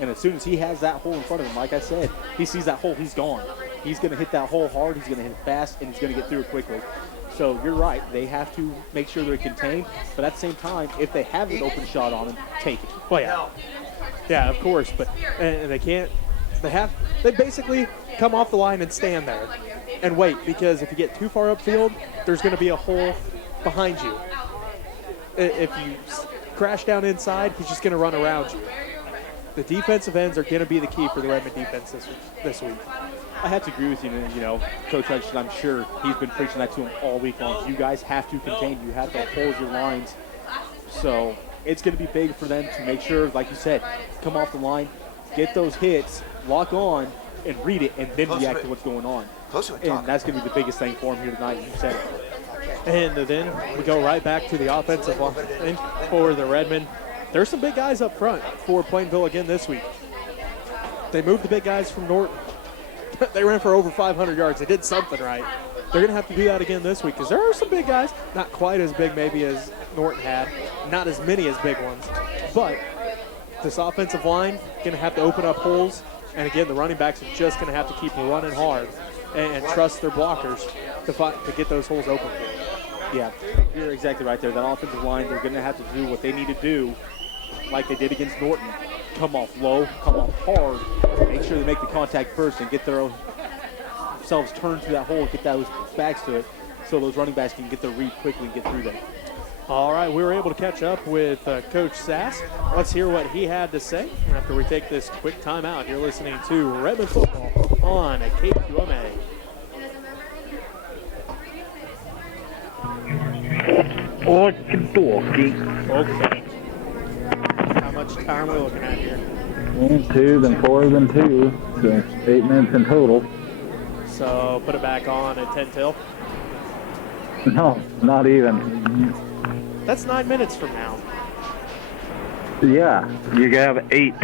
And as soon as he has that hole in front of him, like I said, he sees that hole, he's gone. He's going to hit that hole hard, he's going to hit it fast, and he's going to get through it quickly. So you're right, they have to make sure they're contained, but at the same time, if they have an open shot on him, take it. Well, yeah. Yeah, of course, but they can't. They basically come off the line and stand there and wait, because if you get too far upfield, there's going to be a hole behind you. If you crash down inside, he's just going to run around you. The defensive ends are going to be the key for the Redmen defense this week. I have to agree with you. And, Coach Hutchinson, I'm sure he's been preaching that to him all week long. You guys have to contain. You have to hold your lines. So it's going to be big for them to make sure, like you said, come off the line, get those hits, lock on, and read it, and then react to what's going on. And that's going to be the biggest thing for him here tonight, you said it. And then we go right back to the offensive line for the Redmen. There's some big guys up front for Plainville again this week. They moved the big guys from Norton. They ran for over 500 yards. They did something right. They're going to have to do that again this week because there are some big guys, not quite as big maybe as Norton had, not as many as big ones. But this offensive line going to have to open up holes. And again, the running backs are just going to have to keep running hard and trust their blockers to get those holes open for them. Yeah, you're exactly right there. That offensive line, they're going to have to do what they need to do like they did against Norton. Come off low, come off hard, make sure they make the contact first and get themselves turned to that hole and get those backs to it so those running backs can get their read quickly and get through them. All right, we were able to catch up with Coach Sass. Let's hear what he had to say after we take this quick timeout. You're listening to Redmen football on KQMA. Okay. How much time are we looking at here? 2, then 4, then 2. So 8 minutes in total. So put it back on at 10 till? No, not even. That's 9 minutes from now. Yeah, you have 8.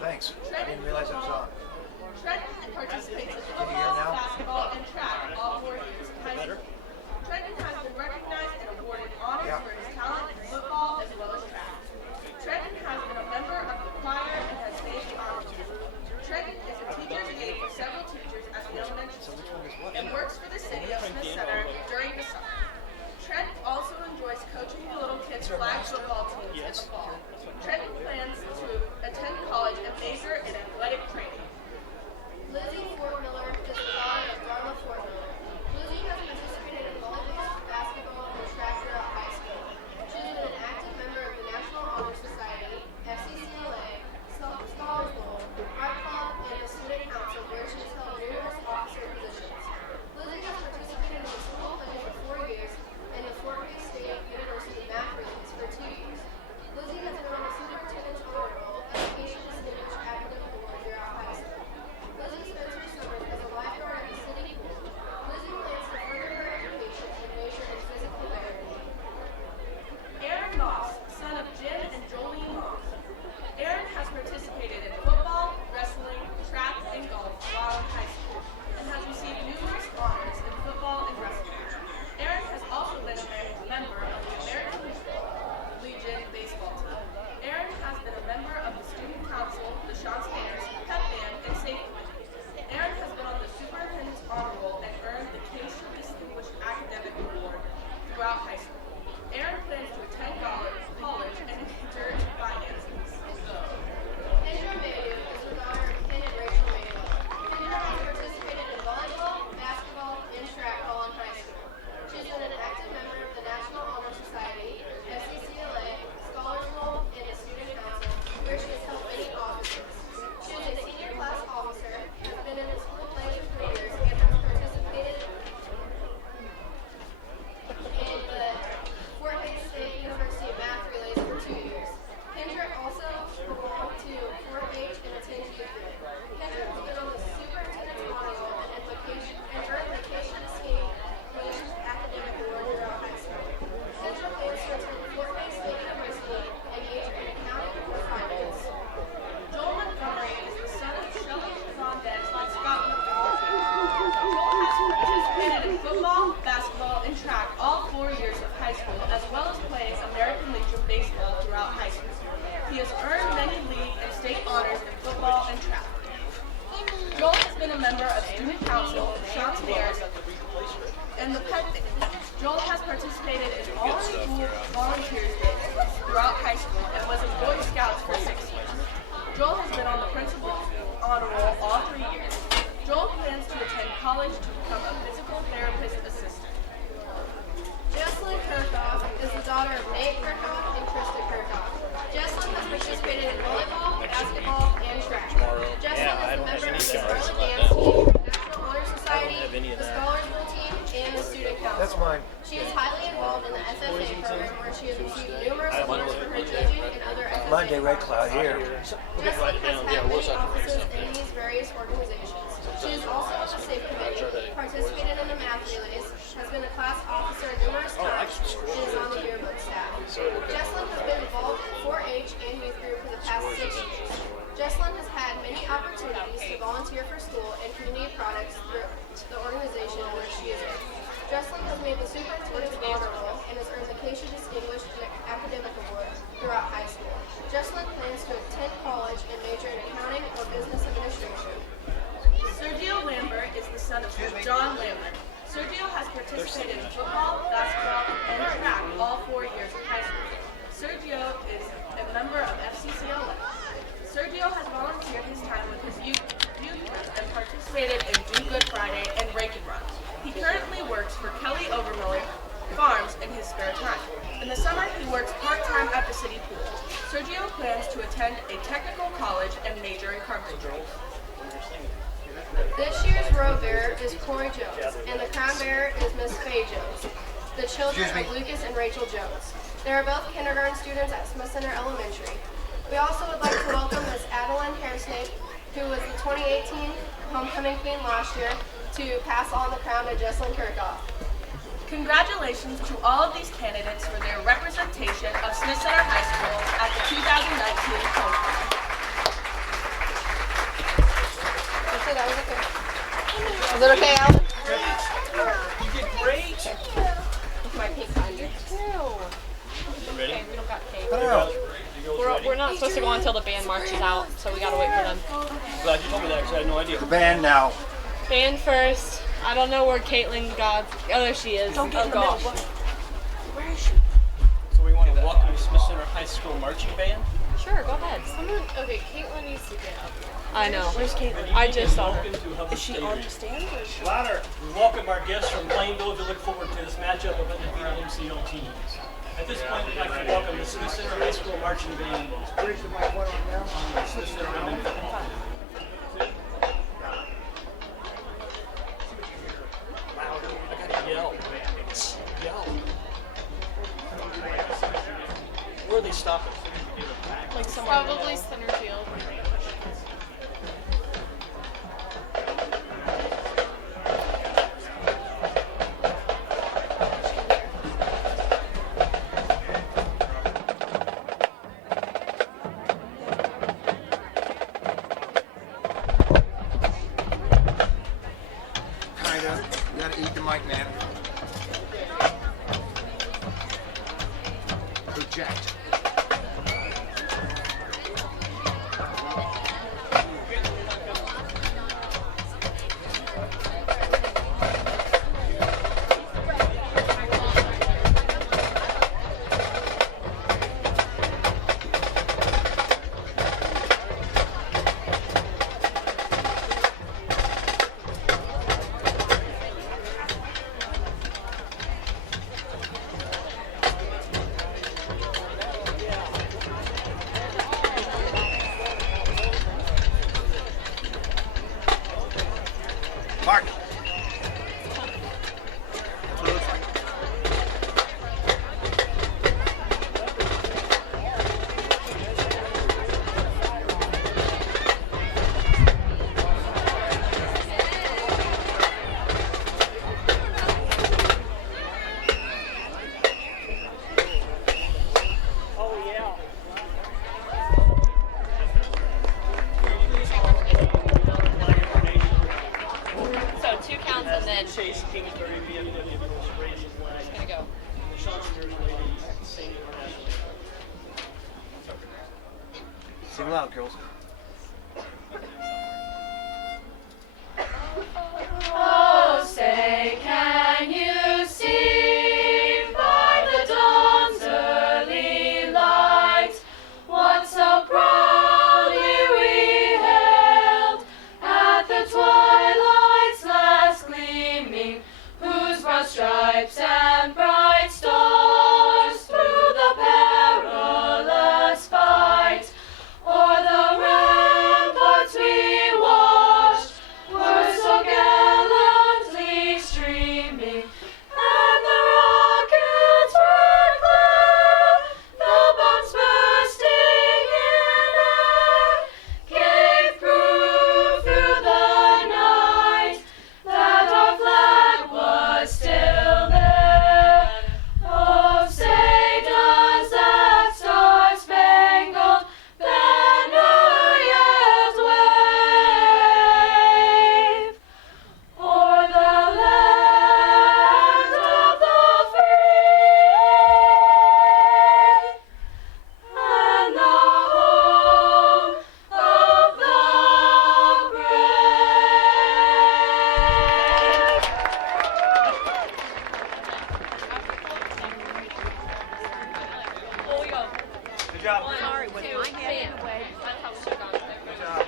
Thanks. I didn't realize it was on. Trenton participates in football, basketball, and track all 4 years of high school. Trenton has been recognized and awarded honors for his talent in football as well as track. Trenton has been a member of the choir and has made the honor roll. Trenton is a teacher's aide for several teachers at the elementary school and works for the city of Smith Center during the summer. Trent also enjoys coaching the little kids' flag football teams in the fall. has earned many league and state honors in football and track. Joel has been a member of Student Council, Chanticleers, and the Pet Band. Joel has participated in all school volunteers days throughout high school and was in Boy Scouts for 6 years. Joel has been on the principal honor roll all 3 years. Joel plans to attend college to become a physical therapist assistant. Jesslyn Kirchhoff is the daughter of Nate Kirchhoff and Krista Kirchhoff. Jesslyn has participated in volleyball, basketball, and track. Jesslyn is a member of the Scarlet Dance Team, National Honor Society, the Scholars Bowl Team, and the Student Council. That's mine. She is highly involved in the SFA program where she has received numerous awards for her teaching and other SFA Monday, Red Cloud here. Jesslyn has had many offices in these various organizations. She is also on the SAFE committee, participated in the math relays, has been a class officer numerous times, and is on the yearbook staff. Jesslyn has been involved in 4-H and youth group for the past 6 years. Jesslyn has had many opportunities to volunteer for school and community products through the organization where she is in. Jesslyn has made the superintendent's honor roll and has earned the Keisha Distinguished Academic Award throughout high school. Jesslyn plans to attend college and major in accounting or business administration. Sergio Lambert is the son of John Lambert. Sergio has participated in football, basketball, and track all 4 years of high school. Sergio is a member of FCCLA. Sergio has volunteered his time with his youth group and participated in Do Good Friday and Rake and Run. He currently works for Kelly Overmiller Farms in his spare time. In the summer, he works part-time at the city pool. Sergio plans to attend a technical college and major in carpentry. This year's robe bearer is Corey Jones, and the crown bearer is Miss Faye Jones, the children of Lucas and Rachel Jones. They are both kindergarten students at Smith Center Elementary. We also would like to welcome Miss Adeline Hairsnake, who was the 2018 homecoming queen last year, to pass on the crown to Jesslyn Kirchhoff. Congratulations to all of these candidates for their representation of Smith Center High School at the 2019 homecoming. That was okay. Was it okay, Alan? You did great. With my pink binder. Ready? Okay, we don't got cake. Ready? We're not supposed to go until the band marches out, so we gotta wait for them. Glad you told me that because I had no idea. The band now. Band first. I don't know where Caitlin got. Oh, there she is. Don't get in the gosh. middle. Where is she? So we want to welcome the Smith Center High School marching band. Sure, go ahead. Okay, Caitlin needs to get up. I know. Where's Caitlin? I just saw her. Is she on the stand or is she? Louder. We welcome our guests from Plainville to look forward to this matchup of undefeated MCO teams. At this point, we'd like to welcome the Smith Center High School marching band. Where's the mic one on now? Smith Center Elementary. I gotta yell. Yell. Where are they stopping? Like somewhere. Probably center field. Kinda. You gotta eat the mic, man. Project. Mark. That's what it looks like. So 2 counts and then Chase Kingsbury, VFW, raised his flag. gonna go. The Sean Security lady, same international. Sing loud, girls. Oh, say, can you see by the dawn's early light what so proudly we hailed at the twilight's last gleaming, whose broad stripes and bright stars through the perilous fight o'er the ramparts we watched were so gallantly streaming, and the rockets' red glare, the bombs bursting in air, gave proof through the night that our flag was still there. Oh, say does that star-spangled banner yet wave o'er the land of the free and the home of the brave? Good job. Sorry, with my hand in the way. That's how we should have gone. Good job.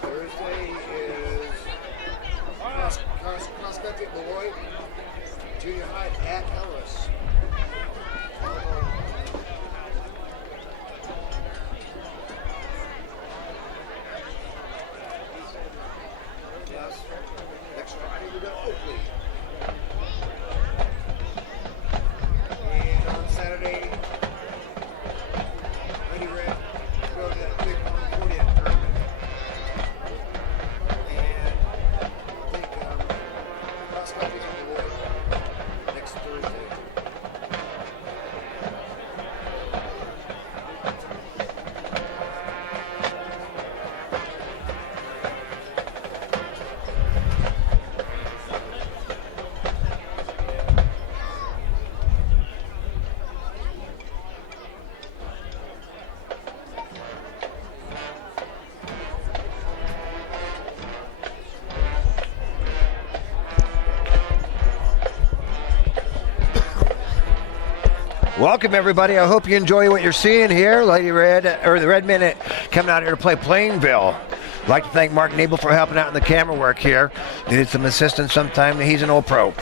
Thursday is cross country at Beloit, junior high at Ellis. Yes. Next Friday we got Oakley. And on Saturday, Lady Red go to that big 140th tournament. And I think cross country Welcome, everybody. I hope you enjoy what you're seeing here. Lady Red, or the Redmen coming out here to play Plainville. I'd like to thank Mark Nebel for helping out in the camera work here. Needed some assistance sometime. He's an old pro.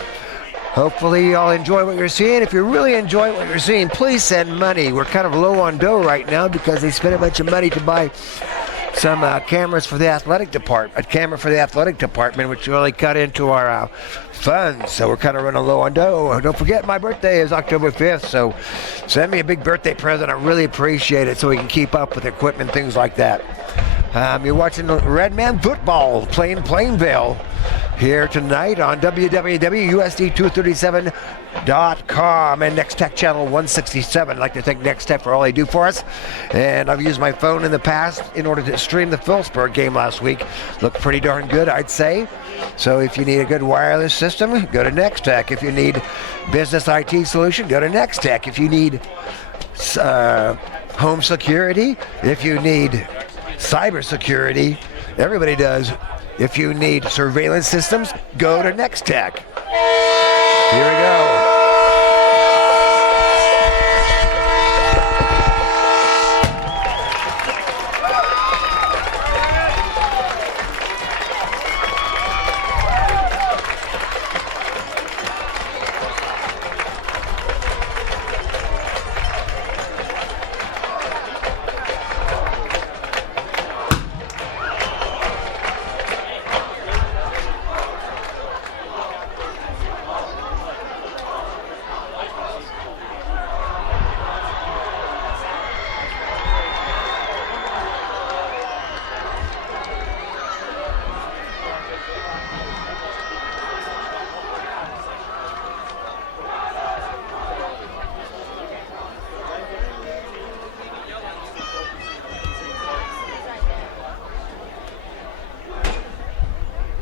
Hopefully you all enjoy what you're seeing. If you really enjoy what you're seeing, please send money. We're kind of low on dough right now because they spent a bunch of money to buy some cameras for the athletic department, a camera for the athletic department, which really cut into our funds. So we're kind of running low on dough. Don't forget, my birthday is October 5th, so send me a big birthday present. I really appreciate it so we can keep up with equipment, things like that. You're watching Redman football playing Plainville here tonight on www.usd237.com and Next Tech Channel 167. I'd like to thank Next Tech for all they do for us. And I've used my phone in the past in order to stream the Phillipsburg game last week. Looked pretty darn good, I'd say. So if you need a good wireless system, go to Next Tech. If you need business IT solution, go to Next Tech. If you need home security, if you need cyber security, everybody does. If you need surveillance systems, go to Next Tech. Here we go.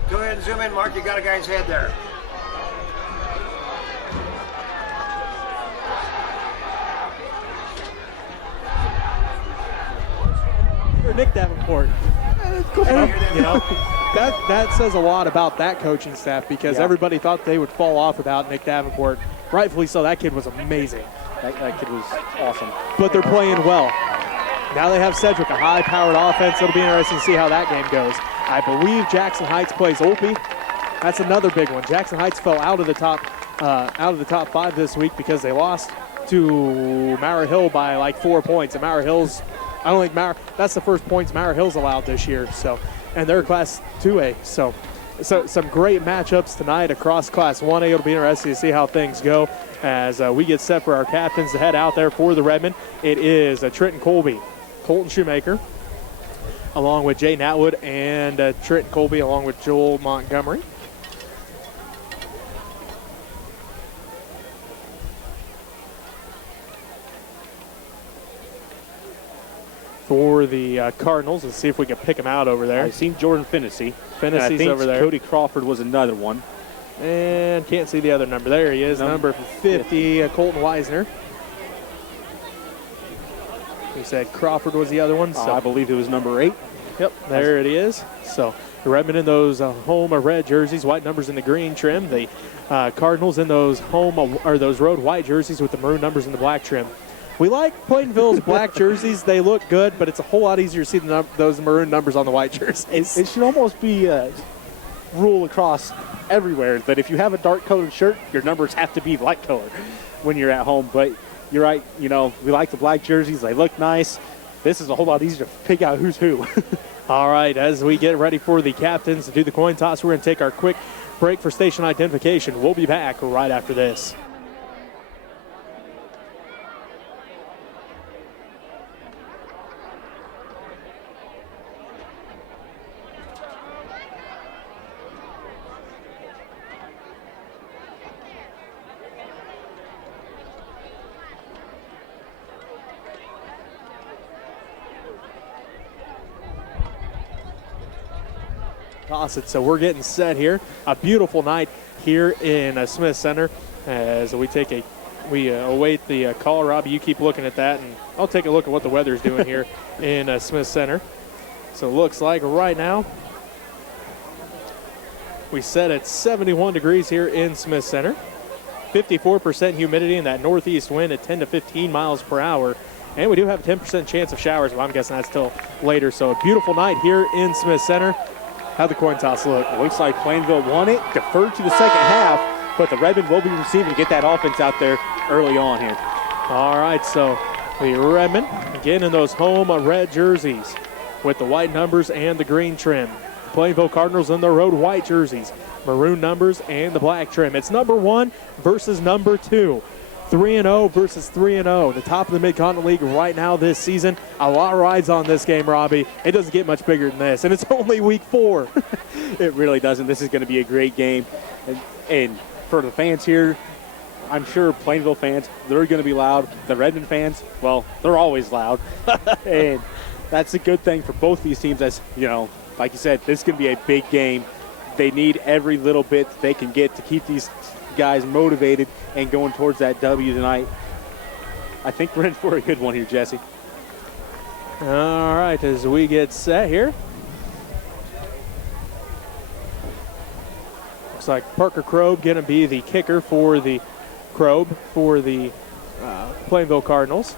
Go ahead and zoom in, Mark. You got a guy's head there. Nick Davenport. And, you know, that says a lot about that coaching staff because everybody thought they would fall off without Nick Davenport. Rightfully so. That kid was amazing. That kid was awesome. But they're playing well. Now they have Sedgwick, a high-powered offense. It'll be interesting to see how that game goes. I believe Jackson Heights plays Olpe. That's another big one. Jackson Heights fell out of the top 5 this week because they lost to Mara Hill by like 4 points. And Mara Hill's, I don't think that's the first points Mara Hill's allowed this year. So, and they're Class 2A. So some great matchups tonight across Class 1A. It'll be interesting to see how things go as we get set for our captains to head out there for the Redmen. It is Trenton Colby, Colton Shoemaker, along with Jay Natwood, and Trenton Colby along with Joel Montgomery. For the Cardinals, let's see if we can pick them out over there. I've seen Jordan Finnessy. Finnessy's over there. Cody Crawford was another one. And can't see the other number. There he is, number 50, Colton Weisner. We said Crawford was the other one. So I believe it was number 8. Yep, there it is. So the Redmen in those home red jerseys, white numbers in the green trim. The Cardinals in those those road white jerseys with the maroon numbers in the black trim. We like Plainville's black jerseys. They look good, but it's a whole lot easier to see those maroon numbers on the white jerseys. It should almost be a rule across everywhere that if you have a dark-colored shirt, your numbers have to be light color when you're at home. But you're right, you know, we like the black jerseys. They look nice. This is a whole lot easier to pick out who's who. All right, as we get ready for the captains to do the coin toss, we're going to take our quick break for station identification. We'll be back right after this. Toss it. So we're getting set here. A beautiful night here in Smith Center as we await the call. Robbie, you keep looking at that, and I'll take a look at what the weather's doing here in Smith Center. So it looks like right now we set at 71 degrees here in Smith Center. 54% humidity and that northeast wind at 10 to 15 miles per hour. And we do have a 10% chance of showers, but I'm guessing that's till later. So a beautiful night here in Smith Center. How'd the coin toss look? It looks like Plainville won it, deferred to the second half, but the Redmen will be receiving to get that offense out there early on here. All right, so the Redmen, again in those home red jerseys with the white numbers and the green trim. The Plainville Cardinals in their road white jerseys, maroon numbers and the black trim. It's number 1 versus number 2. 3-0 versus 3-0. The top of the Mid-Continent League right now this season. A lot rides on this game, Robbie. It doesn't get much bigger than this, and it's only week 4. It really doesn't. This is going to be a great game. And for the fans here, I'm sure Plainville fans, they're going to be loud. The Redmen fans, well, they're always loud. And that's a good thing for both these teams. As you know, like you said, this is going to be a big game. They need every little bit that they can get to keep these guys motivated and going towards that W tonight. I think we're in for a good one here, Jesse. All right, as we get set here. Looks like Parker Krob going to be the kicker for the Plainville Cardinals.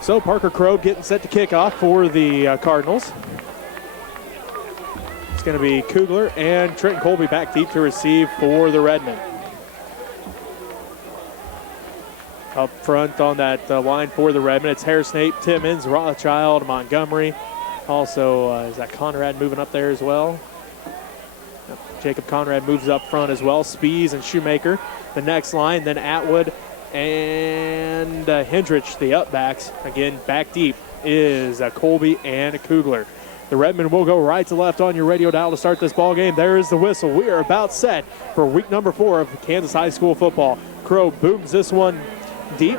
So Parker Krob getting set to kick off for the Cardinals. It's going to be Kugler and Trenton Colby back deep to receive for the Redmen. Up front on that line for the Redmen, it's Harrisnape, Timmons, Rothschild, Montgomery. Also, is that Conrad moving up there as well? Jacob Conrad moves up front as well. Spees and Shoemaker. The next line, then Atwood and Hendrich, the up backs. Again, back deep is Colby and Kugler. The Redmen will go right to left on your radio dial to start this ball game. There is the whistle. We are about set for week number 4 of Kansas High School football. Crow booms this one deep.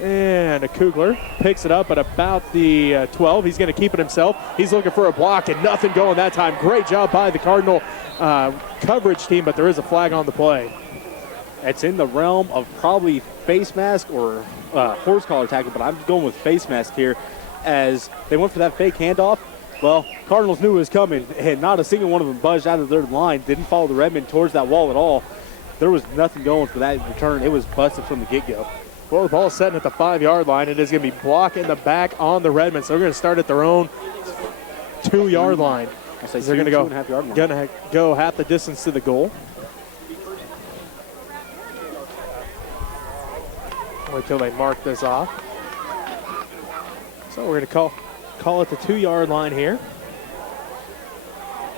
And Kugler picks it up at about the 12. He's going to keep it himself. He's looking for a block and nothing going that time. Great job by the Cardinal coverage team, but there is a flag on the play. It's in the realm of probably face mask or horse collar tackle, but I'm going with face mask here. As they went for that fake handoff, well, Cardinals knew it was coming, and not a single one of them budged out of their line, didn't follow the Redmen towards that wall at all. There was nothing going for that return. It was busted from the get-go. Well, the ball's setting at the 5-yard line. It is going to be blocking the back on the Redmen, so they're going to start at their own 2-yard line. They're going to go half the distance to the goal. Wait till they mark this off. So we're going to call it the 2-yard line here.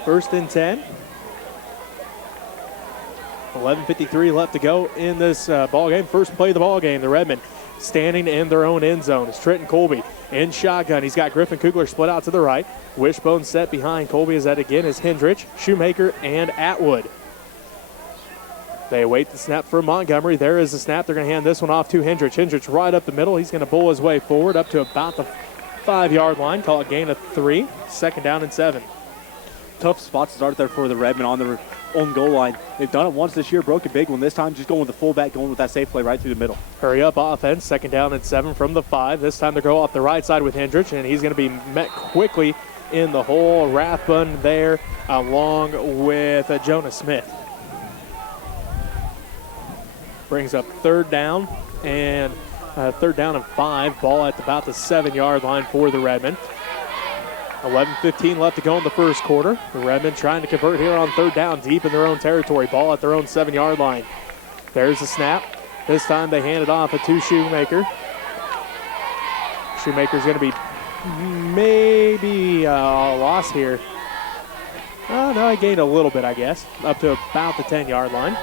1st and 10. 11:53 left to go in this ball game. First play of the ball game. The Redmen standing in their own end zone. It's Trenton Colby in shotgun. He's got Griffin Kugler split out to the right. Wishbone set behind Colby as that again is Hendrich, Shoemaker, and Atwood. They await the snap from Montgomery. There is the snap. They're going to hand this one off to Hendrich. Hendrich right up the middle. He's going to bull his way forward up to about the 5-yard line. Call it gain of 3. 2nd down and 7. Tough spot to start there for the Redmen on their own goal line. They've done it once this year, broke a big one. This time just going with the fullback, going with that safe play right through the middle. Hurry up offense. 2nd down and 7 from the 5. This time they go off the right side with Hendrich, and he's going to be met quickly in the hole. Rathbun there along with Jonah Smith. Brings up 3rd down and 5. Ball at about the 7-yard line for the Redmen. 11:15 left to go in the first quarter. The Redmen trying to convert here on 3rd down deep in their own territory. Ball at their own 7-yard line. There's the snap. This time they hand it off to Shoemaker. Shoemaker's going to be maybe a loss here. Oh, no, he gained a little bit, I guess. Up to about the 10-yard line.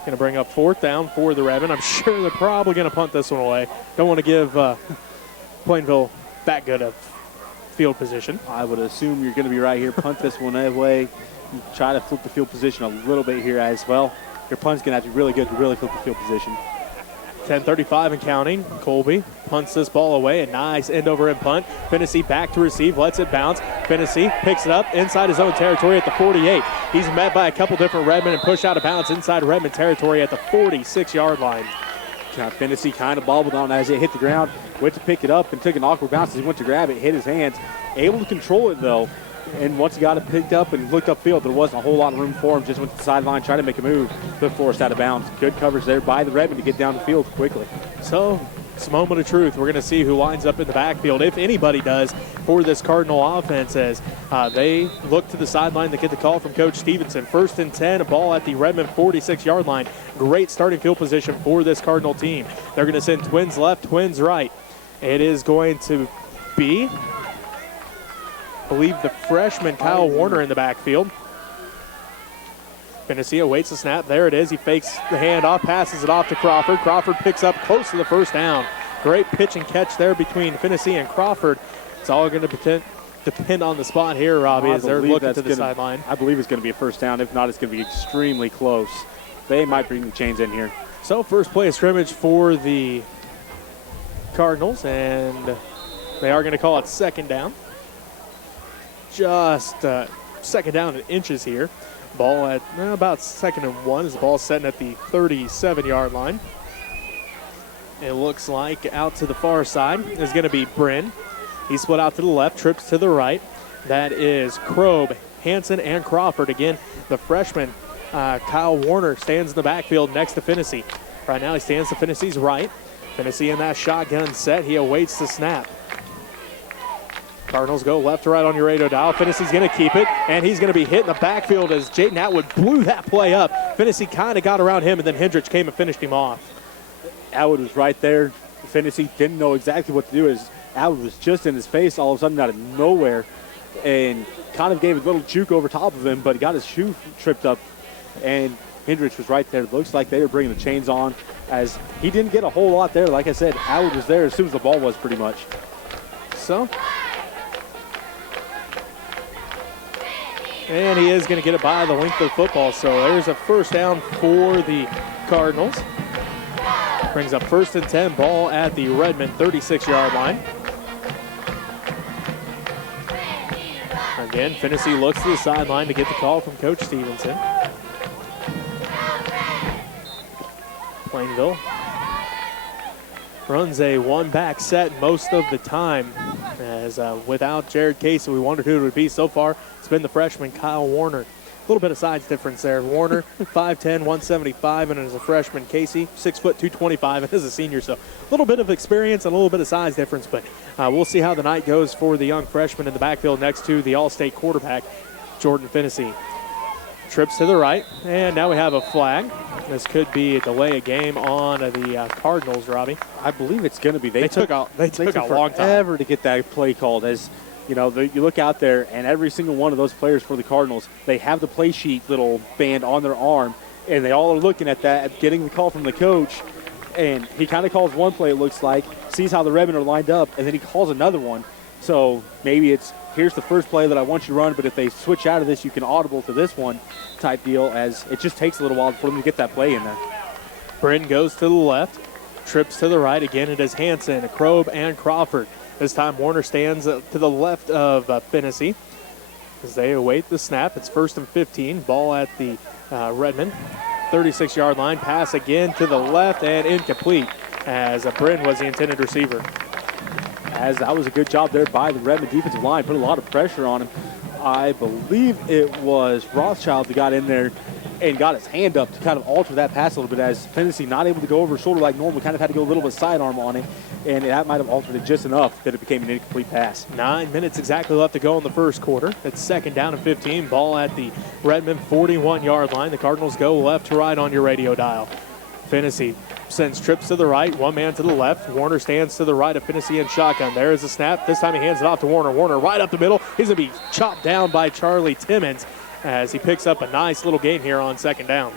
Going to bring up 4th down for the Redmen. I'm sure they're probably going to punt this one away. Don't want to give Plainville that good of field position. I would assume you're going to be right here. Punt this one away. Try to flip the field position a little bit here as well. Your punt's going to have to be really good to really flip the field position. 10:35 and counting. Colby punts this ball away. A nice end over end punt. Fennessy back to receive. Lets it bounce. Fennessy picks it up inside his own territory at the 48. He's met by a couple different Redmen and pushed out of bounds inside Redmen territory at the 46-yard line. Fennessy kind of bobbled on as it hit the ground. Went to pick it up and took an awkward bounce as he went to grab it. Hit his hands. Able to control it, though. And once he got it picked up and looked upfield, there wasn't a whole lot of room for him. Just went to the sideline, tried to make a move, but forced out of bounds. Good coverage there by the Redmen to get down the field quickly. So it's a moment of truth. We're going to see who lines up in the backfield, if anybody does, for this Cardinal offense as they look to the sideline to get the call from Coach Stevenson. 1st and 10, a ball at the Redmen 46-yard line. Great starting field position for this Cardinal team. They're going to send twins left, twins right. It is going to be, I believe, the freshman Kyle Warner in the backfield. Finney awaits the snap. There it is. He fakes the handoff, passes it off to Crawford. Crawford picks up close to the first down. Great pitch and catch there between Finney and Crawford. It's all going to depend on the spot here, Robbie, as they're looking to the sideline. I believe it's going to be a first down. If not, it's going to be extremely close. They might bring the chains in here. So first play of scrimmage for the Cardinals, and they are going to call it second down. Just second down in inches here. Ball at about 2nd and 1 as the ball setting at the 37-yard line. It looks like out to the far side is going to be Bryn. He split out to the left, trips to the right. That is Krob, Hansen, and Crawford. Again, the freshman Kyle Warner stands in the backfield next to Finney. Right now he stands to Finney's right. Finney in that shotgun set. He awaits the snap. Cardinals go left to right on your radio dial. Finney's going to keep it, and he's going to be hit in the backfield as Jaden Atwood blew that play up. Finney kind of got around him, and then Hendricks came and finished him off. Atwood was right there. Finney didn't know exactly what to do as Atwood was just in his face all of a sudden out of nowhere and kind of gave a little juke over top of him, but he got his shoe tripped up, and Hendricks was right there. It looks like they were bringing the chains on as he didn't get a whole lot there. Like I said, Atwood was there as soon as the ball was pretty much. So, and he is going to get it by the length of the football. So there's a first down for the Cardinals. Brings up 1st and 10, ball at the Redmen 36-yard line. Again, Finney looks to the sideline to get the call from Coach Stevenson. Plainville runs a one-back set most of the time. As without Jared Casey, we wondered who it would be. So far, it's been the freshman Kyle Warner. A little bit of size difference there. Warner, 5'10", 175, and as a freshman, Casey, 6', 225, and as a senior. So a little bit of experience and a little bit of size difference, but we'll see how the night goes for the young freshman in the backfield next to the All-State quarterback, Jordan Finney. Trips to the right, and now we have a flag. This could be a delay of game on the Cardinals, Robbie. I believe it's going to be. They took a long time forever to get that play called. As you know, you look out there, and every single one of those players for the Cardinals, they have the play sheet little band on their arm, and they all are looking at that, getting the call from the coach. And he kind of calls one play, it looks like, sees how the Redmen are lined up, and then he calls another one. So maybe it's, here's the first play that I want you to run, but if they switch out of this, you can audible to this one type deal, as it just takes a little while for them to get that play in there. Bryn goes to the left, trips to the right. Again, it is Hansen, Krob, and Crawford. This time Warner stands to the left of Finney as they await the snap. It's 1st and 15, ball at the Redmen 36-yard line. Pass again to the left and incomplete as Bryn was the intended receiver. As that was a good job there by the Redmen defensive line, put a lot of pressure on him. I believe it was Rothschild that got in there and got his hand up to kind of alter that pass a little bit, as Finney not able to go over his shoulder like normal, kind of had to go a little bit sidearm on it, and that might have altered it just enough that it became an incomplete pass. 9 minutes exactly left to go in the first quarter. It's 2nd down and 15, ball at the Redmen 41-yard line. The Cardinals go left to right on your radio dial. Finney sends trips to the right, one man to the left. Warner stands to the right of Finney and shotgun. There is a snap. This time he hands it off to Warner. Warner right up the middle. He's going to be chopped down by Charlie Timmons as he picks up a nice little gain here on 2nd down.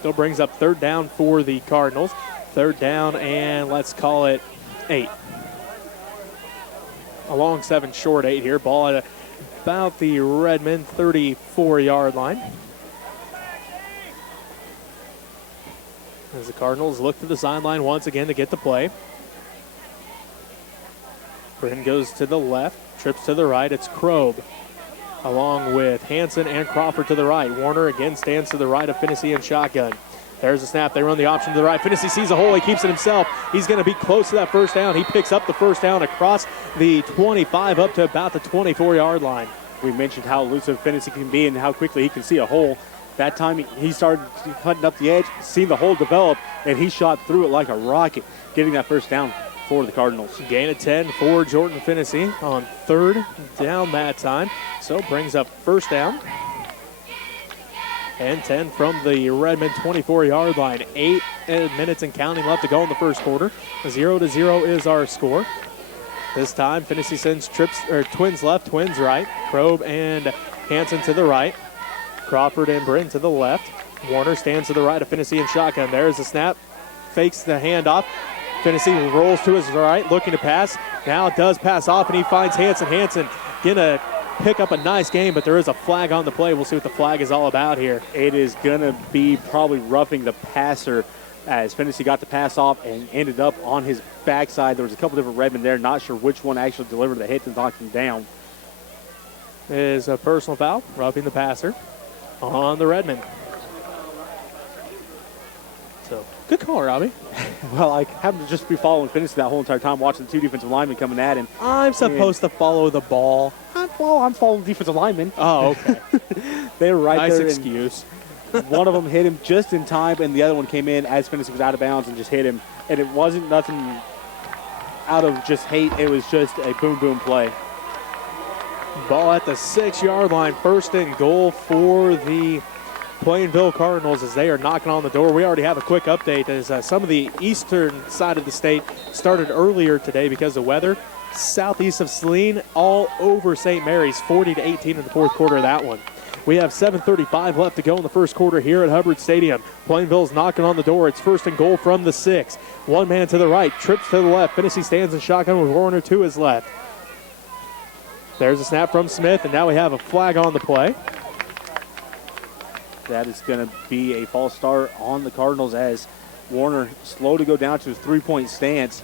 Still brings up 3rd down for the Cardinals. 3rd down, and let's call it 8. A long 7, short 8 here. Ball at about the Redmen 34-yard line. As the Cardinals look to the sideline once again to get the play. Bryn goes to the left, trips to the right. It's Krob along with Hansen and Crawford to the right. Warner again stands to the right of Finney and shotgun. There's a snap. They run the option to the right. Finney sees a hole. He keeps it himself. He's going to be close to that first down. He picks up the first down across the 25 up to about the 24-yard line. We mentioned how elusive Finney can be and how quickly he can see a hole. That time he started cutting up the edge, seen the hole develop, and he shot through it like a rocket, getting that first down for the Cardinals. Gain of 10 for Jordan Finney on third down that time. So brings up first down. And 10 from the Redmen 24-yard line. 8 minutes and counting left to go in the first quarter. 0-0 is our score. This time, Finney sends twins left, twins right. Probe and Hanson to the right. Crawford and Britton to the left. Warner stands to the right of Finney in shotgun. There's the snap. Fakes the handoff. Finney rolls to his right, looking to pass. Now does pass off, and he finds Hanson. Hanson gonna pick up a nice game, but there is a flag on the play. We'll see what the flag is all about here. It is going to be probably roughing the passer as Finney got the pass off and ended up on his backside. There was a couple different Redmen there. Not sure which one actually delivered the hit to knock him down. It is a personal foul, roughing the passer on the Redmen. So, good call, Robbie. Well, I happened to just be following Finney that whole entire time, watching the two defensive linemen coming at him. I'm supposed to follow the ball. I'm following defensive linemen. Oh, okay. They were right there. Nice excuse. One of them hit him just in time, and the other one came in as Finney was out of bounds and just hit him. And it wasn't nothing out of just hate. It was just a boom play. Ball at the 6-yard line. First and goal for the Plainville Cardinals as they are knocking on the door. We already have a quick update as some of the eastern side of the state started earlier today because of weather. Southeast of Saline, all over St. Mary's, 40-18 in the fourth quarter of that one. We have 7:35 left to go in the first quarter here at Hubbard Stadium. Plainville's knocking on the door. It's first and goal from the 6. One man to the right, trips to the left. Finney stands in shotgun with Warner to his left. There's a snap from Smith, and now we have a flag on the play. That is going to be a false start on the Cardinals as Warner slow to go down to his three-point stance.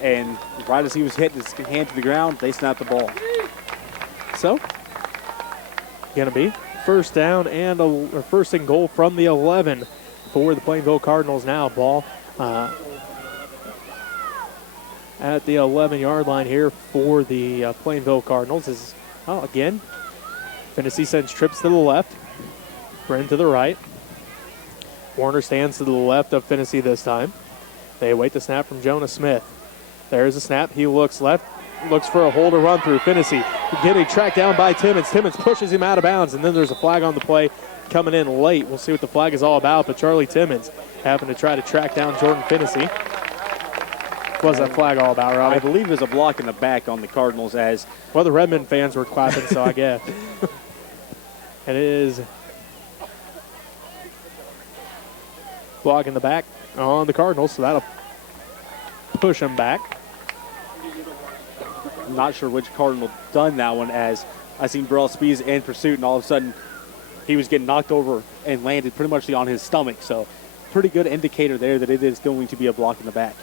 And right as he was hitting his hand to the ground, they snapped the ball. So, going to be first down and first and goal from the 11 for the Plainville Cardinals now. Ball at the 11-yard line here for the Plainville Cardinals. Again, Finney sends trips to the left. Brin to the right. Warner stands to the left of Finney this time. They await the snap from Jonah Smith. There's a snap. He looks left, looks for a hole to run through. Finney getting tracked down by Timmons. Timmons pushes him out of bounds, and then there's a flag on the play coming in late. We'll see what the flag is all about, but Charlie Timmons having to try to track down Jordan Finney. What's that flag all about, Robbie? I believe there's a block in the back on the Cardinals as... Well, the Redmen fans were clapping, so I guess. It is block in the back on the Cardinals, so that'll push them back. I'm not sure which Cardinal done that one as I seen Burrell Spees in pursuit, and all of a sudden he was getting knocked over and landed pretty much on his stomach. So pretty good indicator there that it is going to be a block in the back.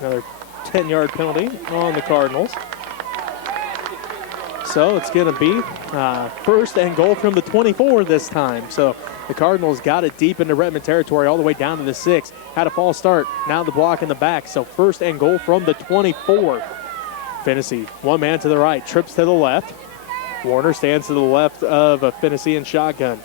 Another 10-yard penalty on the Cardinals. So it's going to be first and goal from the 24 this time. So the Cardinals got it deep into Redmen territory all the way down to the 6. Had a false start. Now the block in the back. So first and goal from the 24. Finney, one man to the right, trips to the left. Warner stands to the left of Finney in shotgun.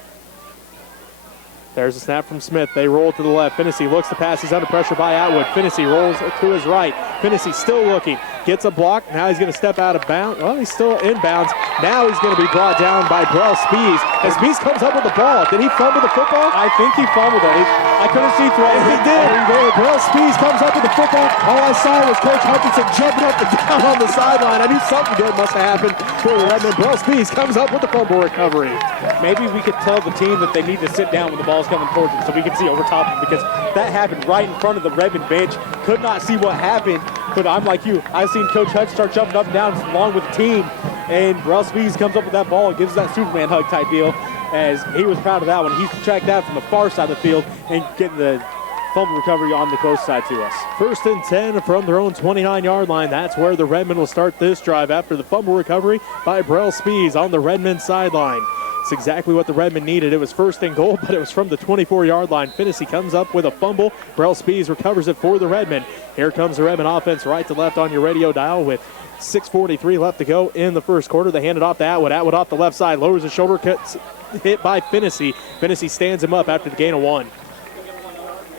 There's a snap from Smith. They roll to the left. Finney looks to pass. He's under pressure by Atwood. Finney rolls to his right. Finney still looking. Gets a block. Now he's going to step out of bounds. Well, he's still in bounds. Now he's going to be brought down by Brell Spees. As Spees comes up with the ball. Did he fumble the football? I think he fumbled it. I couldn't see through it. He did. Brell Spees comes up with the football. All I saw was Coach Hutchinson jumping up and down on the sideline. I knew something good must have happened for the Redmen. Brell Spees comes up with the fumble recovery. Maybe we could tell the team that they need to sit down when the ball's coming towards them so we can see over top of them, because that happened right in front of the Redmen bench. Could not see what happened, but I'm like you. I've seen Coach Hutch start jumping up and down along with the team, and Brell Spees comes up with that ball and gives that Superman hug type deal, as he was proud of that one. He tracked that from the far side of the field and getting the fumble recovery on the close side to us. First and 10 from their own 29-yard line. That's where the Redmen will start this drive after the fumble recovery by Brell Spees on the Redmen sideline. It's exactly what the Redmen needed. It was first and goal, but it was from the 24-yard line. Finney comes up with a fumble. Brell Spees recovers it for the Redmen. Here comes the Redmen offense right to left on your radio dial with 6:43 left to go in the first quarter. They hand it off to Atwood. Atwood off the left side, lowers his shoulder, cuts, hit by Finney. Finney stands him up after the gain of 1.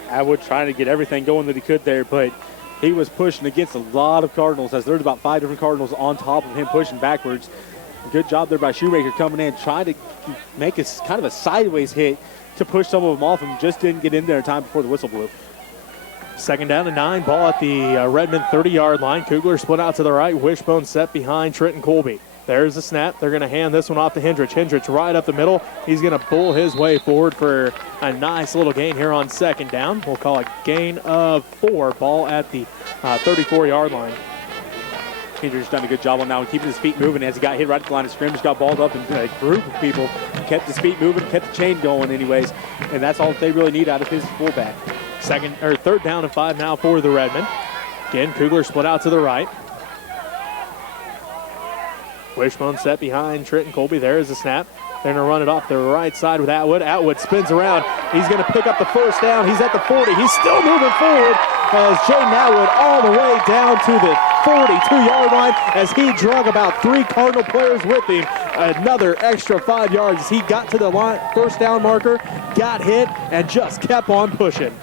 Atwood trying to get everything going that he could there, but he was pushing against a lot of Cardinals, as there's about 5 different Cardinals on top of him pushing backwards. Good job there by Shoemaker coming in, trying to make a kind of a sideways hit to push some of them off, and just didn't get in there in time before the whistle blew. Second down and 9, ball at the Redmen 30-yard line. Kugler split out to the right, Wishbone set behind Trenton Colby. There's the snap. They're going to hand this one off to Hendrich. Hendrich right up the middle. He's going to bull his way forward for a nice little gain here on second down. We'll call it gain of 4. Ball at the 34-yard line. Hendrich done a good job on now keeping his feet moving as he got hit right at the line of scrimmage, got balled up, and a group of people kept his feet moving, kept the chain going anyways, and that's all they really need out of his fullback. Third down and 5 now for the Redmen. Again, Kugler split out to the right. Wishbone set behind Trenton Colby. There is the snap. They're going to run it off the right side with Atwood. Atwood spins around. He's going to pick up the first down. He's at the 40. He's still moving forward as Jaden Atwood all the way down to the 42-yard line as he drug about 3 Cardinal players with him. Another extra 5 yards as he got to the line, first down marker, got hit, and just kept on pushing.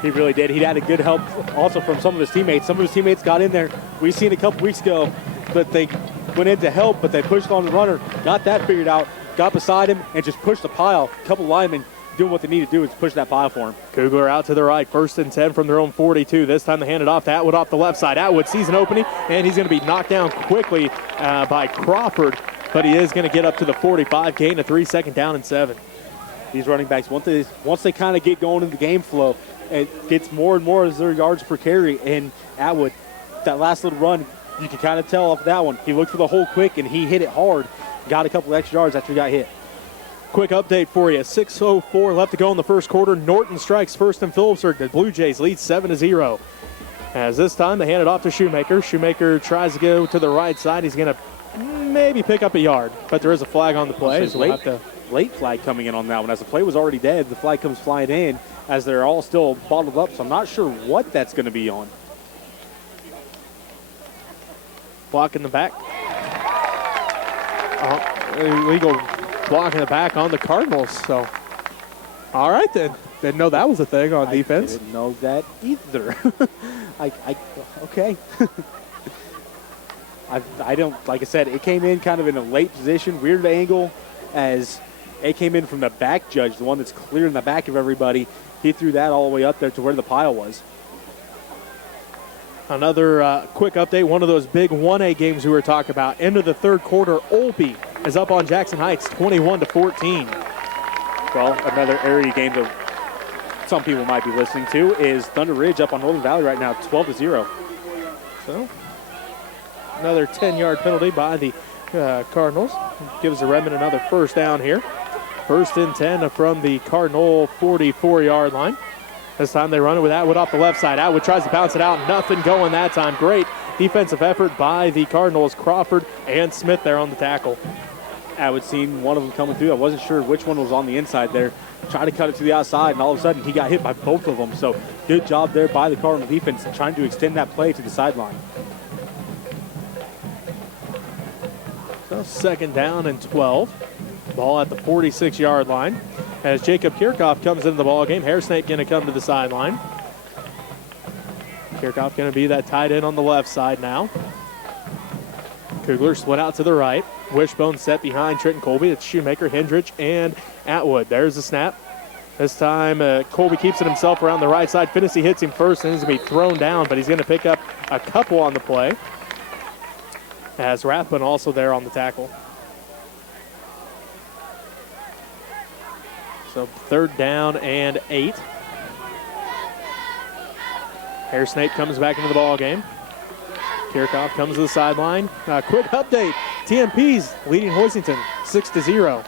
He really did. He had a good help also from some of his teammates. Some of his teammates got in there. We seen a couple weeks ago that they went in to help, but they pushed on the runner, got that figured out, got beside him, and just pushed the pile. A couple linemen doing what they need to do is push that pile for him. Kugler out to the right, 1st and 10 from their own 42. This time they hand it off to Atwood off the left side. Atwood sees an opening, and he's going to be knocked down quickly by Crawford, but he is going to get up to the 45, gain of 3, second down and 7. These running backs, once they kind of get going in the game flow, it gets more and more as their yards per carry. And Atwood, that last little run, you can kind of tell off that one. He looked for the hole quick, and he hit it hard. Got a couple extra yards after he got hit. Quick update for you. 6:04 left to go in the first quarter. Norton strikes first in Phillipsburg. The Blue Jays lead 7-0. As this time they hand it off to Shoemaker. Shoemaker tries to go to the right side. He's going to maybe pick up a yard, but there is a flag on the play. So late flag coming in on that one. As the play was already dead, the flag comes flying in as they're all still bottled up. So I'm not sure what that's going to be on. Block in the back. Illegal block in the back on the Cardinals. So, all right then. Didn't know that was a thing on defense. I didn't know that either. Okay. I don't, like I said, it came in kind of in a late position, weird angle, as it came in from the back judge, the one that's clear in the back of everybody. He threw that all the way up there to where the pile was. Another quick update, one of those big 1A games we were talking about. End of the third quarter, Olpe is up on Jackson Heights, 21-14. Well, another area game that some people might be listening to is Thunder Ridge up on Northern Valley right now, 12-0. So, another 10-yard penalty by the Cardinals. Gives the Redmen another first down here. 1st and 10 from the Cardinal 44-yard line. This time they run it with Atwood off the left side. Atwood tries to bounce it out. Nothing going that time. Great defensive effort by the Cardinals. Crawford and Smith there on the tackle. Atwood seen one of them coming through. I wasn't sure which one was on the inside there. Tried to cut it to the outside, and all of a sudden he got hit by both of them. So good job there by the Cardinal defense trying to extend that play to the sideline. So 2nd down and 12. Ball at the 46-yard line. As Jacob Kickoff comes into the ball game, Hairsnake going to come to the sideline. Kickoff going to be that tight end on the left side now. Kugler split out to the right. Wishbone set behind Trenton Colby. It's Shoemaker, Hendrich, and Atwood. There's the snap. This time Colby keeps it himself around the right side. Finney hits him first and he's going to be thrown down, but he's going to pick up a couple on the play. As Rathbun also there on the tackle. So 3rd down and 8. Hairsnake comes back into the ball game. Kirchhoff comes to the sideline. Quick update. TMP's leading Hoisington 6-0.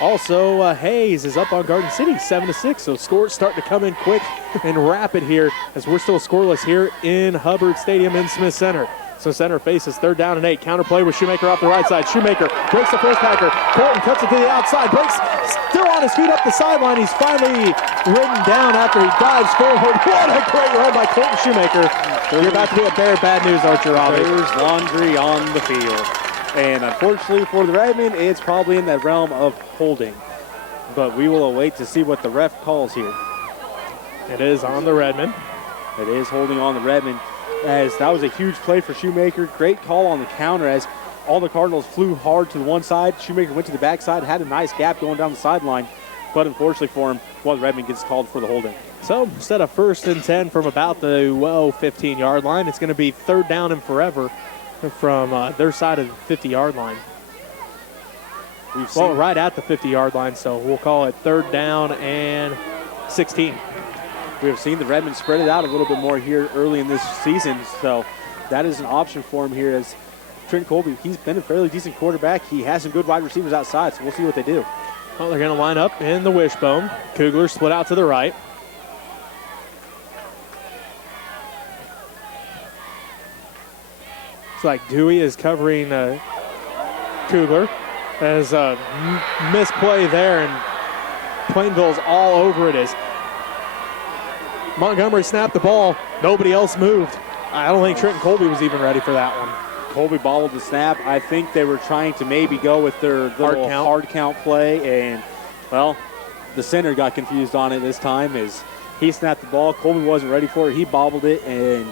Also, Hayes is up on Garden City 7-6. So scores starting to come in quick and rapid here as we're still scoreless here in Hubbard Stadium in Smith Center. So center faces 3rd down and 8. Counterplay with Shoemaker off the right side. Shoemaker breaks the first tackler. Colton cuts it to the outside. Breaks, still on his feet up the sideline. He's finally ridden down after he dives forward. What a great run by Colton Shoemaker. You're about to be a bear of bad news, aren't you, Robbie? There's laundry on the field. And unfortunately for the Redmen, it's probably in that realm of holding. But we will await to see what the ref calls here. It is on the Redmen. It is holding on the Redmen, as that was a huge play for Shoemaker. Great call on the counter as all the Cardinals flew hard to the one side. Shoemaker went to the backside, had a nice gap going down the sideline. But unfortunately for him, the Redmen gets called for the holding. So instead of 1st and 10 from about the 15-yard line, it's going to be 3rd down and forever from their side of the 50-yard line. Well, right at the 50-yard line, so we'll call it 3rd down and 16. We have seen the Redmen spread it out a little bit more here early in this season, so that is an option for him here as Trent Colby, he's been a fairly decent quarterback. He has some good wide receivers outside, so we'll see what they do. Well, they're going to line up in the wishbone. Kugler split out to the right. It's like Dewey is covering Kugler. As a misplay there, and Plainville's all over it as Montgomery snapped the ball. Nobody else moved. I don't think Trenton Colby was even ready for that one. Colby bobbled the snap. I think they were trying to maybe go with their little hard count play, and, well, the center got confused on it this time as he snapped the ball. Colby wasn't ready for it. He bobbled it, and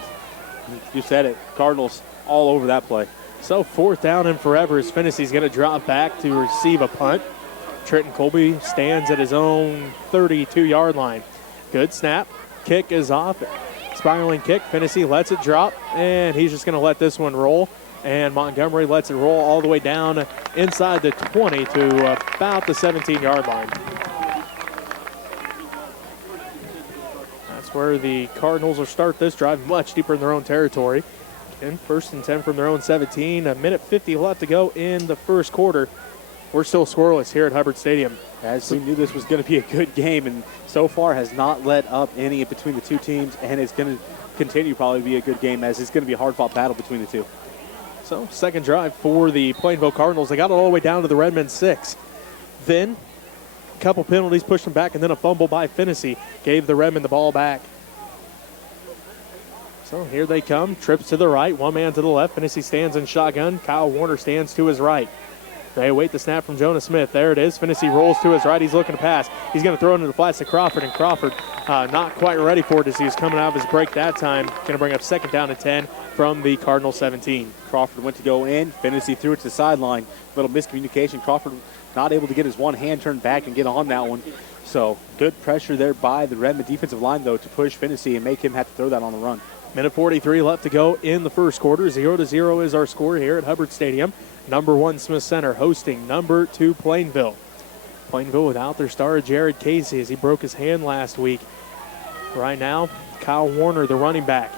you said it, Cardinals all over that play. So 4th down and forever as Finney's going to drop back to receive a punt. Trenton Colby stands at his own 32-yard line. Good snap. Kick is off. Spiraling kick. Finney lets it drop, and he's just going to let this one roll. And Montgomery lets it roll all the way down inside the 20 to about the 17-yard line. That's where the Cardinals will start this drive much deeper in their own territory. In 1st and 10 from their own 17. A minute 50 left to go in the first quarter. We're still scoreless here at Hubbard Stadium. As we knew this was going to be a good game, and so far has not let up any between the two teams, and it's going to continue probably to be a good game as it's going to be a hard-fought battle between the two. So, second drive for the Plainville Cardinals. They got it all the way down to the Redmen 6. Then, a couple penalties pushed them back, and then a fumble by Finney gave the Redmen the ball back. So here they come. Trips to the right. One man to the left. Finney stands in shotgun. Kyle Warner stands to his right. They await the snap from Jonah Smith. There it is. Finney rolls to his right. He's looking to pass. He's going to throw it into the flats to Crawford, and Crawford not quite ready for it as he was coming out of his break that time. Going to bring up 2nd down and 10 from the Cardinal 17. Crawford went to go in. Finney threw it to the sideline. Little miscommunication. Crawford not able to get his one hand turned back and get on that one. So good pressure there by the Redmen defensive line, though, to push Finney and make him have to throw that on the run. Minute 43 left to go in the first quarter. 0-0 is our score here at Hubbard Stadium. Number 1 Smith Center hosting number 2 Plainville. Plainville without their star Jared Casey as he broke his hand last week. Right now, Kyle Warner, the running back.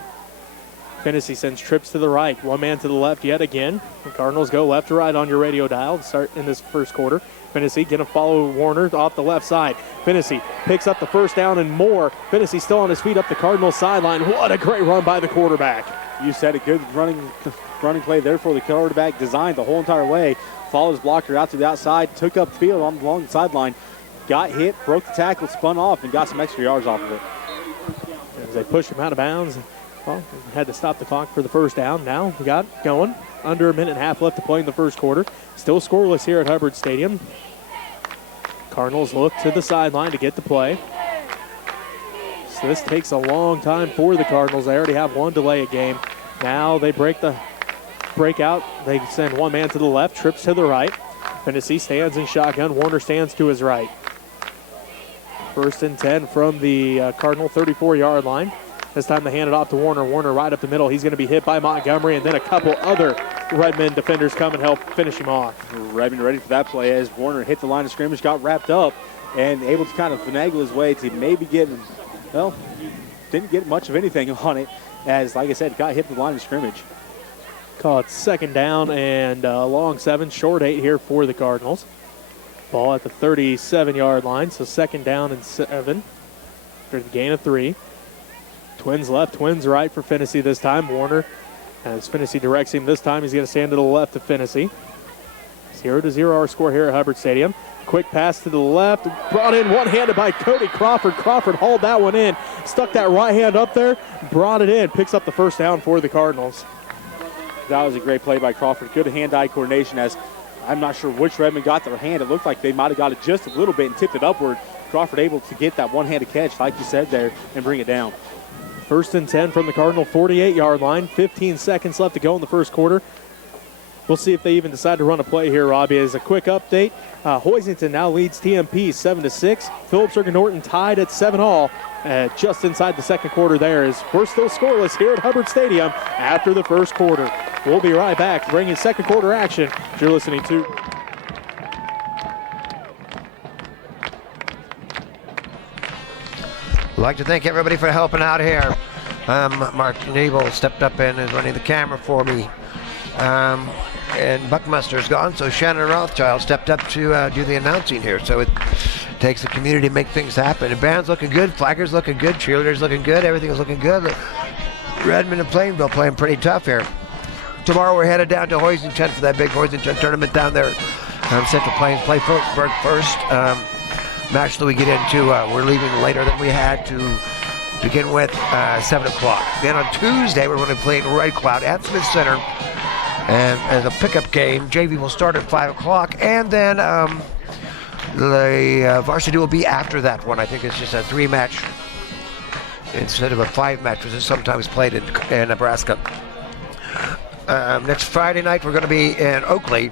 Finney sends trips to the right. One man to the left yet again. The Cardinals go left to right on your radio dial to start in this first quarter. Finney going to follow Warner off the left side. Finney picks up the 1st down and more. Finney still on his feet up the Cardinals sideline. What a great run by the quarterback. You said a good running play there for the quarterback, designed the whole entire way. Followed his blocker out to the outside, took up the field along the sideline, got hit, broke the tackle, spun off, and got some extra yards off of it. As they pushed him out of bounds, well, had to stop the clock for the 1st down. Now we got going. Under a minute and a half left to play in the first quarter. Still scoreless here at Hubbard Stadium. Cardinals look to the sideline to get the play. So this takes a long time for the Cardinals. They already have one delay a game. Now they break out. They send one man to the left, trips to the right. Finney stands in shotgun. Warner stands to his right. 1st and 10 from the Cardinal 34-yard line. This time they hand it off to Warner. Warner right up the middle. He's going to be hit by Montgomery, and then a couple other Redmen defenders come and help finish him off. Redmen ready for that play as Warner hit the line of scrimmage, got wrapped up, and able to kind of finagle his way to maybe get, well, didn't get much of anything on it as, like I said, got hit the line of scrimmage. Call it 2nd down and long 7, short 8 here for the Cardinals. Ball at the 37-yard line, so 2nd down and 7 for the gain of 3. Twins left, twins right for Finney this time. Warner As Finney directs him this time, he's going to stand to the left of Finney. 0-0 our score here at Hubbard Stadium. Quick pass to the left, brought in one-handed by Cody Crawford. Crawford hauled that one in, stuck that right hand up there, brought it in, picks up the first down for the Cardinals. That was a great play by Crawford. Good hand-eye coordination, as I'm not sure which Redmen got their hand. It looked like they might have got it just a little bit and tipped it upward. Crawford able to get that one-handed catch, like you said there, and bring it down. 1st and 10 from the Cardinal 48-yard line. 15 seconds left to go in the first quarter. We'll see if they even decide to run a play here, Robbie. As a quick update, Hoisington now leads TMP 7-6. Phillipsburg Norton tied at 7-all. Just inside the second quarter there, as we're still scoreless here at Hubbard Stadium after the first quarter. We'll be right back, bringing second quarter action. You're listening to I'd like to thank everybody for helping out here. Mark Nebel stepped up and is running the camera for me. And Buckmaster's gone, so Shannon Rothschild stepped up to do the announcing here. So it takes the community to make things happen. The band's looking good, flaggers looking good, cheerleaders looking good, everything is looking good. Redmen and Plainville playing pretty tough here. Tomorrow we're headed down to Hoisington for that big Hoisington tournament down there. Central Plains play Phillipsburg first. Match that we get into, we're leaving later than we had to begin with, 7 o'clock. Then on Tuesday, we're going to play Red Cloud at Smith Center. And as a pickup game, JV will start at 5 o'clock. And then the varsity will be after that one. I think it's just a 3-match instead of a 5-match, which is sometimes played in Nebraska. Next Friday night, we're going to be in Oakley.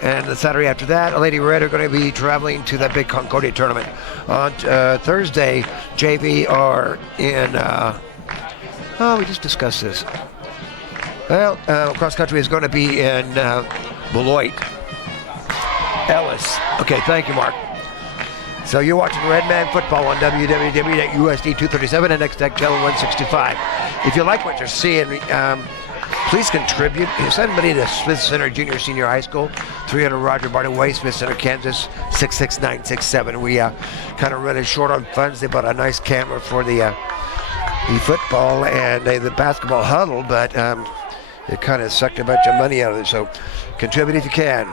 And the Saturday after that, Lady Red are going to be traveling to that big Concordia tournament. On Thursday, JV are in, we just discussed this. Well, cross country is going to be in Beloit. Ellis. Okay, thank you, Mark. So you're watching Redman football on www.usd 237 and Next Tech Channel 165. If you like what you're seeing, please contribute. Send money to Smith Center Junior Senior High School, 300 Roger Barta Way, Smith Center, Kansas, 66967. We kind of running short on funds. They bought a nice camera for the football and the basketball huddle, but it kind of sucked a bunch of money out of it. So contribute if you can.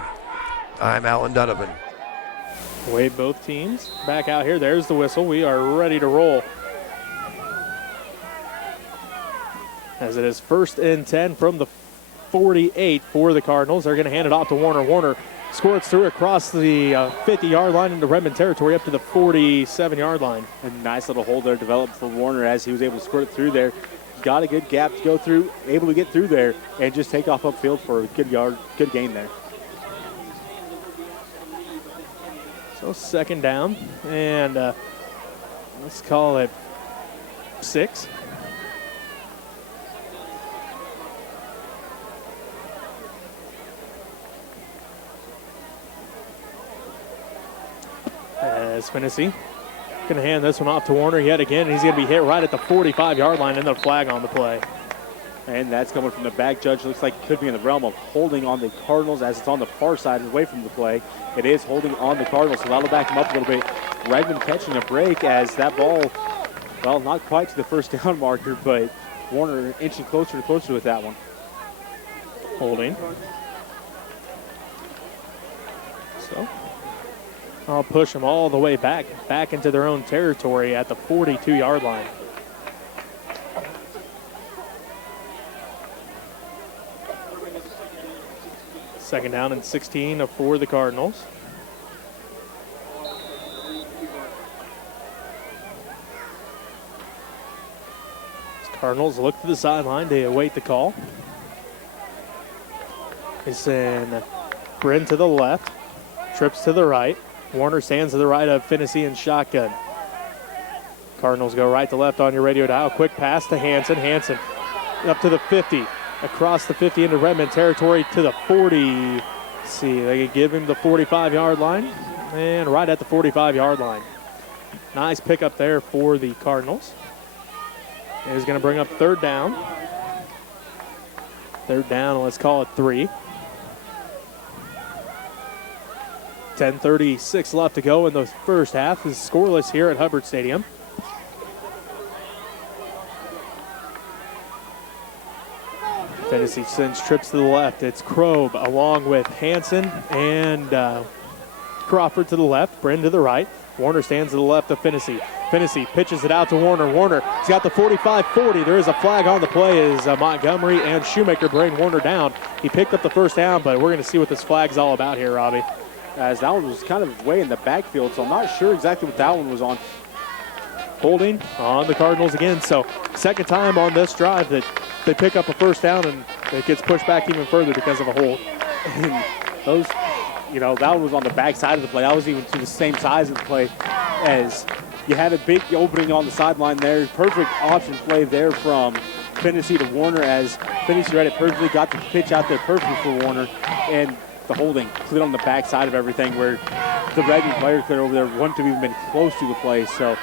I'm Alan Donovan. Wave both teams back out here. There's the whistle. We are ready to roll. As it is 1st and 10 from the 48 for the Cardinals. They're going to hand it off to Warner. Warner squirts through across the 50-yard line into Redmen territory up to the 47-yard line. A nice little hole there developed for Warner as he was able to squirt it through there. Got a good gap to go through, able to get through there and just take off upfield for a good gain there. So 2nd down, and let's call it 6. As Finney going to hand this one off to Warner yet again. He's going to be hit right at the 45-yard line and the flag on the play. And that's coming from the back judge. Looks like it could be in the realm of holding on the Cardinals as it's on the far side away from the play. It is holding on the Cardinals, so that'll back them up a little bit. Redmen catching a break as that ball, well, not quite to the first down marker, but Warner inching closer and closer with that one. Holding. So I'll push them all the way back into their own territory at the 42-yard line. Second down and 16 for the Cardinals. Cardinals look to the sideline to await the call. It's in Bryn to the left, trips to the right. Warner stands to the right of Finney in shotgun. Cardinals go right to left on your radio dial. Quick pass to Hanson. Hanson up to the 50. Across the 50 into Redmen territory to the 40. See, they give him the 45-yard line. And right at the 45-yard line. Nice pickup there for the Cardinals. He's going to bring up 3rd down. 3rd down, let's call it 3. 10:36 left to go in the first half. Is scoreless here at Hubbard Stadium. Finney Finney sends trips to the left. It's Krob along with Hanson and Crawford to the left, Brennan to the right. Warner stands to the left of Finney. Finney pitches it out to Warner. Warner, he's got the 45-40. There is a flag on the play as Montgomery and Shoemaker bring Warner down. He picked up the first down, but we're going to see what this flag's all about here, Robbie. As that one was kind of way in the backfield, so I'm not sure exactly what that one was on. Holding on the Cardinals again. So second time on this drive that they pick up a first down, and it gets pushed back even further because of a hold. And those, that one was on the back side of the play. That was even to the same size of the play as you had a big opening on the sideline there. Perfect option play there from Finney to Warner as Finney read it perfectly, got the pitch out there perfectly for Warner, and the holding cleared on the back side of everything where the Redmen player clear over there wouldn't have even been close to the play. So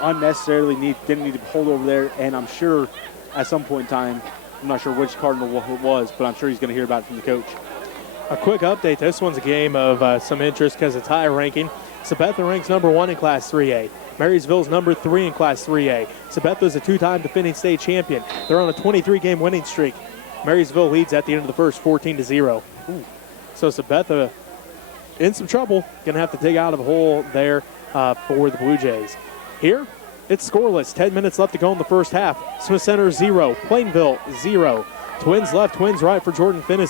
unnecessarily didn't need to hold over there, and I'm sure at some point in time, I'm not sure which Cardinal it was, but I'm sure he's going to hear about it from the coach. A quick update. This one's a game of some interest because it's high ranking. Sabetha ranks number 1 in Class 3A. Marysville's number 3 in Class 3A. Sabetha's a 2-time defending state champion. They're on a 23-game winning streak. Marysville leads at the end of the first 14-0. So Sabetha in some trouble. Going to have to dig out of a hole there for the Blue Jays. Here, it's scoreless. 10 minutes left to go in the first half. Smith Center 0, Plainville 0. Twins left, twins right for Jordan Finney.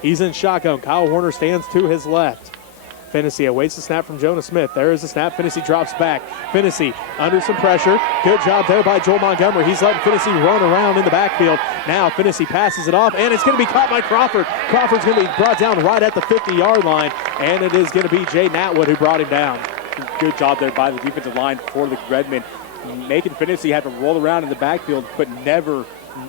He's in shotgun. Kyle Warner stands to his left. Finney awaits the snap from Jonah Smith. There is the snap. Finney drops back. Finney under some pressure. Good job there by Joel Montgomery. He's letting Finney run around in the backfield. Now Finney passes it off, and it's going to be caught by Crawford. Crawford's going to be brought down right at the 50-yard line, and it is going to be Jay Natwood who brought him down. Good job there by the defensive line for the Redmen, making Finney have to roll around in the backfield, but never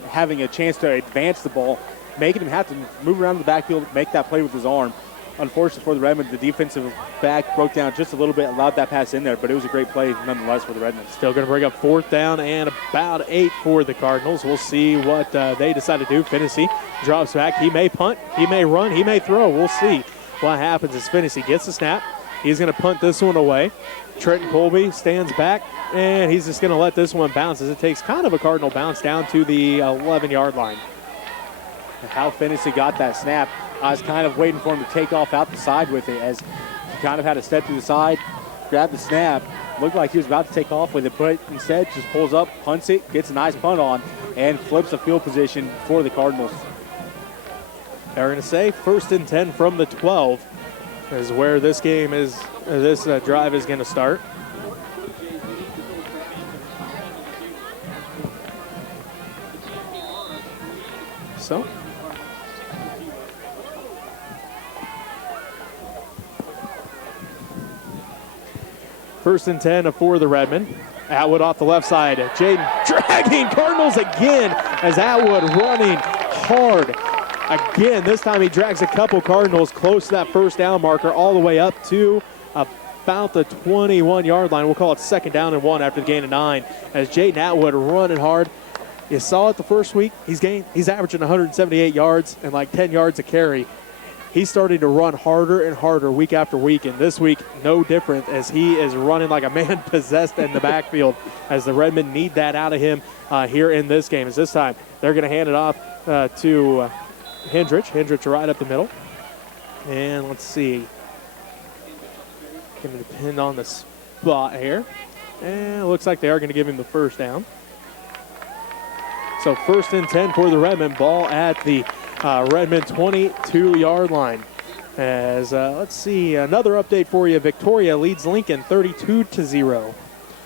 having a chance to advance the ball, making him have to move around in the backfield, make that play with his arm. Unfortunately for the Redmen, the defensive back broke down just a little bit, allowed that pass in there, but it was a great play nonetheless for the Redmen. Still going to bring up 4th down and about 8 for the Cardinals. We'll see what they decide to do. Finney drops back. He may punt, he may run, he may throw. We'll see what happens as Finney gets the snap. He's going to punt this one away. Trenton Colby stands back, and he's just going to let this one bounce as it takes kind of a Cardinal bounce down to the 11-yard line. How Finney got that snap, I was kind of waiting for him to take off out the side with it as he kind of had to step to the side, grab the snap, looked like he was about to take off with it, but instead just pulls up, punts it, gets a nice punt on, and flips the field position for the Cardinals. They're going to say 1st and 10 from the 12 is where this game is, this drive is going to start. So, First and 10 for the Redmen. Atwood off the left side. Jaden dragging Cardinals again as Atwood running hard. Again, this time he drags a couple Cardinals close to that first down marker all the way up to about the 21-yard line. We'll call it 2nd down and 1 after the gain of 9. As Jaden Atwood running hard. You saw it the first week. He's averaging 178 yards and like 10 yards a carry. He's starting to run harder and harder week after week, and this week no different as he is running like a man possessed in the backfield as the Redmen need that out of him here in this game. As this time they're going to hand it off to Hendrich. Hendrich right up the middle. And let's see. Going to depend on the spot here. And it looks like they are going to give him the first down. So 1st and 10 for the Redmen. Ball at the Redmen 22-yard line. As let's see, another update for you. Victoria leads Lincoln 32-0.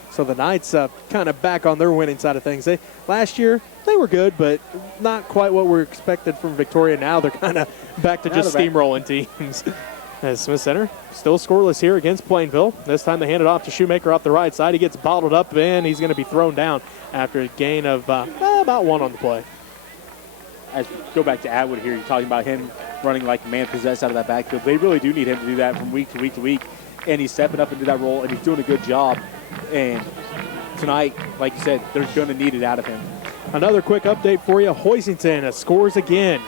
So the Knights kind of back on their winning side of things. Last year they were good, but not quite what we expected from Victoria. Now they're kind of back to just steamrolling teams. As Smith Center still scoreless here against Plainville. This time they hand it off to Shoemaker off the right side. He gets bottled up, and he's going to be thrown down after a gain of about 1 on the play. As we go back to Atwood here, you're talking about him running like a man possessed out of that backfield. They really do need him to do that from week to week to week, and he's stepping up into that role, and he's doing a good job. And tonight, like you said, they're going to need it out of him. Another quick update for you. Hoisington scores again.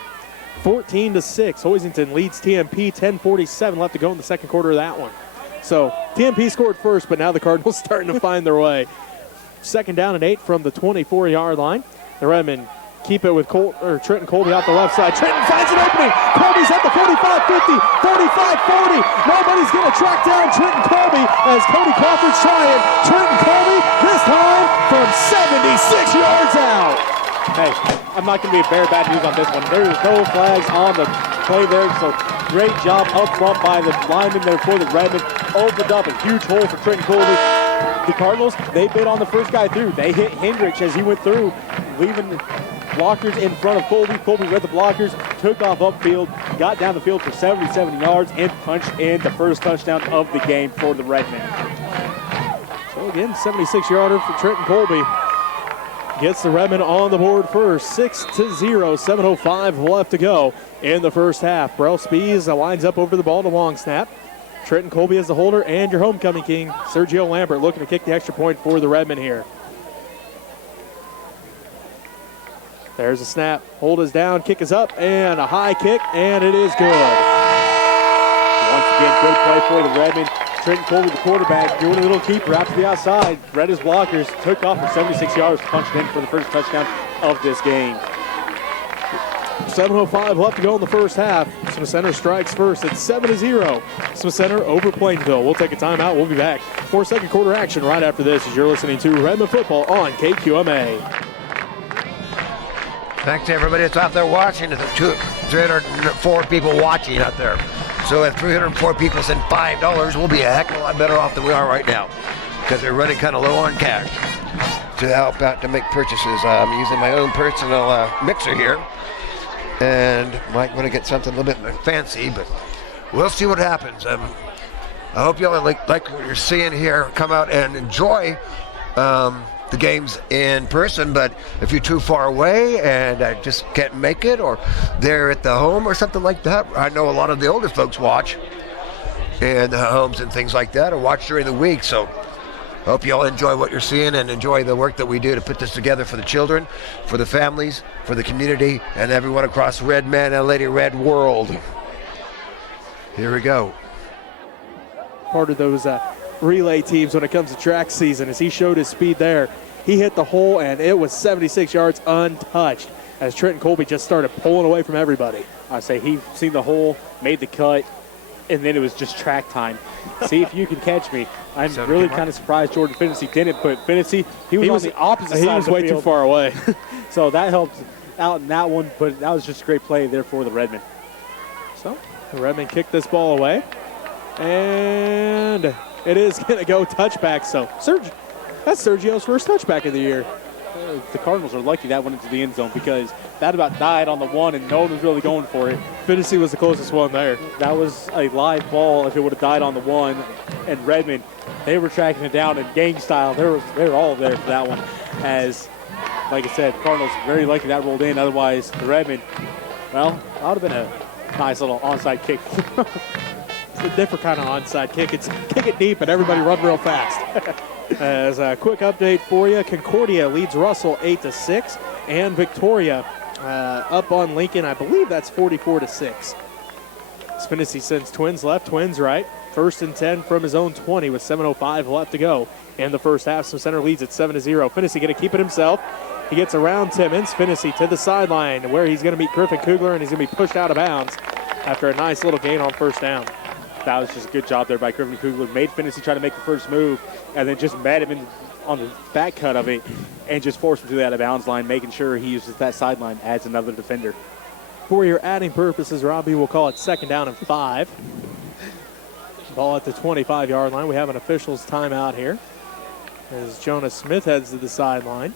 14-6. Hoisington leads TMP. 10:47 left to go in the second quarter of that one. So TMP scored first, but now the Cardinals starting to find their way. 2nd down and 8 from the 24-yard line. The Redmen keep it with Trenton Colby out the left side. Trenton finds an opening. Colby's at the 45-50, 45-40. Nobody's going to track down Trenton Colby as Cody Crawford's trying. Trenton Colby, this time from 76 yards out. Hey, I'm not going to be a bear bad news on this one. There is no flags on the play there, so great job up front by the lineman there for the Redmen. Opened up a huge hole for Trenton Colby. The Cardinals, they bit on the first guy through. They hit Hendricks as he went through, leaving blockers in front of Colby. Colby read the blockers, took off upfield, got down the field for 77 yards, and punched in the first touchdown of the game for the Redmen. So again, 76-yarder for Trenton Colby. Gets the Redmen on the board first, 6-0, 7:05 left to go in the first half. Burrell Spees lines up over the ball to long snap. Trenton Colby is the holder and your homecoming king, Sergio Lambert, looking to kick the extra point for the Redmen here. There's a snap. Hold is down, kick is up, and a high kick, and it is good. Once again, good play for the Redmen. Trenton Colby, the quarterback, doing a little keeper out to the outside. Read his blockers, took off for 76 yards, punched in for the first touchdown of this game. 7:05 left to go in the first half. Smith Center strikes first. It's 7-0. Smith Center over Plainville. We'll take a timeout. We'll be back for second quarter action right after this as you're listening to Redmen Football on KQMA. Thanks to everybody that's out there watching. There's 304 people watching out there. So if 304 people send $5, we'll be a heck of a lot better off than we are right now because they're running kind of low on cash to help out to make purchases. I'm using my own personal mixer here and might want to get something a little bit fancy, but we'll see what happens. I hope y'all like what you're seeing here. Come out and enjoy the games in person, but if you're too far away and just can't make it, or they're at the home or something like that, I know a lot of the older folks watch in the homes and things like that, or watch during the week. So hope you all enjoy what you're seeing and enjoy the work that we do to put this together for the children, for the families, for the community, and everyone across Redmen and Lady Red world. Here we go. Part of those relay teams when it comes to track season, as he showed his speed there. He hit the hole, and it was 76 yards untouched as Trenton Colby just started pulling away from everybody. I say he seen the hole, made the cut, and then it was just track time. See if you can catch me. I'm really kind of surprised Jordan Finney didn't, but Finney, he was on the opposite side of the field. He was way too far away. So that helped out in that one, but that was just a great play there for the Redmen. So the Redmen kicked this ball away, and it is going to go touchback. So that's Sergio's first touchback of the year. The Cardinals are lucky that went into the end zone because that about died on the one and no one was really going for it. Finney was the closest one there. That was a live ball if it would have died on the one. And Redmen, they were tracking it down in gang style. They were all there for that one. As, like I said, Cardinals very lucky that rolled in. Otherwise, the Redmen, well, that would have been a nice little onside kick. It's a different kind of onside kick. It's kick it deep and everybody run real fast. As a quick update for you, Concordia leads Russell 8-6, and Victoria up on Lincoln. I believe that's 44-6. Spinnessy sends Twins left, Twins right. 1st and 10 from his own 20 with 7:05 left to go in the first half. So Center leads at 7-0. Finney going to keep it himself. He gets around Timmons. Finney to the sideline where he's going to meet Griffin Kugler, and he's going to be pushed out of bounds after a nice little gain on first down. That was just a good job there by Griffin Kugler. Made Finney try to make the first move and then just met him on the back cut of it and just forced him to the out of bounds line, making sure he uses that sideline as another defender. For your adding purposes, Robbie, will call it 2nd down and 5. Ball at the 25-yard line. We have an official's timeout here as Jonas Smith heads to the sideline.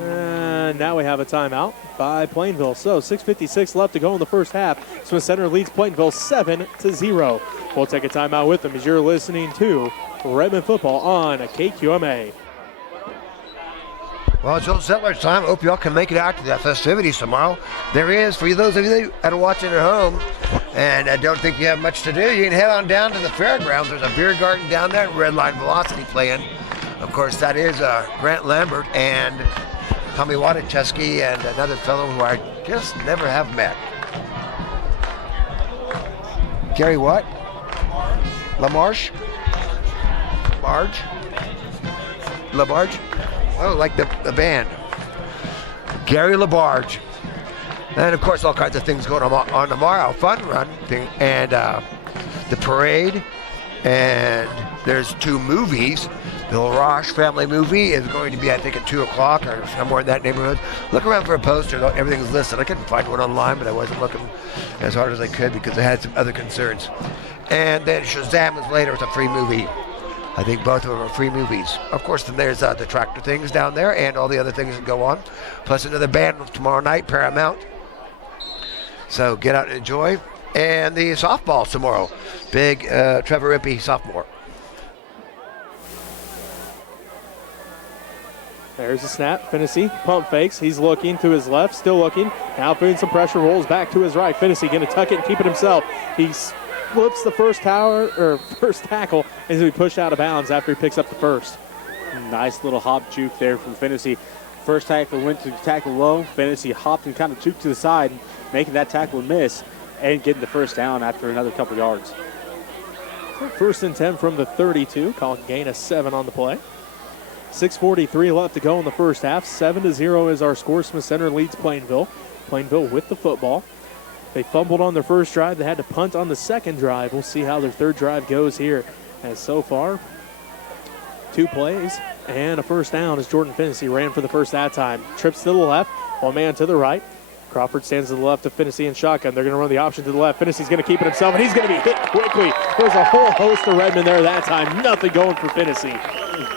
And now we have a timeout by Plainville. So 6:56 left to go in the first half. Smith Center leads Plainville 7-0. We'll take a timeout with them as you're listening to Redmen Football on KQMA. Well, it's Joe Settler's time. I hope y'all can make it out to the festivities tomorrow. There is, for those of you that are watching at home and I don't think you have much to do, you can head on down to the fairgrounds. There's a beer garden down there, Red Line Velocity playing. Of course, that is Grant Lambert and Tommy Wadacheski and another fellow who I just never have met. Gary what? LaMarche? Labarge? Oh, like the band. Gary LaBarge. And of course, all kinds of things going on tomorrow. Fun run thing, and the parade, and there's 2 movies. The LaRoche family movie is going to be, I think, at 2 o'clock or somewhere in that neighborhood. Look around for a poster. Everything's listed. I couldn't find one online, but I wasn't looking as hard as I could because I had some other concerns. And then Shazam is later. It's a free movie. I think both of them are free movies. Of course, then there's the tractor things down there and all the other things that go on. Plus another band tomorrow night, Paramount. So get out and enjoy. And the softball tomorrow. Big Trevor Rippey sophomore. There's a snap. Finney pump fakes. He's looking to his left, still looking. Now feeling some pressure, rolls back to his right. Finney going to tuck it and keep it himself. He flips the first tackle as he pushed out of bounds after he picks up the first. Nice little hop juke there from Finney. First tackle went to tackle low. Finney hopped and kind of juked to the side, making that tackle miss and getting the first down after another couple yards. First and 10 from the 32. Call gain of 7 on the play. 6:43 left to go in the first half. 7-0 is our score. Smith Center leads Plainville. Plainville with the football. They fumbled on their first drive. They had to punt on the second drive. We'll see how their third drive goes here. As so far, 2 plays and a first down as Jordan Finney ran for the first that time. Trips to the left, 1 man to the right. Crawford stands to the left of Finney and shotgun. They're going to run the option to the left. Finney's going to keep it himself, and he's going to be hit quickly. There's a whole host of Redmen there that time. Nothing going for Finney.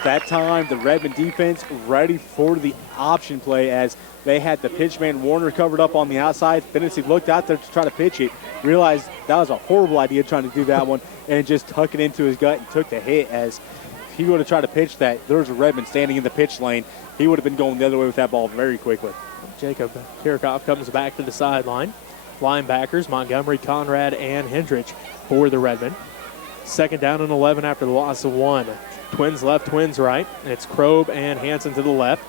That time, the Redmen defense ready for the option play as they had the pitchman Warner covered up on the outside. Finney looked out there to try to pitch it, realized that was a horrible idea trying to do that one, and just tuck it into his gut and took the hit. As if he would have tried to pitch that, there was a Redman standing in the pitch lane. He would have been going the other way with that ball very quickly. Jacob Kickoff comes back to the sideline. Linebackers, Montgomery, Conrad, and Hendrich for the Redmen. Second down and 11 after the loss of 1. Twins left, twins right. It's Krob and Hansen to the left.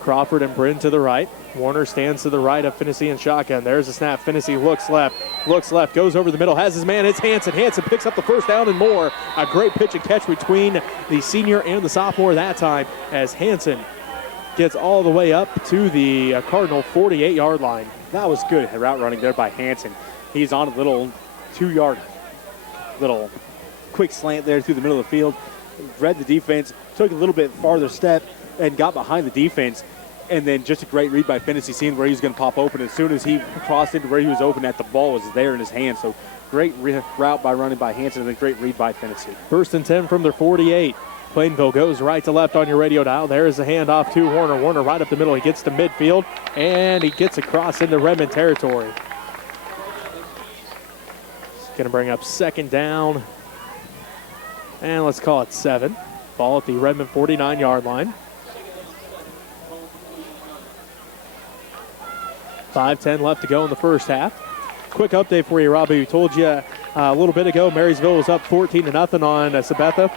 Crawford and Bryn to the right. Warner stands to the right of Finney and shotgun. There's a snap. Finney looks left, goes over the middle, has his man. It's Hansen. Hansen picks up the first down and more. A great pitch and catch between the senior and the sophomore that time as Hansen gets all the way up to the Cardinal 48-yard line. That was good route running there by Hansen. He's on a little 2-yard, little quick slant there through the middle of the field. Read the defense, took a little bit farther step, and got behind the defense. And then just a great read by Finney, seeing where he was going to pop open. As soon as he crossed into where he was open, the ball was there in his hand. So great route by running by Hansen, and then great read by Finney. First and 10 from their 48. Plainville goes right to left on your radio dial. There is a handoff to Warner. Warner right up the middle. He gets to midfield, and he gets across into Redmen territory. Going to bring up second down, and let's call it 7. Ball at the Redmen 49-yard line. 5:10 left to go in the first half. Quick update for you, Robbie. We told you a little bit ago Marysville was up 14-0 on Sabetha.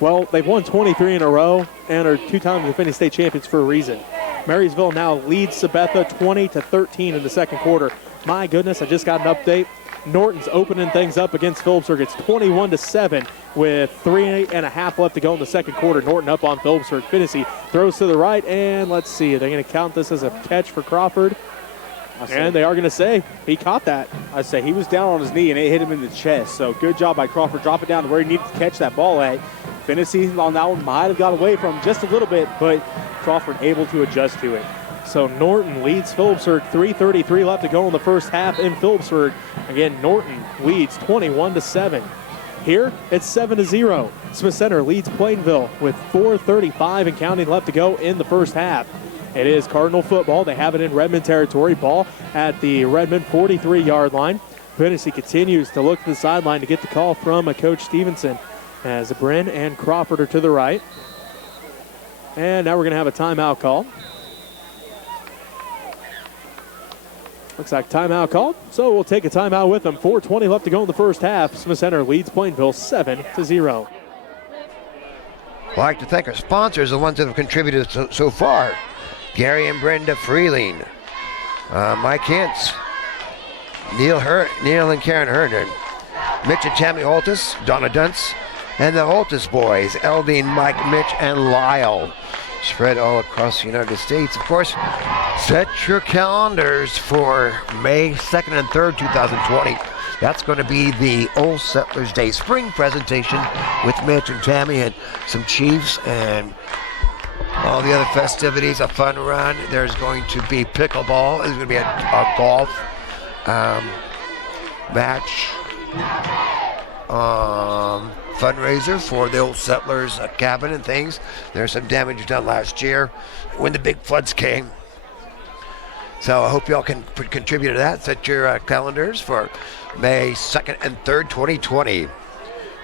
Well, they've won 23 in a row and are 2-time Defending State champions for a reason. Marysville now leads Sabetha 20-13 in the second quarter. My goodness, I just got an update. Norton's opening things up against Phillipsburg. It's 21-7 with 3.5 left to go in the second quarter. Norton up on Phillipsburg. Finney throws to the right, and let's see. They're going to count this as a catch for Crawford. And they are going to say he caught that. I say he was down on his knee and it hit him in the chest. So good job by Crawford. Drop it down to where he needed to catch that ball at. Finney on that one might have got away from him just a little bit, but Crawford able to adjust to it. So Norton leads Phillipsburg. 3:33 left to go in the first half in Phillipsburg. Again, Norton leads 21-7. Here, it's 7-0. Smith Center leads Plainville with 4:35 and counting left to go in the first half. It is Cardinal football. They have it in Redmen territory. Ball at the Redmen 43-yard line. Finney continues to look to the sideline to get the call from Coach Stevenson as Bryn and Crawford are to the right. And now we're going to have a timeout call. Looks like timeout called, so we'll take a timeout with them. 4:20 left to go in the first half. Smith Center leads Plainville 7-0. I'd like to thank our sponsors, the ones that have contributed so far. Gary and Brenda Freeling, Mike Hintz, Neil and Karen Herndon, Mitch and Tammy Holtis, Donna Dunce, and the Holtis boys, Eldine, Mike, Mitch, and Lyle. spread all across the United States. Of course, set your calendars for May 2nd and 3rd, 2020. That's going to be the Old Settlers Day spring presentation with Mitch and Tammy and some Chiefs and all the other festivities, a fun run. There's going to be pickleball. There's going to be a golf match fundraiser for the Old Settlers cabin and things. There's some damage done last year when the big floods came. So I hope y'all can contribute to that. Set your calendars for May 2nd and 3rd, 2020.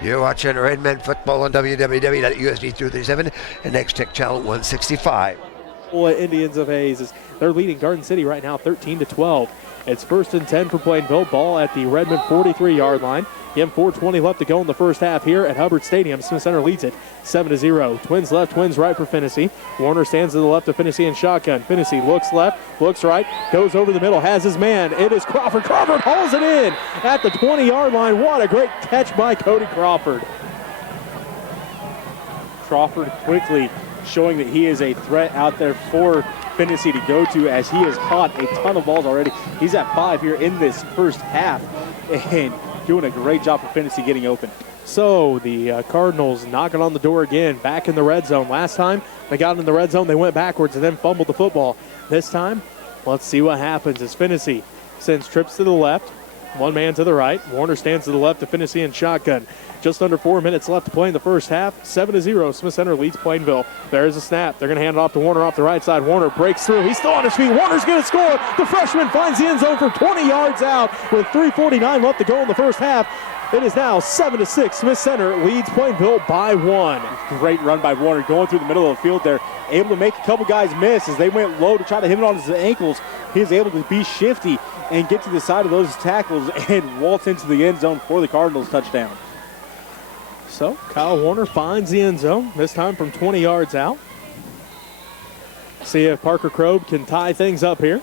You're watching Redmen football on www.usd237 and Next Tech Channel 165. Indians of Hayes, they're leading Garden City right now 13-12. It's 1st and 10 for Plainville. Ball at the Redmen 43-yard line. Again, 4:20 left to go in the first half here at Hubbard Stadium. Smith Center leads it 7-0. Twins left, twins right for Finney. Warner stands to the left of Finney in shotgun. Finney looks left, looks right, goes over the middle, has his man. It is Crawford. Crawford hauls it in at the 20-yard line. What a great catch by Cody Crawford. Crawford quickly showing that he is a threat out there for Finney to go to, as he has caught a ton of balls already. He's at 5 here in this first half and doing a great job for Finney getting open. So the Cardinals knocking on the door again, back in the red zone. Last time they got in the red zone, they went backwards and then fumbled the football. This time, let's see what happens as Finney sends trips to the left, one man to the right. Warner stands to the left of Finney in shotgun. Just under 4 minutes left to play in the first half. 7-0. Smith Center leads Plainville. There's a snap. They're going to hand it off to Warner off the right side. Warner breaks through. He's still on his feet. Warner's going to score. The freshman finds the end zone from 20 yards out with 3:49 left to go in the first half. It is now 7-6. Smith Center leads Plainville by 1. Great run by Warner going through the middle of the field there. Able to make a couple guys miss as they went low to try to hit it on his ankles. He is able to be shifty and get to the side of those tackles and waltz into the end zone for the Cardinals touchdown. So Kyle Warner finds the end zone, this time from 20 yards out. See if Parker Krob can tie things up here.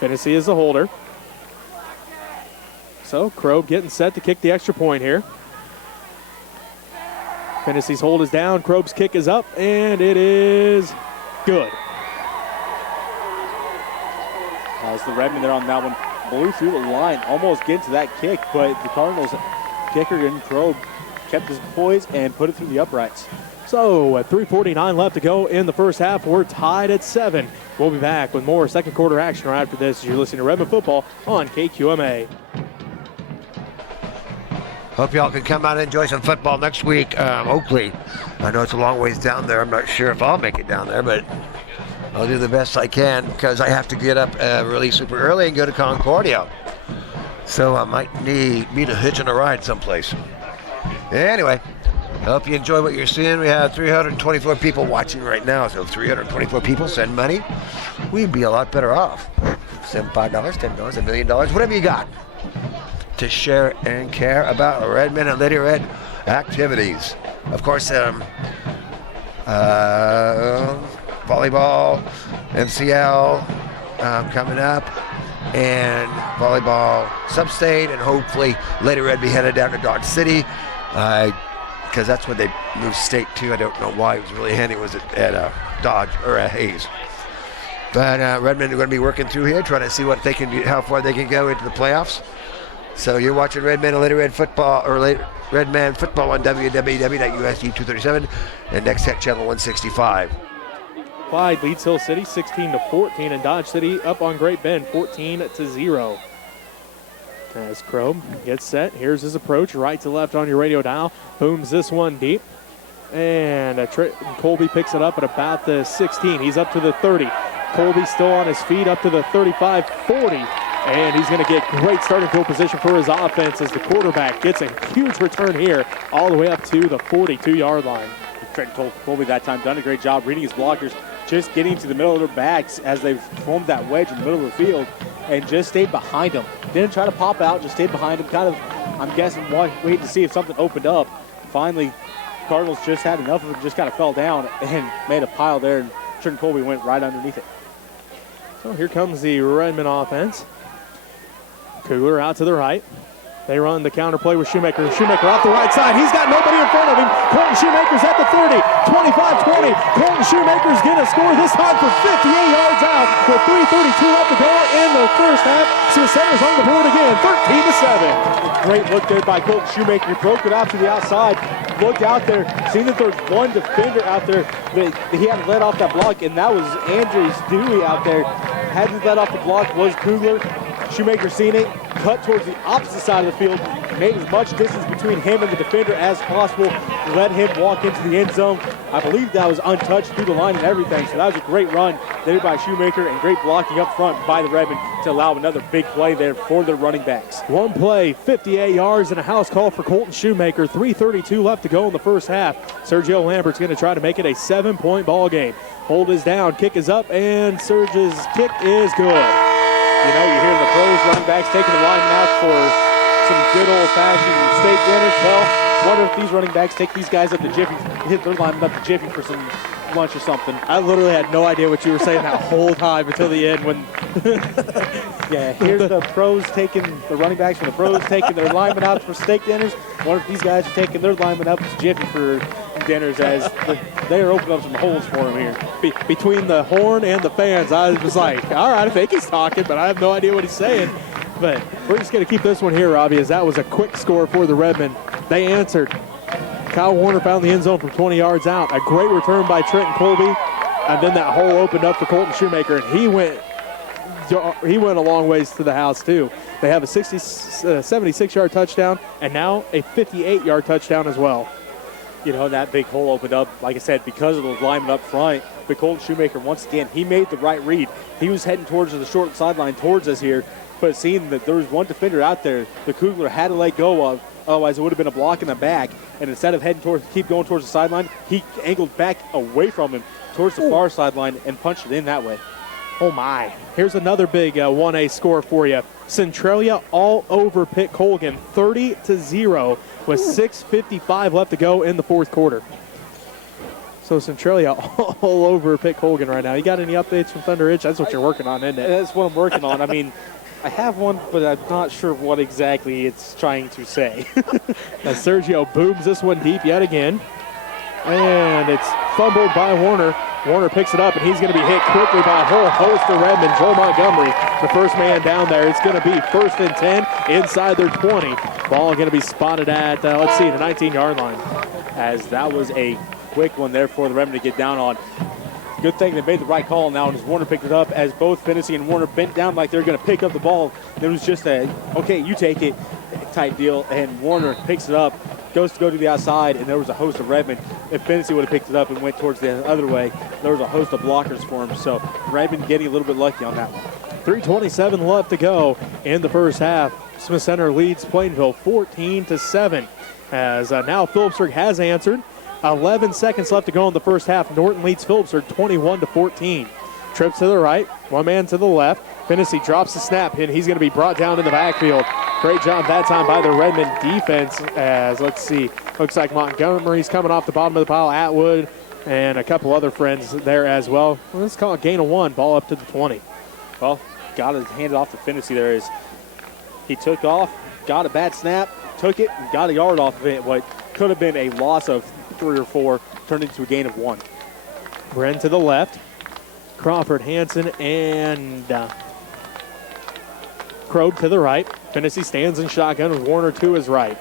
Finney is the holder. So Krob getting set to kick the extra point here. Finney's hold is down. Krob's kick is up, and it is good. As the Redmen there on that one blew through the line, almost getting to that kick, but the Cardinals kicker and Krob kept his poise and put it through the uprights. So at 3:49 left to go in the first half, we're tied at 7. We'll be back with more second quarter action right after this. You're listening to Redmen football on KQMA. Hope y'all can come out and enjoy some football next week. Oakley, I know it's a long ways down there. I'm not sure if I'll make it down there, but I'll do the best I can because I have to get up really super early and go to Concordia. So I might need me to hitch on a ride someplace. Anyway, hope you enjoy what you're seeing. We have 324 people watching right now. So 324 people send money. We'd be a lot better off. Send $5, $10, $1 million, whatever you got to share and care about Redmen and Lady Red activities. Of course, volleyball, MCL coming up, and volleyball sub-state, and hopefully Lady Red be headed down to Dodge City, because that's where they moved state to. I don't know why. It was really handy. Was it at Dodge or at Hayes? But Redmen are going to be working through here, trying to see what they can do, how far they can go into the playoffs. So you're watching Redmen and Lady Red football, or Redmen football on www.usd237 and Next Tech Channel 165. Clyde leads Hill City 16-14, and Dodge City up on Great Bend 14-0. As Krob gets set, here's his approach, right to left on your radio dial, booms this one deep, and Colby picks it up at about the 16. He's up to the 30. Colby still on his feet up to the 35-40. And he's going to get great starting field position for his offense as the quarterback gets a huge return here all the way up to the 42-yard line. Trenton Colby that time done a great job reading his blockers, just getting to the middle of their backs as they've formed that wedge in the middle of the field and just stayed behind them. Didn't try to pop out, just stayed behind them, kind of, I'm guessing, waiting to see if something opened up. Finally, Cardinals just had enough of it, just kind of fell down and made a pile there, and Trenton Colby went right underneath it. So here comes the Redmen offense. Kugler out to the right. They run the counter play with Shoemaker. Shoemaker off the right side. He's got nobody in front of him. Colton Shoemaker's at the 30, 25-20. Colton Shoemaker's going to score this time for 58 yards out with 3:32 left to go in the first half. So the Center's on the board again, 13-7. Great look there by Colton Shoemaker. He broke it out to the outside. Looked out there, seen that there's one defender out there that he had to let off that block, and that was Andrews Dewey out there. Had to let off the block was Kugler. Shoemaker seen it, cut towards the opposite side of the field, made as much distance between him and the defender as possible, let him walk into the end zone. I believe that was untouched through the line and everything, so that was a great run there by Shoemaker and great blocking up front by the Redmen to allow another big play there for the running backs. One play, 58 yards, and a house call for Colton Shoemaker. 3:32 left to go in the first half. Sergio Lambert's going to try to make it a 7-point ball game. Hold is down, kick is up, and Serge's kick is good. You know, you hear the pros running backs taking the linemen out for some good old-fashioned steak dinners. Well, wonder if these running backs take these guys up to Jiffy, hit their linemen up to Jiffy for some lunch or something. I literally had no idea what you were saying that whole time until the end when... Yeah, here's the pros taking the running backs from the pros taking their linemen out for steak dinners. Wonder if these guys are taking their linemen up to Jiffy for dinners as they're opening up some holes for him here. Between the horn and the fans, I was like, all right, I think he's talking, but I have no idea what he's saying. But we're just going to keep this one here, Robbie, as that was a quick score for the Redmen. They answered. Kyle Warner found the end zone from 20 yards out. A great return by Trenton Colby. And then that hole opened up for Colton Shoemaker, and he went a long ways to the house, too. They have a 76-yard touchdown, and now a 58-yard touchdown as well. You know, that big hole opened up, like I said, because of those linemen up front. But Colton Shoemaker, once again, he made the right read. He was heading towards the short sideline towards us here, but seeing that there was one defender out there the Kugler had to let go of, otherwise it would have been a block in the back. And instead of keep going towards the sideline, he angled back away from him towards the far sideline and punched it in that way. Oh, my. Here's another big 1A score for you. Centralia all over Pitt Colgan, 30-0 with 6:55 left to go in the fourth quarter. So Centralia all over Pitt Colgan right now. You got any updates from Thunder Ridge? That's what you're working on, isn't it? That's what I'm working on. I mean, I have one, but I'm not sure what exactly it's trying to say. As Sergio booms this one deep yet again. And it's fumbled by Warner. Warner picks it up, and he's going to be hit quickly by a whole host of Redmen. Joe Montgomery, the first man down there. It's going to be 1st and 10 inside their 20. Ball going to be spotted at, the 19-yard line. As that was a quick one there for the Redmen to get down on. Good thing they made the right call now, and as Warner picked it up, as both Finnessy and Warner bent down like they're going to pick up the ball. It was just a, okay, you take it type deal, and Warner picks it up, goes to go to the outside, and there was a host of Redmen. If Finnessy would have picked it up and went towards the other way, there was a host of blockers for him. So Redmen getting a little bit lucky on that one. 3:27 left to go in the first half. Smith Center leads Plainville 14-7. As now Phillipsburg has answered. 11 seconds left to go in the first half. Norton leads Phillipsburg 21-14. Trips to the right, one man to the left. Finnessy drops the snap, and he's going to be brought down in the backfield. Great job that time by the Redmen defense. As let's see, looks like Montgomery's coming off the bottom of the pile. Atwood and a couple other friends there as well. Let's call it gain of 1. Ball up to the 20. Well, got to hand it off to Finnessy there as he took off, got a bad snap, took it, and got a yard off of it. What could have been a loss of 3 or 4 turned into a gain of 1. Bren to the left. Crawford, Hansen, and Krogh to the right. Finnessy stands in shotgun with Warner to his right.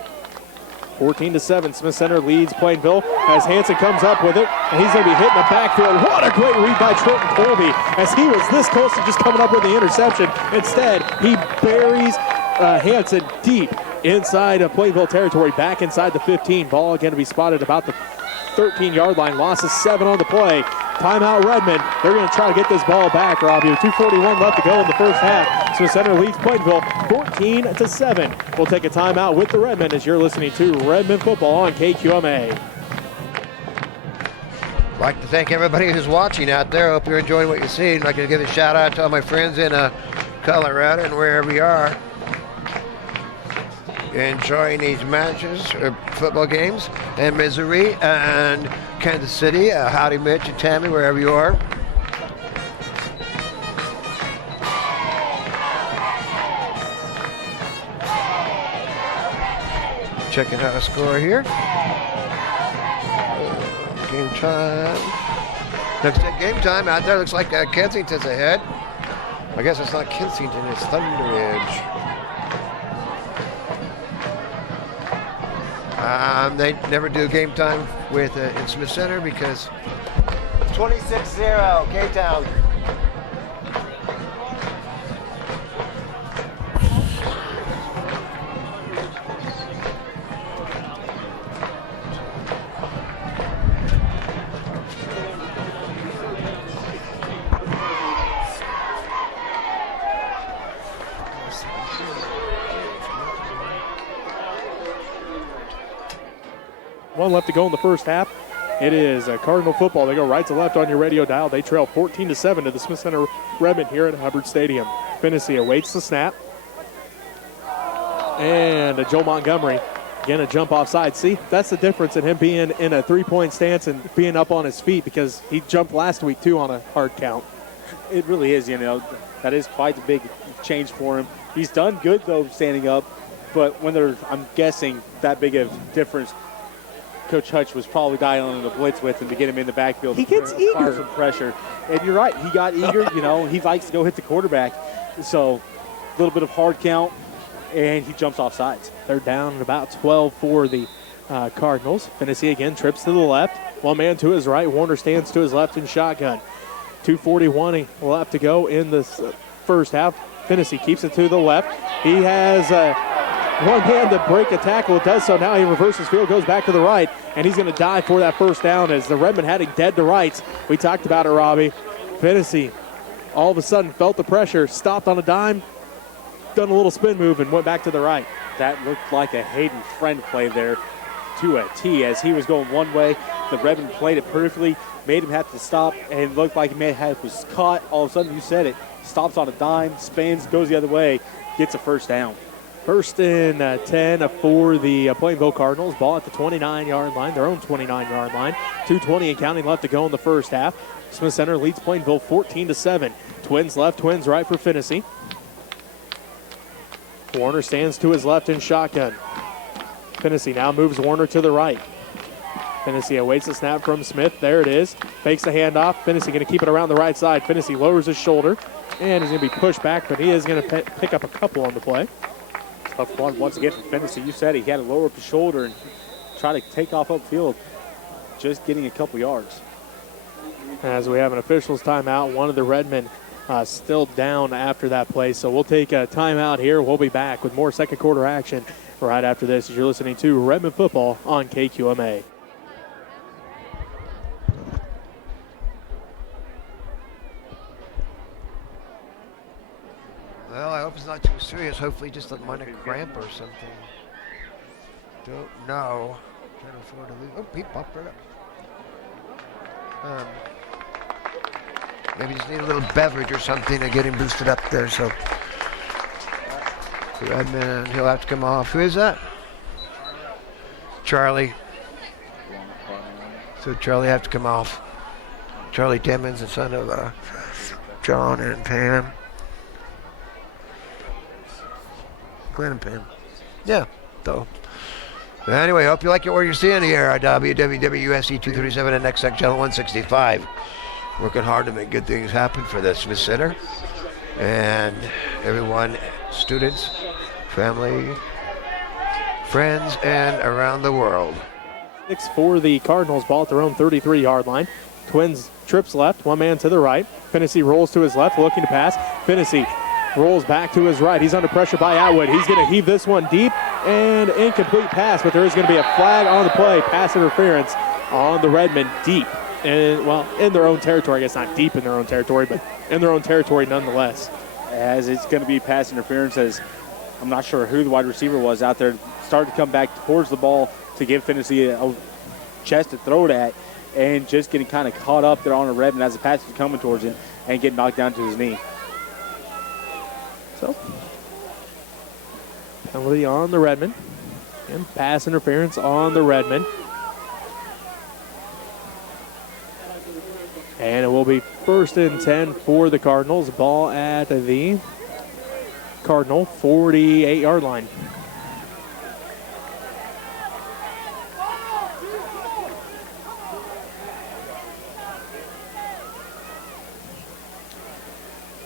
14-7, Smith Center leads Plainville as Hansen comes up with it, and he's going to be hitting the backfield. What a great read by Trenton Colby as he was this close to just coming up with the interception. Instead, he buries Hansen deep inside of Plainville territory, back inside the 15. Ball going to be spotted about the 13-yard line. Loss of 7 on the play. Timeout Redmen. They're going to try to get this ball back, Robbie. 2:41 left to go in the first half. Smith Center leads Plainville 14-7. We'll take a timeout with the Redmen as you're listening to Redmen football on KQMA. I'd like to thank everybody who's watching out there. Hope you're enjoying what you're seeing. I'd like to give a shout out to all my friends in Colorado and wherever you are. Enjoying these matches or football games in Missouri and Kansas City. Howdy, Mitch and Tammy, wherever you are. checking out a score here. Game time. Next at game time out there looks like Kensington's ahead. I guess it's not Kensington, it's Thunder Ridge. They never do game time with in Smith Center because 26-0, K-Town. One left to go in the first half. It is Cardinal football. They go right to left on your radio dial. They trail 14-7 to the Smith Center Redmen here at Hubbard Stadium. Finney awaits the snap. And Joe Montgomery, again, a jump offside. See, that's the difference in him being in a three-point stance and being up on his feet because he jumped last week, too, on a hard count. It really is, that is quite a big change for him. He's done good, though, standing up. But when there's, I'm guessing, that big of difference, Coach Hutch was probably dialing the blitz with him to get him in the backfield. He gets eager. Some pressure. And you're right, he got eager. He likes to go hit the quarterback. So a little bit of hard count, and he jumps off sides. They're down at about 12 for the Cardinals. Finney again trips to the left. One man to his right. Warner stands to his left in shotgun. 2:41 left to go in this first half. Finney keeps it to the left. He has one man to break a tackle. It does so now. He reverses field, goes back to the right, and he's going to dive for that first down as the Redmen heading dead to rights. We talked about it, Robbie. Finney all of a sudden felt the pressure, stopped on a dime, done a little spin move, and went back to the right. That looked like a Hayden Friend play there to a T as he was going one way. The Redmen played it perfectly, made him have to stop, and it looked like he was caught. All of a sudden, you said it, stops on a dime, spins, goes the other way, gets a first down. First and 10 for the Plainville Cardinals. Ball at the 29-yard line, their own 29-yard line. 2:20 and counting left to go in the first half. Smith Center leads Plainville 14-7. Twins left, twins right for Finney. Warner stands to his left in shotgun. Finney now moves Warner to the right. Finney awaits the snap from Smith. There it is. Fakes the handoff. Finney going to keep it around the right side. Finney lowers his shoulder, and he's going to be pushed back, but he is going to pick up a couple on the play. Tough one once again from Finney. You said he had to lower up his shoulder and try to take off upfield, just getting a couple yards. As we have an officials timeout, one of the Redmen still down after that play. So we'll take a timeout here. We'll be back with more second quarter action right after this as you're listening to Redmen football on KQMA. Well, I hope it's not too serious. Hopefully just a minor cramp or something. Don't know. Trying to afford to lose. Oh, he popped right up. Maybe just need a little beverage or something to get him boosted up there. So, Redman, he'll have to come off. Who is that? Charlie. So Charlie have to come off. Charlie Timmons, the son of John and Pam. Glenn and Pam. Yeah, though. Anyway, hope you like what you're seeing here at WWWSC 237 and XX Channel 165. Working hard to make good things happen for the Smith Center and everyone, students, family, friends, and around the world. 6 for the Cardinals, ball at their own 33-yard line. Twins trips left, one man to the right. Finney rolls to his left, looking to pass. Finney rolls back to his right. He's under pressure by Atwood. He's going to heave this one deep and incomplete pass, but there is going to be a flag on the play. Pass interference on the Redmen deep. And, well, in their own territory. I guess not deep in their own territory, but in their own territory nonetheless. As it's going to be pass interference, as I'm not sure who the wide receiver was out there, started to come back towards the ball to give Finney a chest to throw it at, and just getting kind of caught up there on the Redmen as the pass was coming towards him and getting knocked down to his knee. So, penalty on the Redmen, and pass interference on the Redmen. And it will be 1st and 10 for the Cardinals. Ball at the Cardinal 48-yard line.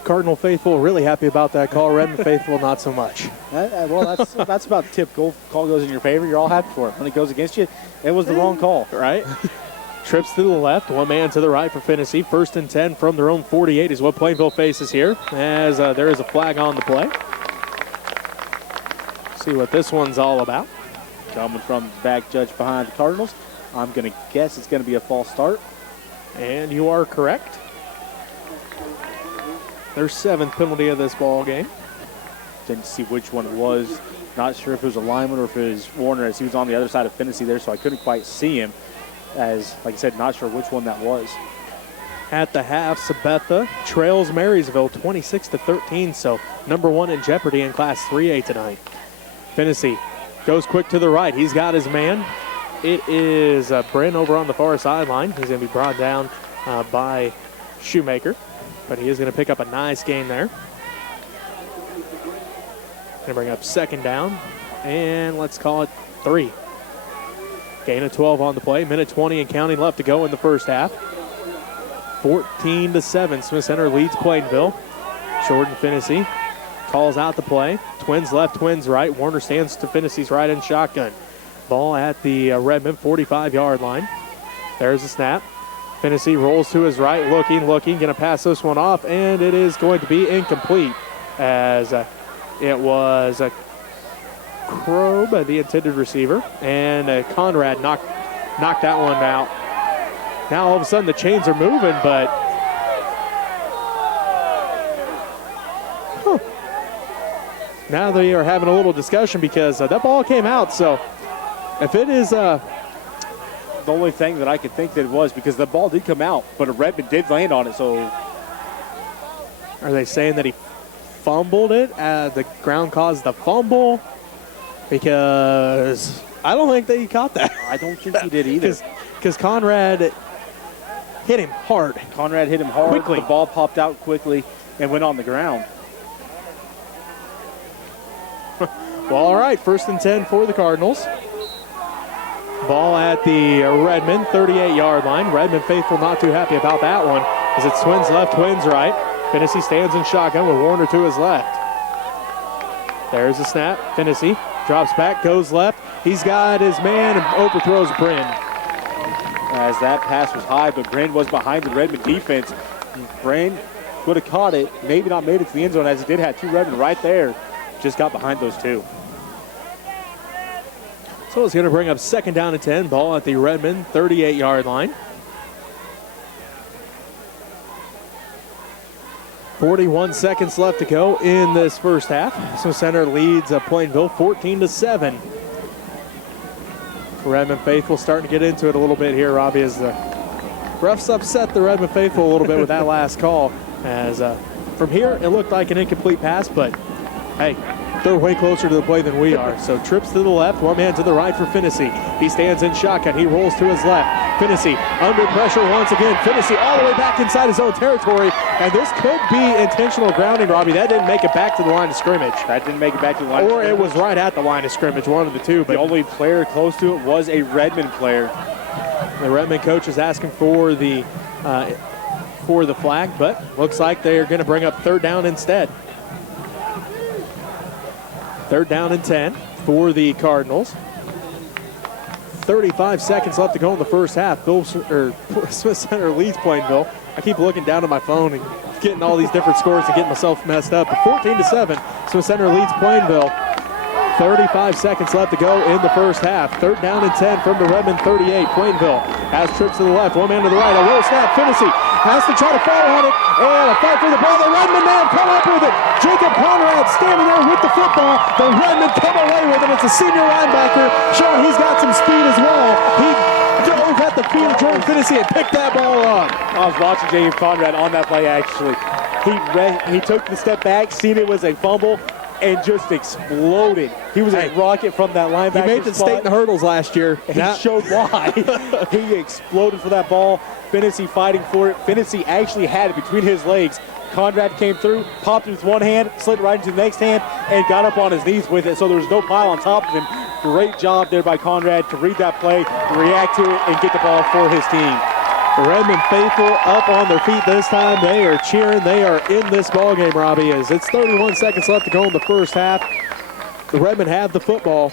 Cardinal faithful really happy about that call. Redmen faithful not so much. Well, that's about typical. Call goes in your favor, you're all happy for it. When it goes against you, it was the wrong call. Right? Trips to the left, one man to the right for Finney. 1st and 10 from their own 48 is what Plainville faces here, as there is a flag on the play. See what this one's all about. Coming from the back judge behind the Cardinals, I'm going to guess it's going to be a false start. And you are correct. Their 7th penalty of this ball game. Didn't see which one it was. Not sure if it was a lineman or if it was Warner, as he was on the other side of Finney there, so I couldn't quite see him. As, like I said, not sure which one that was. At the half, Sabetha trails Marysville 26-13, so number 1 in jeopardy in Class 3A tonight. Finney goes quick to the right. He's got his man. It is Bryn over on the far sideline. He's going to be brought down by Shoemaker, but he is going to pick up a nice gain there. Going to bring up 2nd down, and let's call it 3. Gain of 12 on the play. Minute 20 and counting left to go in the first half. 14-7. Smith Center leads Plainville. Jordan Finney calls out the play. Twins left, twins right. Warner stands to Finney's right in shotgun. Ball at the Redmen 45-yard line. There's the snap. Finney rolls to his right, looking. Going to pass this one off, and it is going to be incomplete, as it was Krob, the intended receiver, and Conrad knocked that one out. Now all of a sudden the chains are moving, but now they are having a little discussion because that ball came out. So if it is the only thing that I could think that it was, because the ball did come out, but a Redman did land on it. So are they saying that he fumbled it? The ground caused the fumble? Because I don't think that he caught that. I don't think he did either. Because Conrad hit him hard. Conrad hit him hard. Quickly. The ball popped out quickly and went on the ground. Well, all right, 1st and 10 for the Cardinals. Ball at the Redmen 38-yard line. Redmen faithful not too happy about that one, as it's twins left, twins right. Finney stands in shotgun with Warner to his left. There's the snap. Finney drops back, goes left. He's got his man and overthrows Bryn. As that pass was high, but Bryn was behind the Redmond defense. Bryn would have caught it, maybe not made it to the end zone, as he did have 2 Redmond right there. Just got behind those 2. So it's going to bring up 2nd down and 10. Ball at the Redmen 38-yard line. 41 seconds left to go in this first half. So Center leads Plainville 14-7. Redmen faithful starting to get into it a little bit here, Robbie, as the refs upset the Redmen faithful a little bit with that last call. As from here, it looked like an incomplete pass, but hey, they're way closer to the play than we are. So trips to the left, one man to the right for Finney. He stands in shotgun. He rolls to his left. Finney under pressure once again. Finney all the way back inside his own territory. And this could be intentional grounding, Robbie. That didn't make it back to the line of scrimmage. That didn't make it back to the line or it was right at the line of scrimmage, one of the two. But the only player close to it was a Redmond player. The Redmond coach is asking for the flag, but looks like they're going to bring up 3rd down instead. 3rd down and 10 for the Cardinals. 35 seconds left to go in the first half. Smith Center leads Plainville. I keep looking down at my phone and getting all these different scores and getting myself messed up. But 14-7, Smith Center leads Plainville. 35 seconds left to go in the first half. 3rd down and 10 from the Redmen 38. Plainville has trips to the left, one man to the right. A low snap. Finney has to try to fall on it, and a fight for the ball. The Redmen man come up with it. Jacob Conrad standing there with the football. The Redmen come away with it. It's a senior linebacker showing he's got some speed as well. He dove at the feet of Jordan Finney and picked that ball up. I was watching Jacob Conrad on that play, actually. He took the step back, seen it was a fumble, and just exploded. He was a rocket from that linebacker. He made the state in the hurdles last year. He showed why. He exploded for that ball. Finney fighting for it. Finney actually had it between his legs. Conrad came through, popped it with one hand, slid it right into the next hand, and got up on his knees with it, so there was no pile on top of him. Great job there by Conrad to read that play, react to it, and get the ball for his team. Redmen faithful up on their feet this time. They are cheering. They are in this ball game, Robbie, as it's 31 seconds left to go in the first half. The Redmen have the football,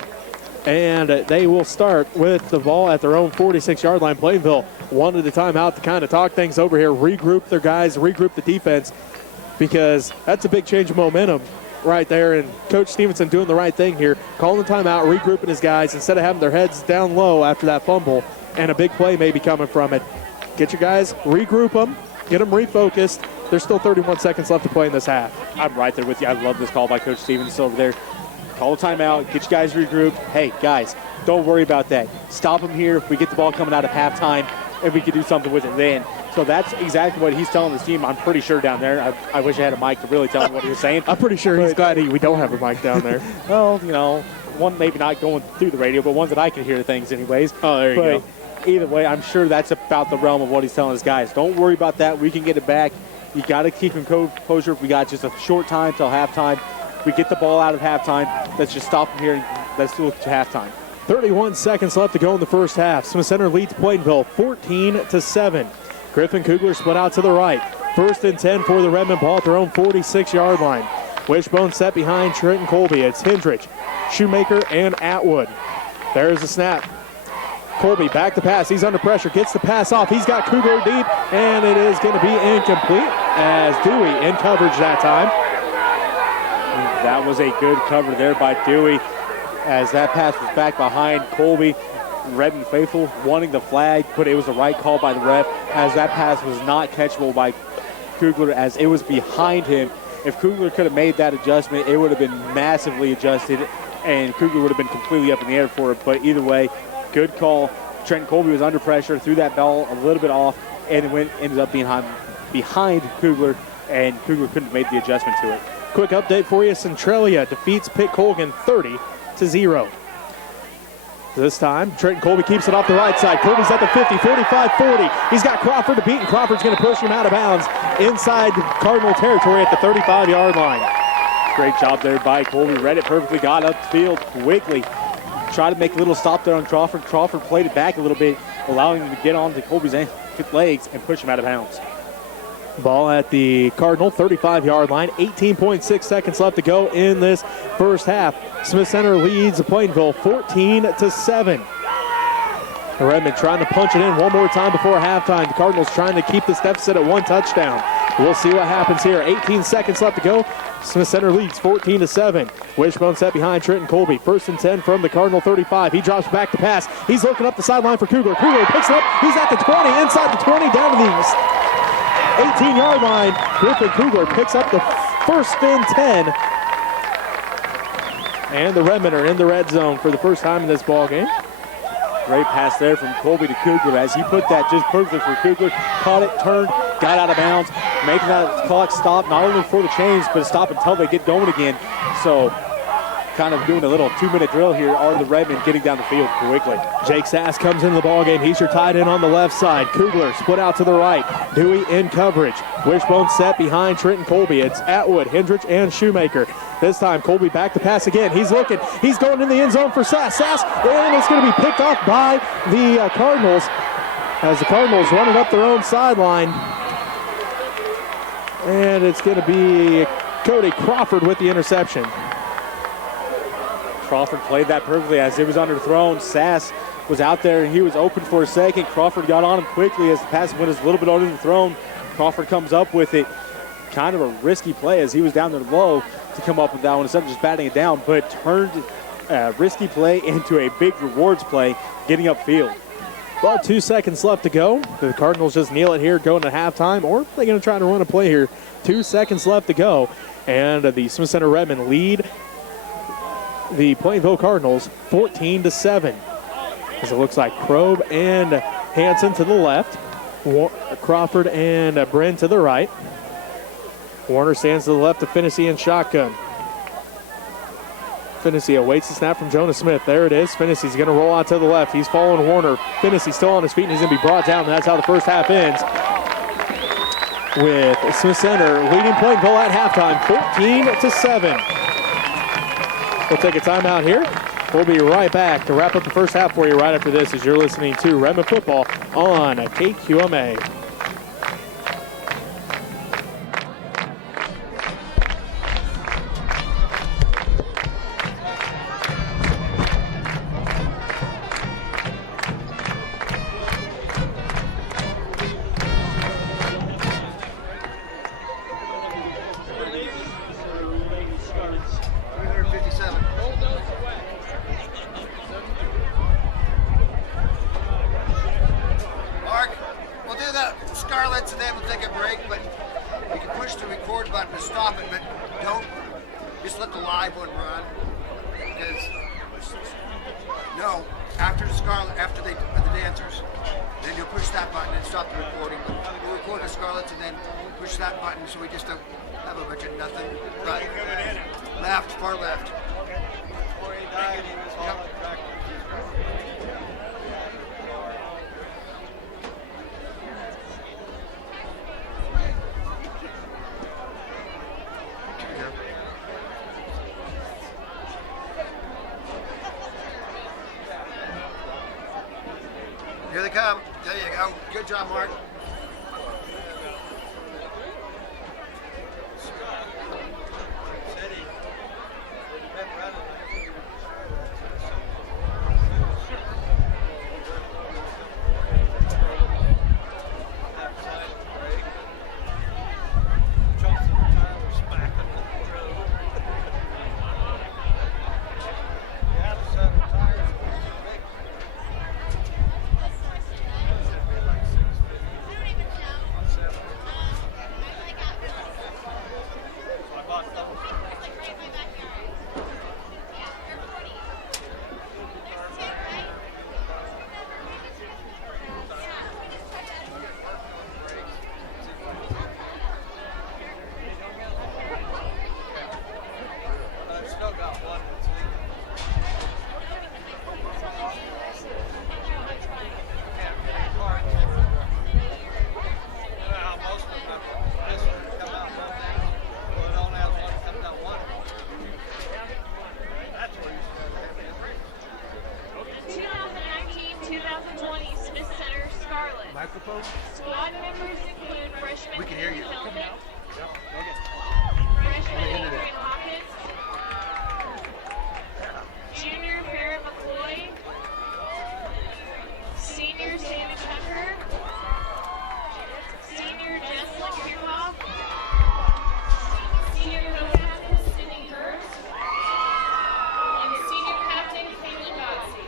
and they will start with the ball at their own 46-yard line. Plainville wanted a timeout to kind of talk things over here, regroup their guys, regroup the defense, because that's a big change of momentum right there. And Coach Stevenson doing the right thing here, calling the timeout, regrouping his guys instead of having their heads down low after that fumble, and a big play may be coming from it. Get your guys, regroup them, get them refocused. There's still 31 seconds left to play in this half. I'm right there with you. I love this call by Coach Stevens over there. Call a timeout, get you guys regrouped. Hey, guys, don't worry about that. Stop them here. We get the ball coming out of halftime, and we can do something with it then. So that's exactly what he's telling his team, I'm pretty sure, down there. I wish I had a mic to really tell him what he was saying. I'm pretty sure he's glad we don't have a mic down there. Well, you know, one maybe not going through the radio, but ones that I can hear things anyways. Oh, there you go. Either way, I'm sure that's about the realm of what he's telling his guys. Don't worry about that. We can get it back. You got to keep him composure. We got just a short time till halftime. We get the ball out of halftime. Let's just stop him here and let's look to halftime. 31 seconds left to go in the first half. Smith Center leads Plainville 14-7. Griffin Kugler split out to the right. 1st and 10 for the Redmen, ball at their own 46-yard line. Wishbone set behind Trenton Colby. It's Hendrich, Shoemaker, and Atwood. There's the snap. Colby back to pass. He's under pressure. Gets the pass off. He's got Kugler deep, and it is going to be incomplete as Dewey in coverage that time. That was a good cover there by Dewey as that pass was back behind Colby. Redmen faithful wanting the flag, but it was the right call by the ref as that pass was not catchable by Kugler as it was behind him. If Kugler could have made that adjustment, it would have been massively adjusted, and Kugler would have been completely up in the air for it. But either way, good call. Trenton Colby was under pressure, threw that ball a little bit off, and it ended up being behind Kugler, and Kugler couldn't have made the adjustment to it. Quick update for you. Centralia defeats Pitt Colgan 30-0. This time, Trenton Colby keeps it off the right side. Colby's at the 50, 45, 40. He's got Crawford to beat, and Crawford's going to push him out of bounds inside Cardinal territory at the 35-yard line. Great job there by Colby. Read it perfectly, got upfield quickly. Tried to make a little stop there on Crawford. Crawford played it back a little bit, allowing him to get onto Colby's legs and push him out of bounds. Ball at the Cardinal 35-yard line. 18.6 seconds left to go in this first half. Smith Center leads Plainville 14-7. The Redmen trying to punch it in one more time before halftime. The Cardinals trying to keep this deficit at 1 touchdown. We'll see what happens here. 18 seconds left to go. Smith Center leads 14-7. Wishbone set behind Trenton Colby. 1st and 10 from the Cardinal 35. He drops back to pass. He's looking up the sideline for Kugler. Kugler picks it up. He's at the 20, inside the 20, down to the 18-yard line. Griffin Kugler picks up the 1st and 10. And the Redmen are in the red zone for the first time in this ball game. Great pass there from Colby to Kugler as he put that just perfect for Kugler. Caught it, turned, got out of bounds, making that clock stop not only for the chains, but stop until they get going again. So kind of doing a little 2-minute drill here are the Redmen getting down the field quickly. Jake Sass comes into the ball game. He's your tight end on the left side. Kugler split out to the right. Dewey in coverage. Wishbone set behind Trenton Colby. It's Atwood, Hendrich, and Shoemaker. This time Colby back to pass again. He's looking. He's going in the end zone for Sass. And it's going to be picked off by the Cardinals as the Cardinals running up their own sideline. And it's going to be Cody Crawford with the interception. Crawford played that perfectly as it was underthrown. Sass was out there and he was open for a second. Crawford got on him quickly as the pass went a little bit underthrown. Crawford comes up with it. Kind of a risky play as he was down there low to come up with that one instead of just batting it down, but turned a risky play into a big rewards play, getting upfield. About 2 seconds left to go. The Cardinals just kneel it here going to halftime, or they're going to try to run a play here. 2 seconds left to go, and the Smith Center Redmen lead the Plainville Cardinals 14-7. As it looks like Probe and Hansen to the left, Crawford and Bren to the right. Warner stands to the left of Finney in shotgun. Finney awaits the snap from Jonah Smith. There it is. Finney's going to roll out to the left. He's following Warner. Finney still on his feet, and he's going to be brought down. And that's how the first half ends, with Smith Center leading Plainville at halftime, 14-7. We'll take a timeout here. We'll be right back to wrap up the first half for you right after this as you're listening to Redmen Football on KQMA. Mark, we'll do the Scarlets and then we'll take a break, but you can push the record button to stop it, but don't just let the live one run. Because no, after the Scarlet, after the dancers, then you'll push that button and stop the recording. But we'll record the Scarlets and then push that button so we just don't have a bunch of nothing. Right. Left, far left. Yep. Here they come. There you go. Good job, Mark. Microphone? Squad members include freshman We can hear you. Helmet, Okay. freshman Adrian Hawkins, junior Parrot McCoy, senior Sammy Tucker, senior Jesslyn Kickoff, senior co-captain Sydney Hurst, and senior captain Caitlin Godsey.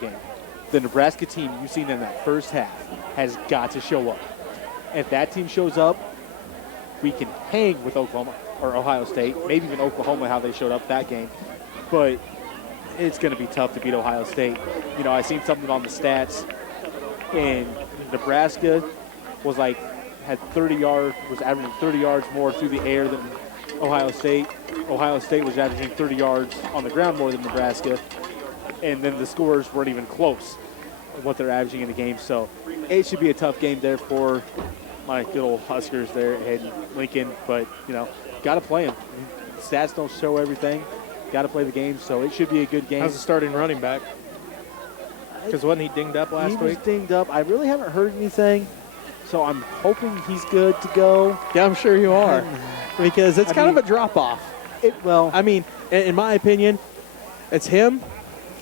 Game. The Nebraska team you've seen in that first half has got to show up. If that team shows up, we can hang with Oklahoma or Ohio State, maybe even Oklahoma, how they showed up that game. But it's going to be tough to beat Ohio State. You know, I seen something on the stats, and Nebraska was had 30 yards, was averaging 30 yards more through the air than Ohio State. Ohio State was averaging 30 yards on the ground more than Nebraska. And then the scores weren't even close what they're averaging in the game. So it should be a tough game there for my good old Huskers there at Lincoln. But, you know, got to play them. Stats don't show everything. Got to play the game, so it should be a good game. How's the starting running back? Because wasn't he dinged up last week? He was dinged up. I really haven't heard anything, so I'm hoping he's good to go. Yeah, I'm sure you are. Because it's kind of a drop-off. I mean, in my opinion, it's him,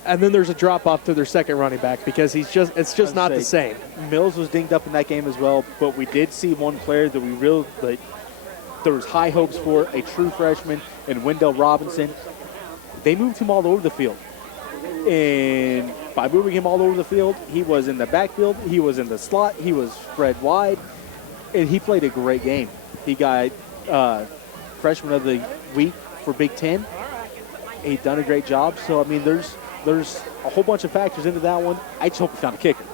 and then there's a drop-off to their second running back because it's just not the same. Mills was dinged up in that game as well, but we did see one player that there was high hopes for, a true freshman in Wendell Robinson. They moved him all over the field. And by moving him all over the field, he was in the backfield, he was in the slot, he was spread wide, and he played a great game. He got Freshman of the Week for Big Ten. He done a great job. So, I mean, there's a whole bunch of factors into that one. I just hope he's not a kicker.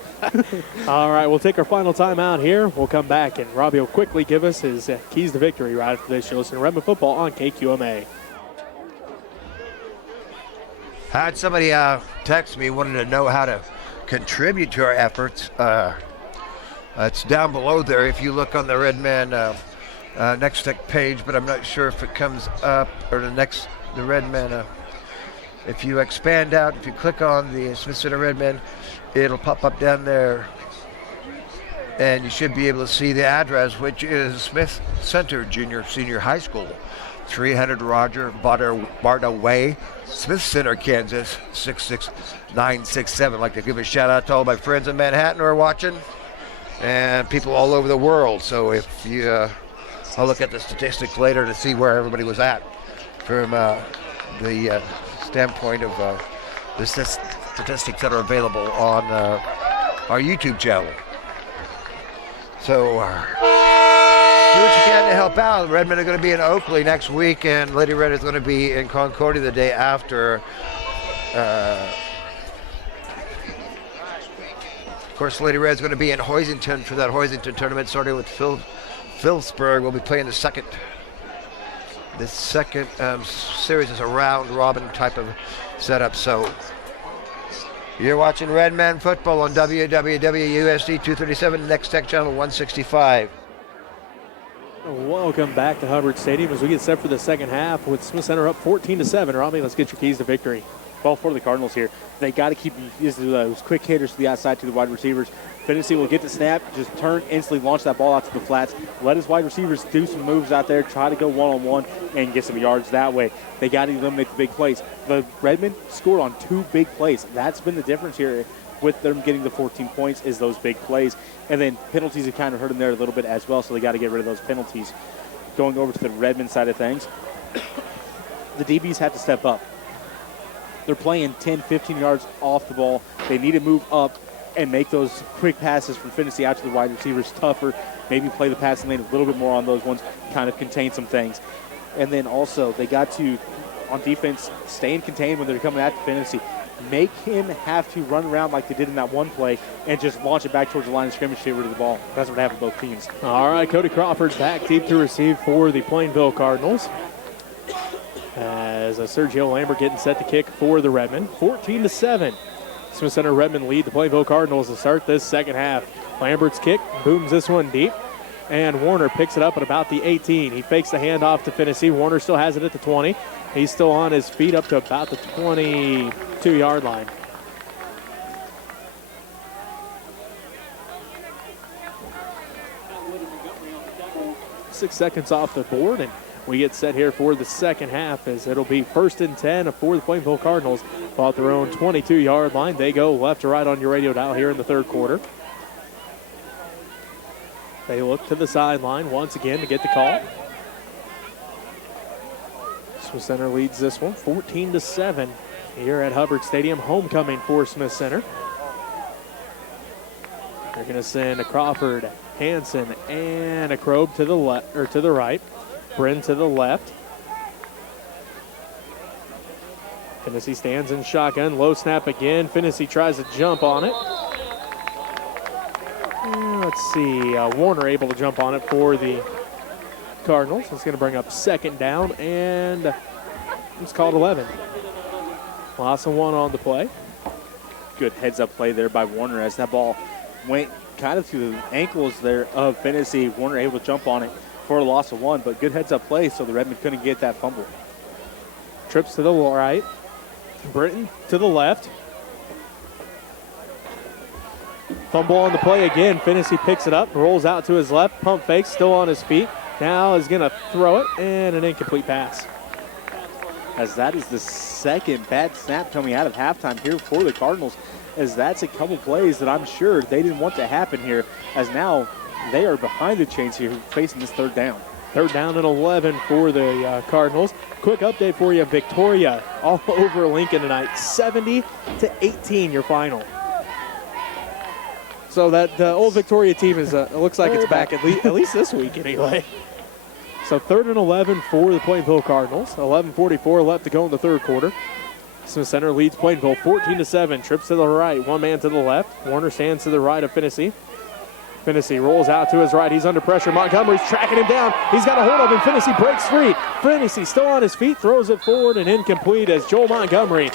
All right, we'll take our final time out here. We'll come back, and Robbie will quickly give us his keys to victory right after this. You're listening to Redmen Football on KQMA. I had somebody text me, wanted to know how to contribute to our efforts. It's down below there if you look on the Redmen Next Tech page, but I'm not sure if it comes up, or the Redmen. If you expand out, if you click on the Smith Center Redmen, it'll pop up down there, and you should be able to see the address, which is Smith Center Senior High School, 300 Roger Barta Way, Smith Center, Kansas, 66967. I'd like to give a shout out to all my friends in Manhattan who are watching, and people all over the world. So if you, I'll look at the statistics later to see where everybody was at from the standpoint of the statistics that are available on our YouTube channel. So do what you can to help out. Redmen are going to be in Oakley next week, and Lady Red is going to be in Concordia the day after. Of course, Lady Red is going to be in Hoisington for that Hoisington tournament, starting with Phillipsburg. We'll be playing the second. The second series is a round robin type of setup. So you're watching Redmen Football on WWWUSD 237, Next Tech Channel 165. Welcome back to Hubbard Stadium as we get set for the second half with Smith Center up 14-7. Robbie, let's get your keys to victory. Well, for the Cardinals here, they got to keep those quick hitters to the outside to the wide receivers. Finney will get the snap, just turn, instantly launch that ball out to the flats, let his wide receivers do some moves out there, try to go one-on-one and get some yards that way. They got to eliminate the big plays. The Redmen scored on 2 big plays. That's been the difference here with them getting the 14 points is those big plays. And then penalties have kind of hurt them there a little bit as well, so they got to get rid of those penalties. Going over to the Redmen side of things, the DBs have to step up. They're playing 10, 15 yards off the ball. They need to move up and make those quick passes from Finney out to the wide receivers tougher. Maybe play the passing lane a little bit more on those ones, kind of contain some things. And then also they got to, on defense, stay in contained when they're coming at Finney. Make him have to run around like they did in that one play and just launch it back towards the line of scrimmage to get rid of the ball. That's what happened to both teams. All right, Cody Crawford back deep to receive for the Plainville Cardinals. As Sergio Lambert getting set to kick for the Redmen. 14-7. Smith Center Redmen lead the Plainville Cardinals to start this second half. Lambert's kick booms this one deep, and Warner picks it up at about the 18. He fakes the handoff to Finney. Warner still has it at the 20. He's still on his feet up to about the 22-yard line. Six seconds off the board, and we get set here for the second half as it'll be 1st and 10 for the Plainville Cardinals. Ball at their own 22-yard line. They go left to right on your radio dial here in the third quarter. They look to the sideline once again to get the call. Smith Center leads this one 14-7 here at Hubbard Stadium. Homecoming for Smith Center. They're going to send a Crawford, Hansen, and a Krob to the left or to the right. Bryn to the left. Finney stands in shotgun. Low snap again. Finney tries to jump on it. Let's see. Warner able to jump on it for the Cardinals. It's going to bring up second down, and it's called 11. Loss of 1 on the play. Good heads-up play there by Warner as that ball went kind of through the ankles there of Finney. Warner able to jump on it for a loss of 1, but good heads-up play so the Redmen couldn't get that fumble. Trips to the right. Britton to the left. Fumble on the play again. Finney picks it up, rolls out to his left, pump fake, still on his feet. Now is going to throw it, and an incomplete pass. As that is the second bad snap coming out of halftime here for the Cardinals, as that's a couple plays that I'm sure they didn't want to happen here, as now they are behind the chains here facing this third down. Third down and 11 for the Cardinals. Quick update for you. Victoria all over Lincoln tonight. 70-18 your final. So that old Victoria team is looks like it's back at least this week anyway. So 3rd and 11 for the Plainville Cardinals. 11:44 left to go in the third quarter. Smith Center leads Plainville 14-7. Trips to the right, one man to the left. Warner stands to the right of Finney. Finney rolls out to his right. He's under pressure. Montgomery's tracking him down. He's got a hold of him. Finney breaks free. Finney still on his feet, throws it forward and incomplete as Joel Montgomery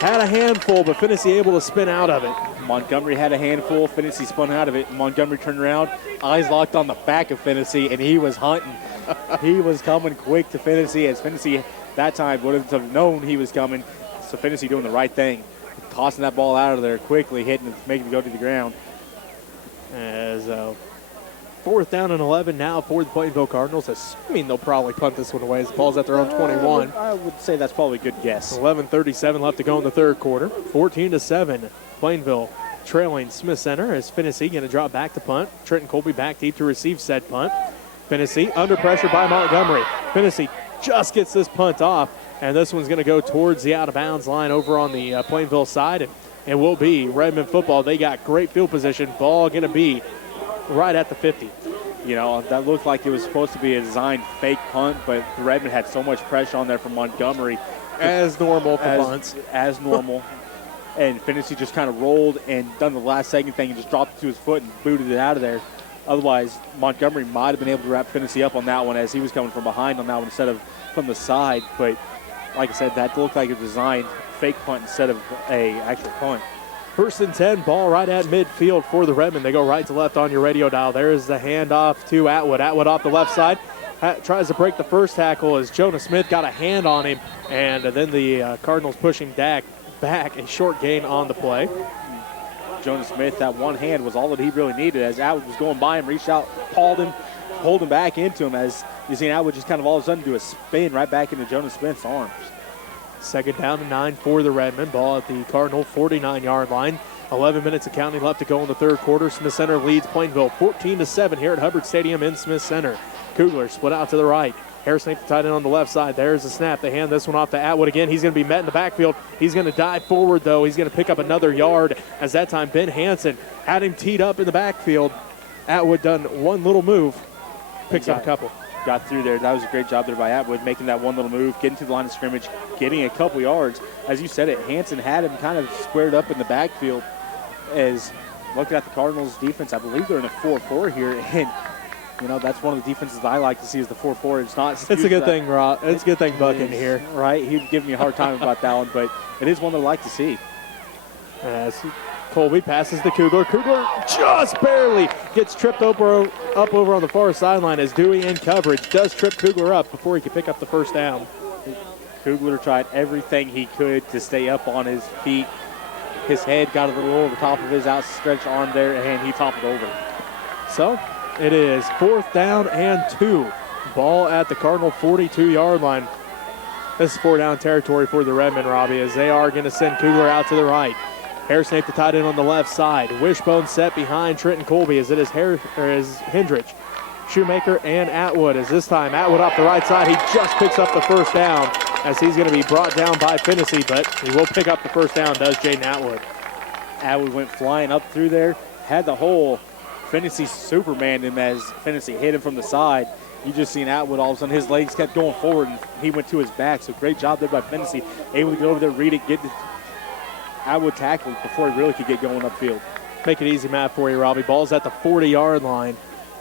had a handful, but Finney able to spin out of it. Montgomery had a handful. Finney spun out of it. Montgomery turned around, eyes locked on the back of Finney, and he was hunting. He was coming quick to Finney, as Finney that time wouldn't have known he was coming. So Finney doing the right thing, tossing that ball out of there quickly, hitting it, making it go to the ground. As 4th down and 11 now for the Plainville Cardinals. Assuming they'll probably punt this one away as the ball's at their own 21. I would say that's probably a good guess. 11:37 left to go in the third quarter. 14-7. Plainville trailing Smith Center as Finney going to drop back to punt. Trenton Colby back deep to receive said punt. Finney under pressure by Montgomery. Finney just gets this punt off, and this one's going to go towards the out-of-bounds line over on the Plainville side, and it will be Redmen football. They got great field position. Ball going to be right at the 50. You know, that looked like it was supposed to be a designed fake punt, but Redmen had so much pressure on there from Montgomery. As normal for punts. As normal. And Finney just kind of rolled and done the last second thing and just dropped it to his foot and booted it out of there. Otherwise, Montgomery might have been able to wrap Finney up on that one as he was coming from behind on that one instead of from the side. But like I said, that looked like a designed fake punt instead of a actual punt. 1st and 10, ball right at midfield for the Redmen. They go right to left on your radio dial. There's the handoff to Atwood. Atwood off the left side. Tries to break the first tackle as Jonah Smith got a hand on him, and then the Cardinals pushing Dak back. A short gain on the play. Jonas Smith. That one hand was all that he really needed as Atwood was going by him, reached out, pulled him back into him as you see Atwood just kind of all of a sudden do a spin right back into Jonas Smith's arms. Second down and 9 for the Redmen. Ball at the Cardinal 49-yard line. 11 minutes of counting left to go in the third quarter. Smith Center leads Plainville 14-7 here at Hubbard Stadium in Smith Center. Kugler split out to the right. Harrison the tight end on the left side. There's the snap. They hand this one off to Atwood again. He's going to be met in the backfield. He's going to dive forward, though. He's going to pick up another yard as that time Ben Hansen had him teed up in the backfield. Atwood done one little move. Picks up a couple. Got through there. That was a great job there by Atwood, making that one little move, getting to the line of scrimmage, getting a couple yards. As you said it, Hansen had him kind of squared up in the backfield. As looking at the Cardinals defense, I believe they're in a 4-4 here, and you know that's one of the defenses that I like to see is the 4-4. It's not. It's a good thing, Rob. It's a good thing Buck in here, right? He'd give me a hard time about that one, but it is one that I like to see. As Colby passes to Kugler. Kugler just barely gets tripped up over on the far sideline as Dewey in coverage does trip Kugler up before he can pick up the first down. Kugler tried everything he could to stay up on his feet. His head got a little over the top of his outstretched arm there, and he toppled over. So it is 4th down and 2. Ball at the Cardinal 42-yard line. This is 4-down territory for the Redmen, Robbie, as they are going to send Kugler out to the right. Harrison the tight end on the left side. Wishbone set behind Trenton Colby as it is Hendrich, Shoemaker, and Atwood. As this time Atwood off the right side, he just picks up the first down as he's going to be brought down by Fennessy, but he will pick up the first down, does Jaden Atwood. Atwood went flying up through there, had the whole Fennessy Superman him as Fennessy hit him from the side. You just seen Atwood, all of a sudden his legs kept going forward and he went to his back. So great job there by Fennessy, able to get over there, read it, get Atwood tackled before he really could get going upfield. Make it easy math for you, Robbie. Ball's at the 40-yard line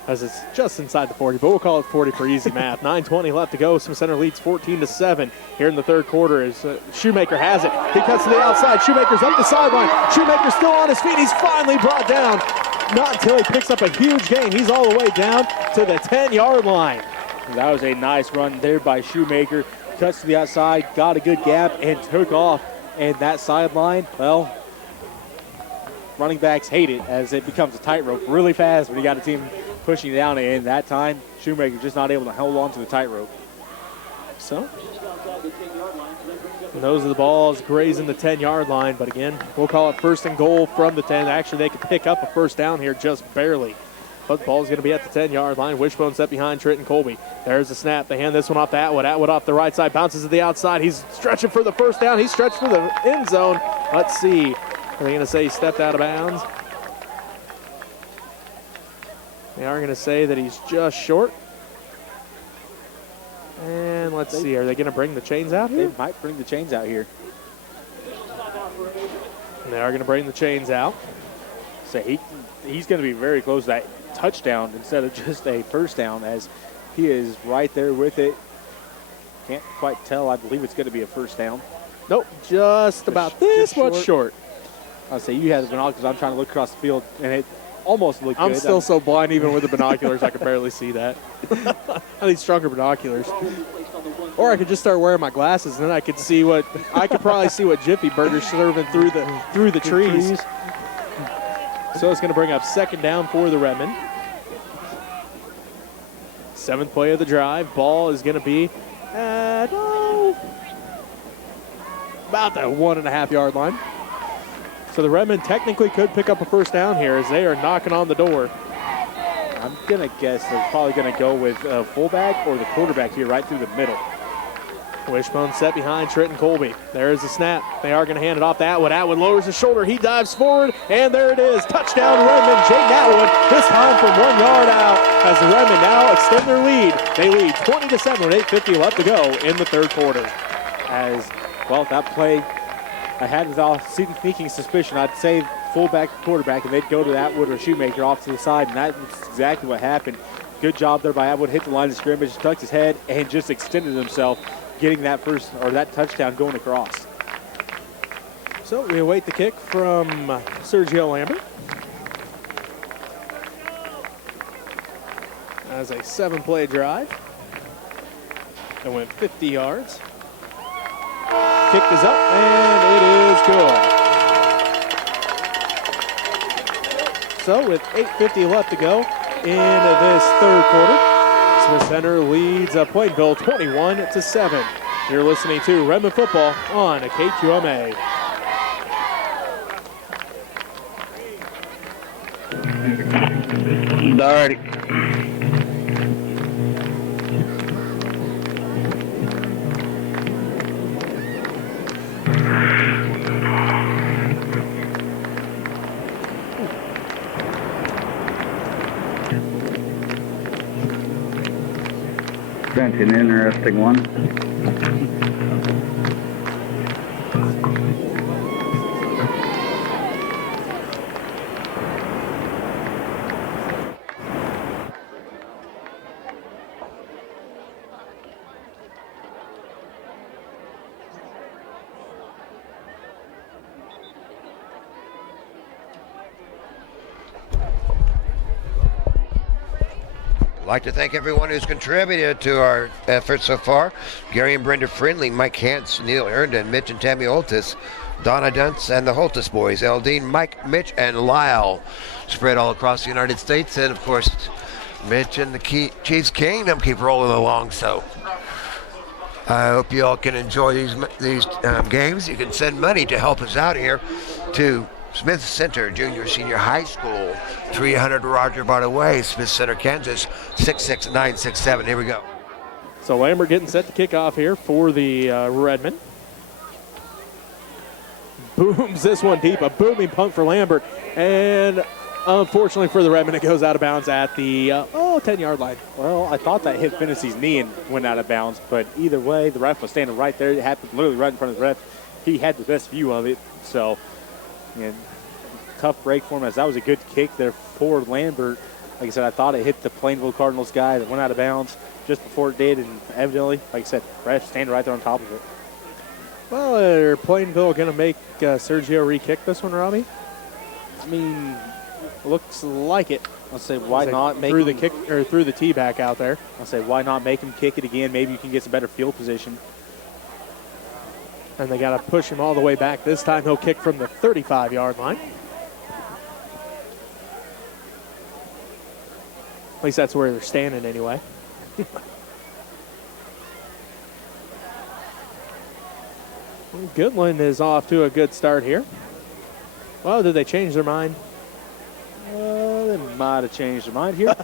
as it's just inside the 40, but we'll call it 40 for easy math. 9:20 left to go. Smith Center leads 14-7 here in the third quarter as Shoemaker has it. He cuts to the outside. Shoemaker's up the sideline. Shoemaker's still on his feet. He's finally brought down. Not until he picks up a huge gain. He's all the way down to the 10-yard line. That was a nice run there by Shoemaker. Cuts to the outside, got a good gap, and took off. And that sideline, well, running backs hate it as it becomes a tightrope really fast when you got a team pushing you down. And that time, Shoemaker just not able to hold on to the tightrope. So, nose of the ball is grazing the 10-yard line. But again, we'll call it 1st and goal from the 10. Actually, they could pick up a first down here just barely. But the ball is going to be at the 10-yard line. Wishbone set behind Trenton Colby. There's the snap. They hand this one off to Atwood. Atwood off the right side, bounces to the outside. He's stretching for the first down. He's stretched for the end zone. Let's see. Are they going to say he stepped out of bounds? They are going to say that he's just short. And let's see. Are they going to bring the chains out here? They might bring the chains out here. And they are going to bring the chains out. So he's going to be very close to that touchdown instead of just a first down as he is right there with it. Can't quite tell. I believe it's going to be a first down. Nope, just about this much short. I'll say you had the binoculars. I'm trying to look across the field, and it almost looked good. I'm still so blind even with the binoculars I can barely see that. I need stronger binoculars. Or I could just start wearing my glasses, and then I could probably see what Jiffy Burger's serving through the trees. So it's going to bring up 2nd down for the Redmen. 7th play of the drive. Ball is going to be at about the 1.5-yard line. So the Redmen technically could pick up a first down here as they are knocking on the door. I'm going to guess they're probably going to go with a fullback or the quarterback here right through the middle. Wishbone set behind Trenton Colby. There's the snap. They are going to hand it off to Atwood. Atwood lowers his shoulder. He dives forward, and there it is. Touchdown, Redmen. Jaden Atwood, this time from 1 yard out, as the Redmen now extend their lead. They lead 20-7 with 8:50 left to go in the third quarter. As well, that play, I had without sneaking suspicion, I'd say fullback, quarterback, and they'd go to Atwood or Shoemaker off to the side, and that's exactly what happened. Good job there by Atwood. Hit the line of scrimmage, tucked his head, and just extended himself, getting that that touchdown going across. So we await the kick from Sergio Lambert. As a 7-play drive. It went 50 yards. Kick is up, and it is good. So with 8:50 left to go in this third quarter, Smith Center leads Plainville 21-7. You're listening to Redmen football on KQMA. Alrighty. That's an interesting one. I'd like to thank everyone who's contributed to our efforts so far. Gary and Brenda Friendly, Mike Hance, Neil Herndon, Mitch and Tammy Oltis, Donna Dunce and the Holtis boys, Eldine, Mike, Mitch, and Lyle, spread all across the United States. And, of course, Mitch and the Chiefs Kingdom keep rolling along. So I hope you all can enjoy these games. You can send money to help us out here to Smith Center Junior Senior High School, 300 Roger Barta Way, Smith Center, Kansas, 66967. Here we go. So Lambert getting set to kick off here for the Redmen. Booms this one deep, a booming punt for Lambert. And unfortunately for the Redmen, it goes out of bounds at the 10-yard line. Well, I thought that hit Finney's knee and went out of bounds, but either way, the ref was standing right there. It happened literally right in front of the ref. He had the best view of it, so and tough break for him, as that was a good kick there for Lambert. Like I said, I thought it hit the Plainville Cardinals guy that went out of bounds just before it did, and evidently, like I said, ref standing right there on top of it. Well, are Plainville going to make Sergio re-kick this one, Robbie? I mean, looks like it. I'll say why not make through the kick or through the tee back out there. I'll say why not make him kick it again? Maybe you can get some better field position. And they got to push him all the way back. This time he'll kick from the 35-yard line. At least that's where they're standing anyway. Goodland is off to a good start here. Well, did they change their mind? They might have changed their mind here.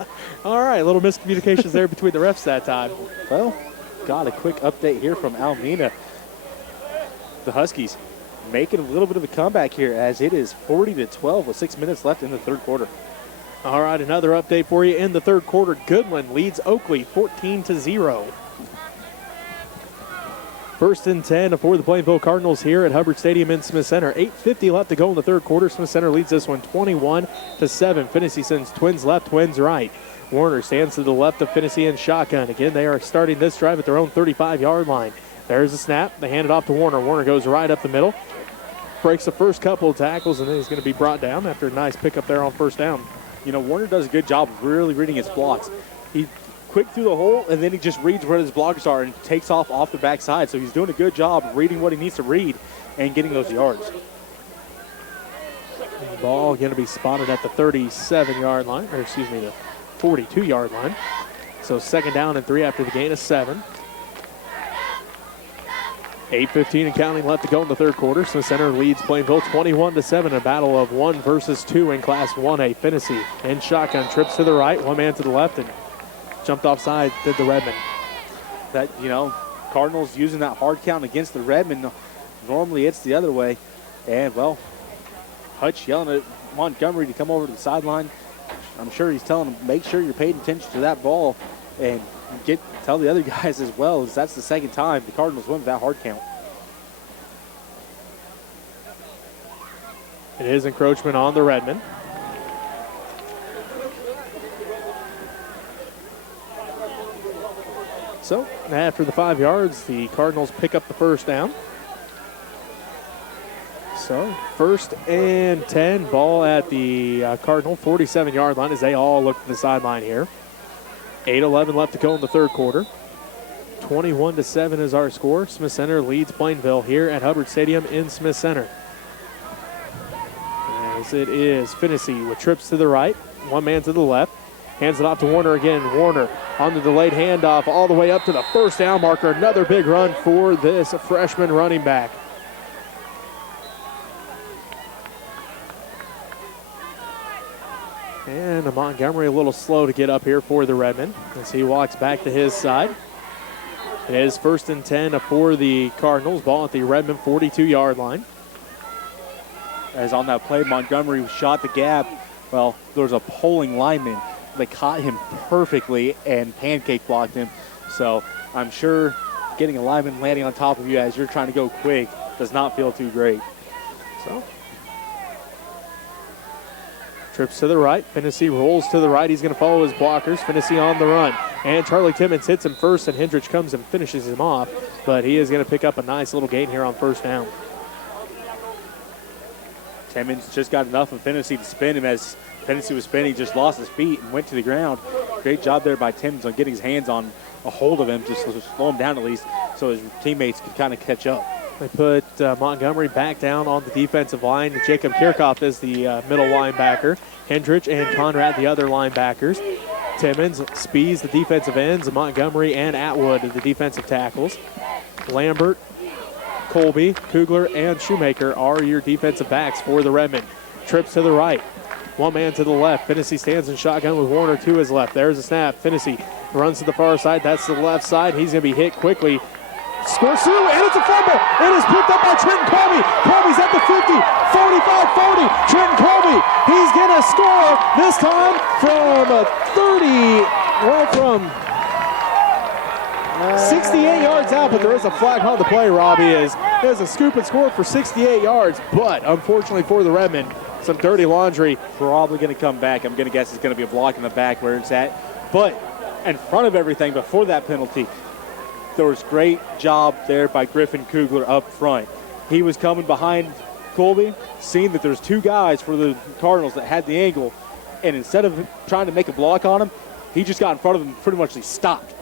All right, a little miscommunications there between the refs that time. Well, got a quick update here from Almena. The Huskies making a little bit of a comeback here, as it is 40-12 with 6 minutes left in the third quarter. All right, another update for you in the third quarter. Goodland leads Oakley 14-0. First and 10 for the Plainville Cardinals here at Hubbard Stadium in Smith Center. 8:50 left to go in the third quarter. Smith Center leads this one 21-7. Finney sends twins left, twins right. Warner stands to the left of Finney in shotgun. Again, they are starting this drive at their own 35-yard line. There's a snap. They hand it off to Warner. Warner goes right up the middle. Breaks the first couple of tackles, and then he's going to be brought down after a nice pickup there on first down. You know, Warner does a good job of really reading his blocks. He quick through the hole, and then he just reads where his blockers are and takes off the backside. So he's doing a good job of reading what he needs to read and getting those yards. Ball going to be spotted at the 37-yard line, or excuse me, the 42-yard line. So second down and 3 after the gain of 7. 8:15 and counting left to go in the third quarter. Smith Center leads Plainville 21-7, a battle of 1 versus 2 in Class 1A. Finney in shotgun, trips to the right, one man to the left, and jumped offside, did the Redmen. That, you know, Cardinals using that hard count against the Redmen. Normally it's the other way. And, well, Hutch yelling at Montgomery to come over to the sideline. I'm sure he's telling him, make sure you're paying attention to that ball and tell the other guys as well, as that's the second time the Cardinals win with that hard count. It is encroachment on the Redmen. So after the 5 yards, the Cardinals pick up the first down. So first and 10, ball at the Cardinal 47-yard line as they all look to the sideline here. 8:11 left to go in the third quarter. 21-7 is our score. Smith Center leads Plainville here at Hubbard Stadium in Smith Center. And as it is Finney with trips to the right, one man to the left. Hands it off to Warner again. Warner on the delayed handoff all the way up to the first down marker. Another big run for this freshman running back. And Montgomery a little slow to get up here for the Redmen as he walks back to his side. It is 1st and 10 for the Cardinals. Ball at the Redmen 42-yard line. As on that play, Montgomery shot the gap. Well, there was a pulling lineman. They caught him perfectly and pancake blocked him. So I'm sure getting a lineman landing on top of you as you're trying to go quick does not feel too great. So trips to the right. Finney rolls to the right. He's going to follow his blockers. Finney on the run. And Charlie Timmons hits him first, and Hendricks comes and finishes him off. But he is going to pick up a nice little gain here on first down. Timmons just got enough of Finney to spin him. As Finney was spinning, just lost his feet and went to the ground. Great job there by Timmons on getting his hands on a hold of him, just to slow him down at least so his teammates could kind of catch up. They put Montgomery back down on the defensive line. Jacob Kirchhoff is the middle linebacker. Hendricks and Conrad the other linebackers. Timmons, Spees the defensive ends. And Montgomery and Atwood the defensive tackles. Lambert, Colby, Kugler, and Shoemaker are your defensive backs for the Redmen. Trips to the right. One man to the left. Finney stands in shotgun with Warner to his left. There's a snap. Finney runs to the far side. That's the left side. He's going to be hit quickly. Scores through, and it's a fumble. It is picked up by Trenton Colby. Colby's at the 50, 45-40. Trenton Colby, he's going to score this time from 68 yards out, but there is a flag on the play, Robbie. There's a scoop and score for 68 yards, but unfortunately for the Redmen, some dirty laundry. Probably going to come back. I'm going to guess it's going to be a block in the back where it's at. But in front of everything, before that penalty, there was great job there by Griffin Kugler up front. He was coming behind Colby, seeing that there's two guys for the Cardinals that had the angle, and instead of trying to make a block on him, he just got in front of him and pretty much stopped.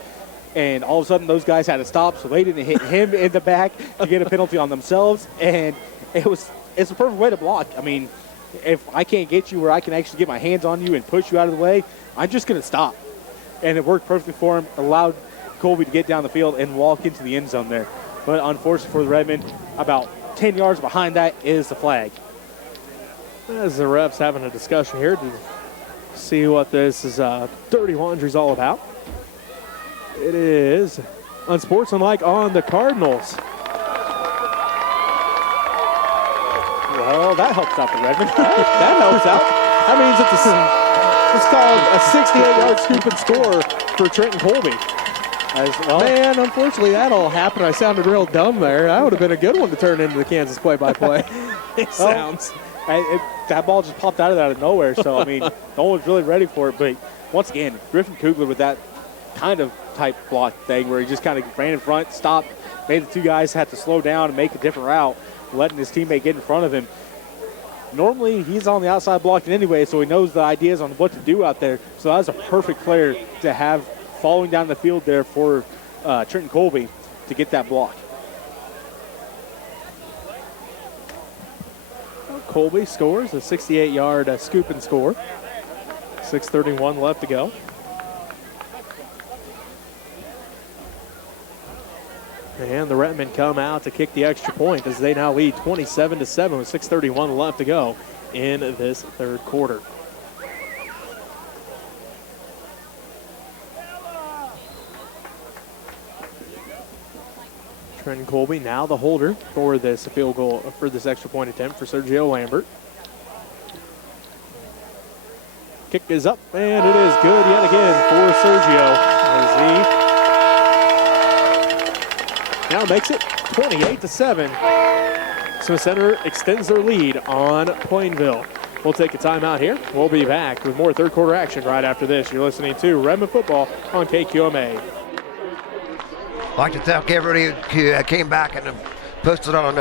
And all of a sudden, those guys had to stop, so they didn't hit him in the back to get a penalty on themselves. And it's a perfect way to block. I mean, if I can't get you where I can actually get my hands on you and push you out of the way, I'm just going to stop. And it worked perfectly for him, allowed Colby to get down the field and walk into the end zone there. But unfortunately for the Redmen, about 10 yards behind that is the flag. As the refs having a discussion here to see what this is dirty laundry is all about. It is unsportsmanlike on the Cardinals. Well, that helps out the Redmen. That helps out. That means it's called a 68-yard scoop and score for Trenton Colby. Well, man, unfortunately, that all happened. I sounded real dumb there. That would have been a good one to turn into the Kansas play-by-play. It sounds. That ball just popped out of nowhere, so, I mean, no one's really ready for it. But, once again, Griffin Kugler with that kind of type block thing where he just kind of ran in front, stopped, made the two guys have to slow down and make a different route, letting his teammate get in front of him. Normally, he's on the outside blocking anyway, so he knows the ideas on what to do out there. So that was a perfect player to have following down the field there for Trenton Colby to get that block. Colby scores a 68-yard scoop and score. 6:31 left to go. And the Redmen come out to kick the extra point as they now lead 27-7 with 6:31 left to go in this third quarter. Trenton Colby now the holder for this field goal, for this extra point attempt for Sergio Lambert. Kick is up, and it is good yet again for Sergio as he now makes it 28-7. Smith Center extends their lead on Plainville. We'll take a timeout here. We'll be back with more third quarter action right after this. You're listening to Redmen Football on KQMA. I'd like to thank everybody who came back and posted on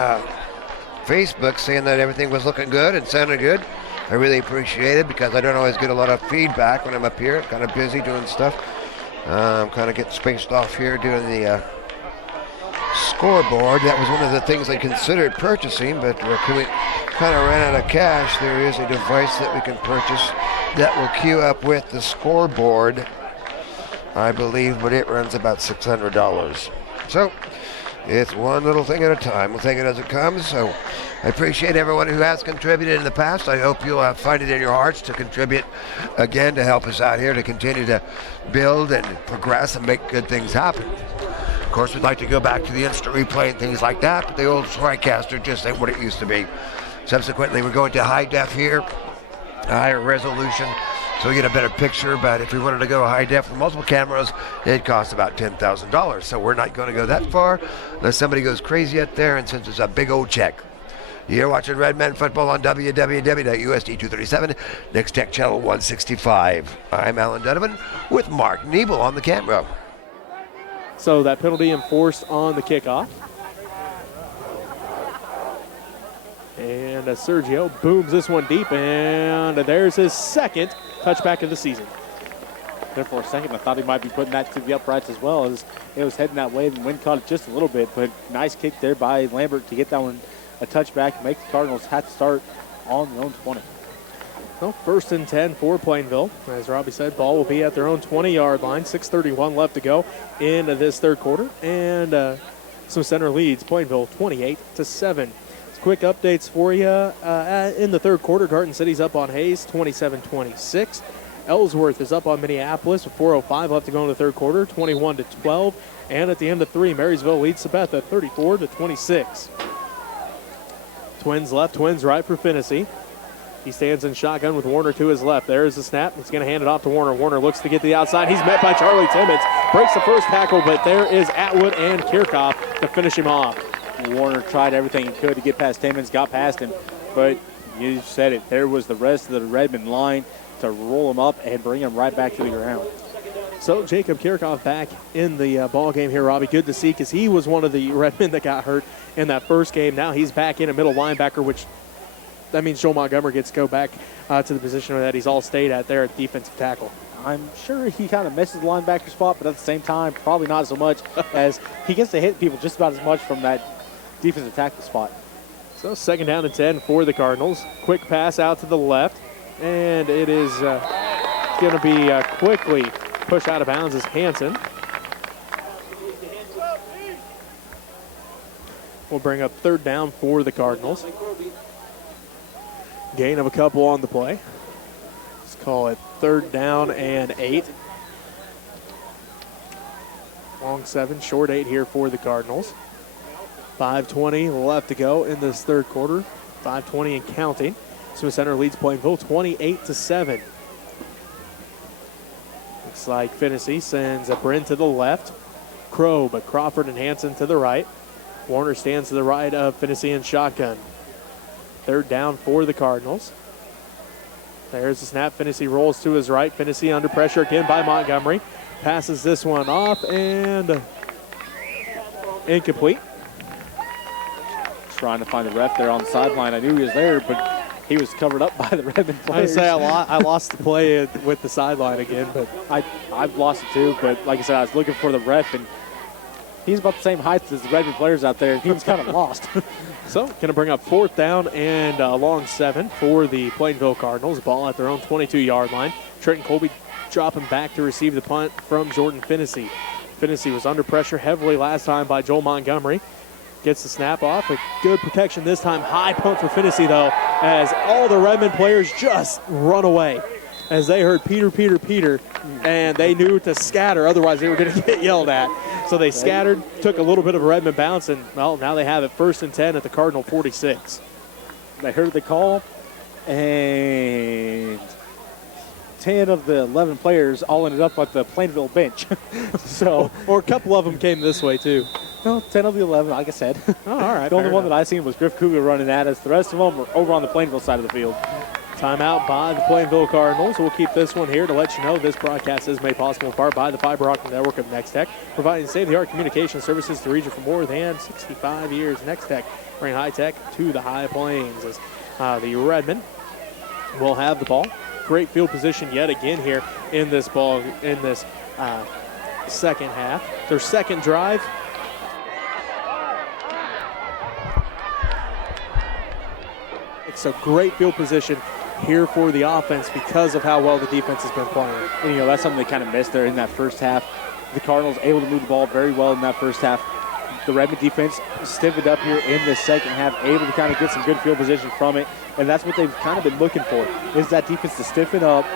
Facebook saying that everything was looking good and sounded good. I really appreciate it because I don't always get a lot of feedback when I'm up here. I'm kind of busy doing stuff. I'm kind of getting spaced off here doing the scoreboard. That was one of the things I considered purchasing, but we kind of ran out of cash. There is a device that we can purchase that will queue up with the scoreboard, I believe, but it runs about $600. So it's one little thing at a time. We'll take it as it comes. So I appreciate everyone who has contributed in the past. I hope you'll find it in your hearts to contribute again to help us out here to continue to build and progress and make good things happen. Of course, we'd like to go back to the instant replay and things like that, but the old TriCaster just ain't what it used to be. Subsequently, we're going to high def here, higher resolution, so we get a better picture. But if we wanted to go high def with multiple cameras, it costs about $10,000. So we're not going to go that far unless somebody goes crazy out there and sends us a big old check. You're watching Redmen football on WWW.USD237, Next Tech Channel 165. I'm Alan Donovan with Mark Nebel on the camera. So that penalty enforced on the kickoff. And Sergio booms this one deep, and there's his second touchback of the season. There for a second, I thought he might be putting that to the uprights as well, as it was heading that way. The wind caught it just a little bit, but nice kick there by Lambert to get that one a touchback, make the Cardinals have to start on their own 20. Well, 1st and 10 for Plainville. As Robbie said, ball will be at their own 20-yard line. 6:31 left to go in this third quarter. And some center leads, Plainville 28-7. Quick updates for you. In the third quarter, Garden City's up on Hayes, 27-26. Ellsworth is up on Minneapolis with 4:05 left to go in the third quarter, 21-12. And at the end of 3, Marysville leads Sabetha 34-26. Twins left, twins right for Finney. He stands in shotgun with Warner to his left. There's the snap. He's going to hand it off to Warner. Warner looks to get to the outside. He's met by Charlie Timmons. Breaks the first tackle, but there is Atwood and Kirchhoff to finish him off. Warner tried everything he could to get past Timmons, got past him, but you said it. There was the rest of the Redmen line to roll him up and bring him right back to the ground. So Jacob Kirchhoff back in the ball game here, Robbie. Good to see, because he was one of the Redmen that got hurt in that first game. Now he's back in a middle linebacker, which that means Joel Montgomery gets to go back to the position that he's all stayed at there at defensive tackle. I'm sure he kind of misses the linebacker spot, but at the same time, probably not so much, as he gets to hit people just about as much from that defensive tackle spot. So 2nd down and 10 for the Cardinals. Quick pass out to the left, and it is going to be quickly pushed out of bounds as Hansen will bring up 3rd down for the Cardinals. Gain of a couple on the play. Let's call it 3rd down and 8. Long 7, short 8 here for the Cardinals. 5:20 left to go in this third quarter. 5:20 and counting. Smith Center leads Plainville 28-7. Looks like Finney sends a Bryn to the left. Crow, but Crawford and Hansen to the right. Warner stands to the right of Finney in shotgun. 3rd down for the Cardinals. There's the snap. Finney rolls to his right. Finney under pressure again by Montgomery. Passes this one off and incomplete. Trying to find the ref there on the sideline. I knew he was there, but he was covered up by the Redmen players. I lost the play with the sideline again, but I've lost it too. But like I said, I was looking for the ref, and he's about the same height as the Redmen players out there. He was kind of lost. So, going to bring up 4th down and a long 7 for the Plainville Cardinals. Ball at their own 22-yard line. Trenton Colby dropping back to receive the punt from Jordan Finney. Finney was under pressure heavily last time by Joel Montgomery. Gets the snap off with good protection this time. High punt for Finney, though, as all the Redmen players just run away as they heard Peter, Peter, Peter, and they knew to scatter. Otherwise, they were going to get yelled at. So they scattered, took a little bit of a Redmen bounce, and, well, now they have it 1st and 10 at the Cardinal 46. They heard the call, and 10 of the 11 players all ended up at the Plainville bench. So, or a couple of them came this way, too. No, 10 of the 11, like I said. Oh, all right. The only one that I seen was Griff Cougar running at us. The rest of them were over on the Plainville side of the field. Timeout by the Plainville Cardinals. We'll keep this one here to let you know this broadcast is made possible in part by the fiber optic network of Next Tech, providing state-of-the-art communication services to the region for more than 65 years. Next Tech, bring high tech to the high plains. As the Redmen will have the ball. Great field position yet again here in this ball, in this second half. Their second drive. back. So great field position here for the offense because of how well the defense has been playing. And, you know, that's something they kind of missed there in that first half. The Cardinals able to move the ball very well in that first half. The Redmen defense stiffened up here in the second half, able to kind of get some good field position from it. And that's what they've kind of been looking for, is that defense to stiffen up.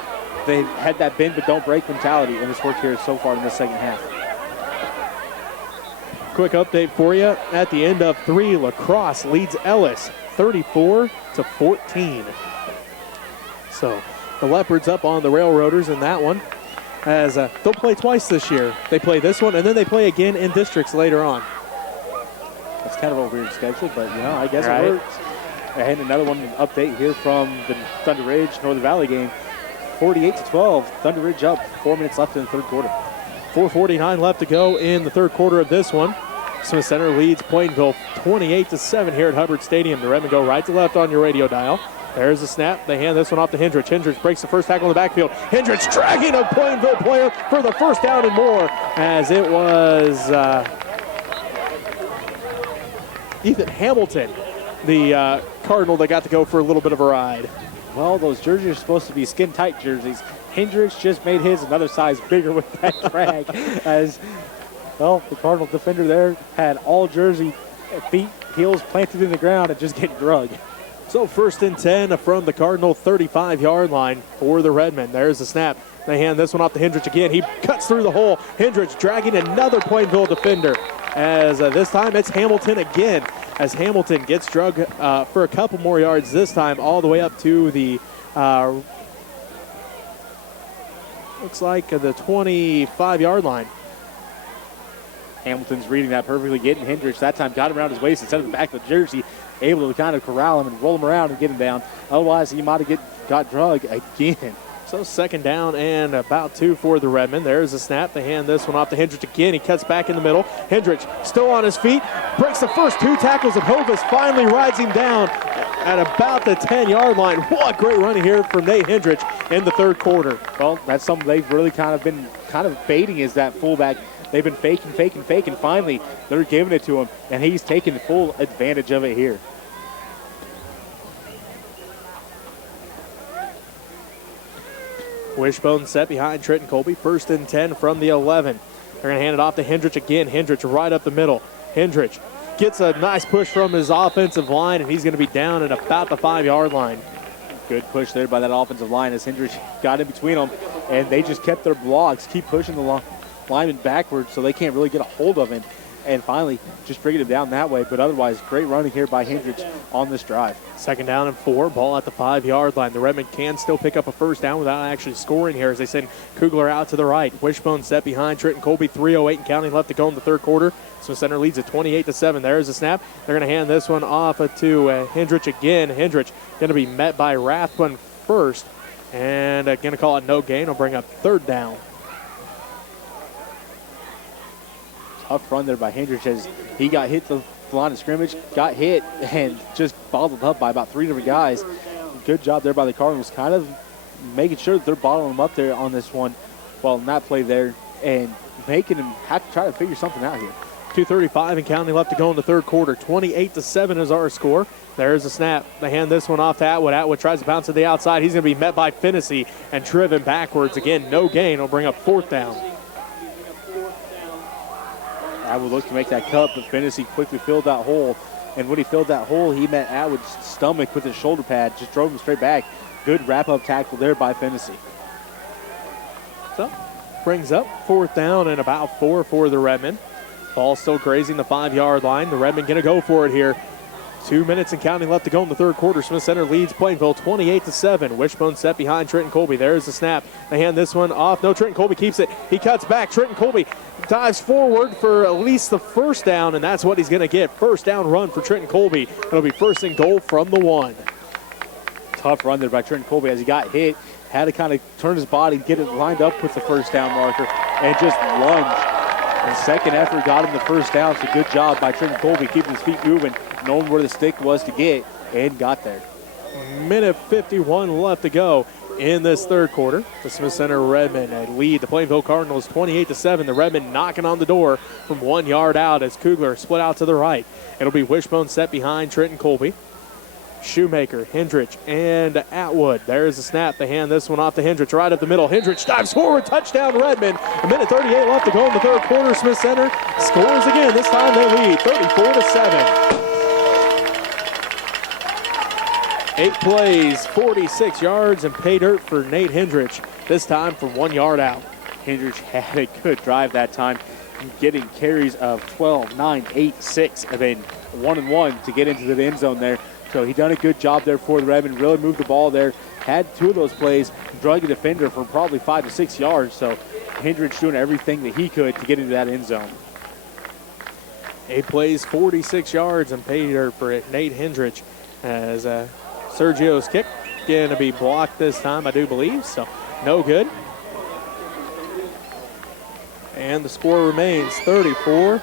They had that bend but don't break mentality, and it's worked here so far in the second half. Quick update for you. At the end of 3, La Crosse leads Ellis 34-14. So the Leopards up on the Railroaders in that one, as they'll play twice this year. They play this one, and then they play again in districts later on. That's kind of a weird schedule, but, you know, I guess it works. And another one update here from the Thunder Ridge Northern Valley game. 48-12, Thunder Ridge up. 4 minutes left in the third quarter. 4:49 left to go in the third quarter of this one. Smith Center leads Plainville 28-7 here at Hubbard Stadium. The Redmen go right to left on your radio dial. There's a snap. They hand this one off to Hendrich. Hendrich breaks the first tackle in the backfield. Hendrich dragging a Plainville player for the first down and more, as it was Ethan Hamilton, the Cardinal, that got to go for a little bit of a ride. Well, those jerseys are supposed to be skin-tight jerseys. Hendricks just made his another size bigger with that drag, as, well, the Cardinal defender there had all jersey, feet, heels planted in the ground and just getting drugged. So 1st and 10 from the Cardinal 35-yard line for the Redmen. There's the snap. They hand this one off to Hendrich again. He cuts through the hole. Hendrich dragging another Plainville defender, as this time it's Hamilton again, as Hamilton gets drugged for a couple more yards this time, all the way up to the looks like the 25-yard line. Hamilton's reading that perfectly, getting Hendricks that time, got him around his waist instead of the back of the jersey, able to kind of corral him and roll him around and get him down. Otherwise, he might have got drugged again. So 2nd down and about 2 for the Redmen. There's a snap. They hand this one off to Hendrich again. He cuts back in the middle. Hendrich still on his feet, breaks the first 2 tackles, and Hovis finally rides him down at about the 10-yard line. What great running here from Nate Hendrich in the third quarter. Well, that's something they've really kind of been baiting, is that fullback. They've been faking. Finally, they're giving it to him, and he's taking full advantage of it here. Wishbone set behind Trenton Colby. 1st and 10 from the 11. They're going to hand it off to Hendrich again. Hendrich right up the middle. Hendrich gets a nice push from his offensive line, and he's going to be down at about the 5-yard line. Good push there by that offensive line as Hendrich got in between them, and they just kept their blocks, keep pushing the lineman backwards so they can't really get a hold of him, and finally just bringing him down that way. But otherwise, great running here by Hendrich on this drive. 2nd down and 4, ball at the 5-yard line. The Redmen can still pick up a first down without actually scoring here, as they send Kugler out to the right. Wishbone set behind Trenton Colby. 3:08 and counting left to go in the third quarter. So Center leads at 28-7. There's a snap. They're going to hand this one off to Hendrich again. Hendrich going to be met by Rathbun first, and going to call it no gain. Will bring up 3rd down. Tough run there by Hendrich as he got hit the line of scrimmage, got hit, and just bottled up by about 3 different guys. Good job there by the Cardinals, kind of making sure that they're bottling him up there on this one, well, not play there, and making him have to try to figure something out here. 2:35 and counting left to go in the third quarter. 28-7 is our score. There's a snap. They hand this one off to Atwood. Atwood tries to bounce to the outside. He's going to be met by Fennessy and driven backwards. Again, no gain. Will bring up 4th down. Atwood looked to make that cut, but Fennessy quickly filled that hole. And when he filled that hole, he met Atwood's stomach with his shoulder pad, just drove him straight back. Good wrap-up tackle there by Fennessy. So, brings up 4th down and about 4 for the Redmen. Ball still grazing the 5-yard line. The Redmen going to go for it here. 2 minutes and counting left to go in the third quarter. Smith Center leads Plainville 28-7. Wishbone set behind Trenton Colby. There's the snap. They hand this one off. No, Trenton Colby keeps it. He cuts back. Trenton Colby dives forward for at least the first down, and that's what he's going to get. First down run for Trenton Colby. It'll be 1st and goal from the 1. Tough run there by Trenton Colby as he got hit. Had to kind of turn his body, get it lined up with the first down marker, and just lunge. And second effort got him the first down, so good job by Trenton Colby keeping his feet moving, knowing where the stick was to get, and got there. Minute 51 left to go in this third quarter. The Smith Center Redmen lead the Plainville Cardinals 28-7. The Redmen knocking on the door from 1 yard out as Kugler split out to the right. It'll be Wishbone set behind Trenton Colby. Shoemaker, Hendrich, and Atwood. There's the snap. They hand this one off to Hendrich right up the middle. Hendrich dives forward. Touchdown, Redmen. 1:38 left to go in the third quarter. Smith Center scores again. This time they lead 34-7. 8 plays, 46 yards, and pay dirt for Nate Hendrich, this time from 1 yard out. Hendrich had a good drive that time, getting carries of 12, 9, 8, 6, and then 1 and 1 to get into the end zone there. So he done a good job there for the Redmen, really moved the ball there, had 2 of those plays, drug a defender for probably 5 to 6 yards. So Hendrich doing everything that he could to get into that end zone. 8 plays, 46 yards, and pay dirt for Nate Hendrich as Sergio's kick going to be blocked this time, I do believe, so no good. And the score remains 34-7.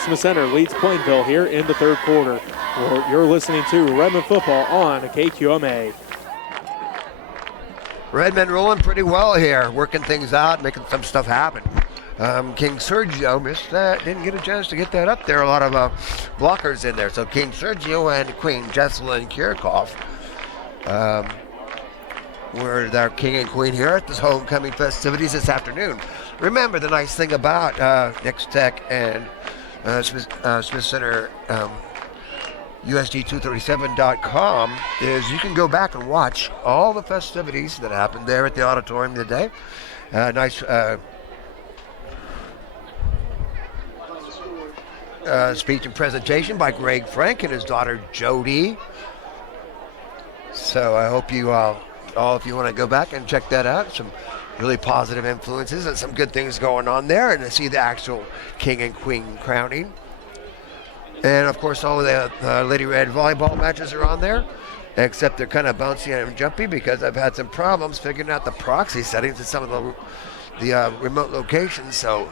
Smith Center leads Plainville here in the third quarter. You're listening to Redmen football on KQMA. Redmen rolling pretty well here, working things out, making some stuff happen. King Sergio missed that, didn't get a chance to get that up there. A lot of blockers in there. So King Sergio and Queen Jesselyn Kickoff were our king and queen here at this homecoming festivities this afternoon. Remember, the nice thing about Nix Tech and Smith Center USD237.com is you can go back and watch all the festivities that happened there at the auditorium today. Nice speech and presentation by Greg Frank and his daughter Jody. So I hope you all, if you want to go back and check that out, some really positive influences and some good things going on there, and to see the actual king and queen crowning. And of course, all of the Lady Red volleyball matches are on there, except they're kind of bouncy and jumpy because I've had some problems figuring out the proxy settings in some of the remote locations. So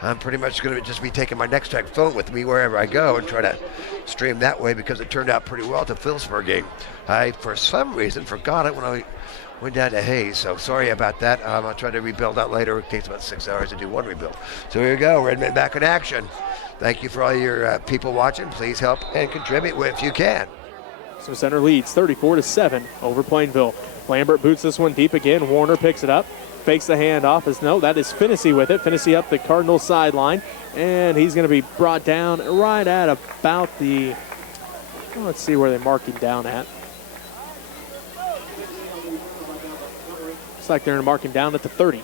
I'm pretty much going to just be taking my Nextech phone with me wherever I go and try to stream that way, because it turned out pretty well at the Phillipsburg game. I, for some reason, forgot it when I went down to Hayes, so sorry about that. I'll try to rebuild that later. It takes about 6 hours to do one rebuild. So here we go, Redmen back in action. Thank you for all your people watching. Please help and contribute if you can. So Center leads 34-7 over Plainville. Lambert boots this one deep again. Warner picks it up. Fakes the handoff. That is Finney with it. Finney up the Cardinals sideline, and he's going to be brought down right at about the, let's see where they mark him down at. Looks like they're going to mark him down at the 30.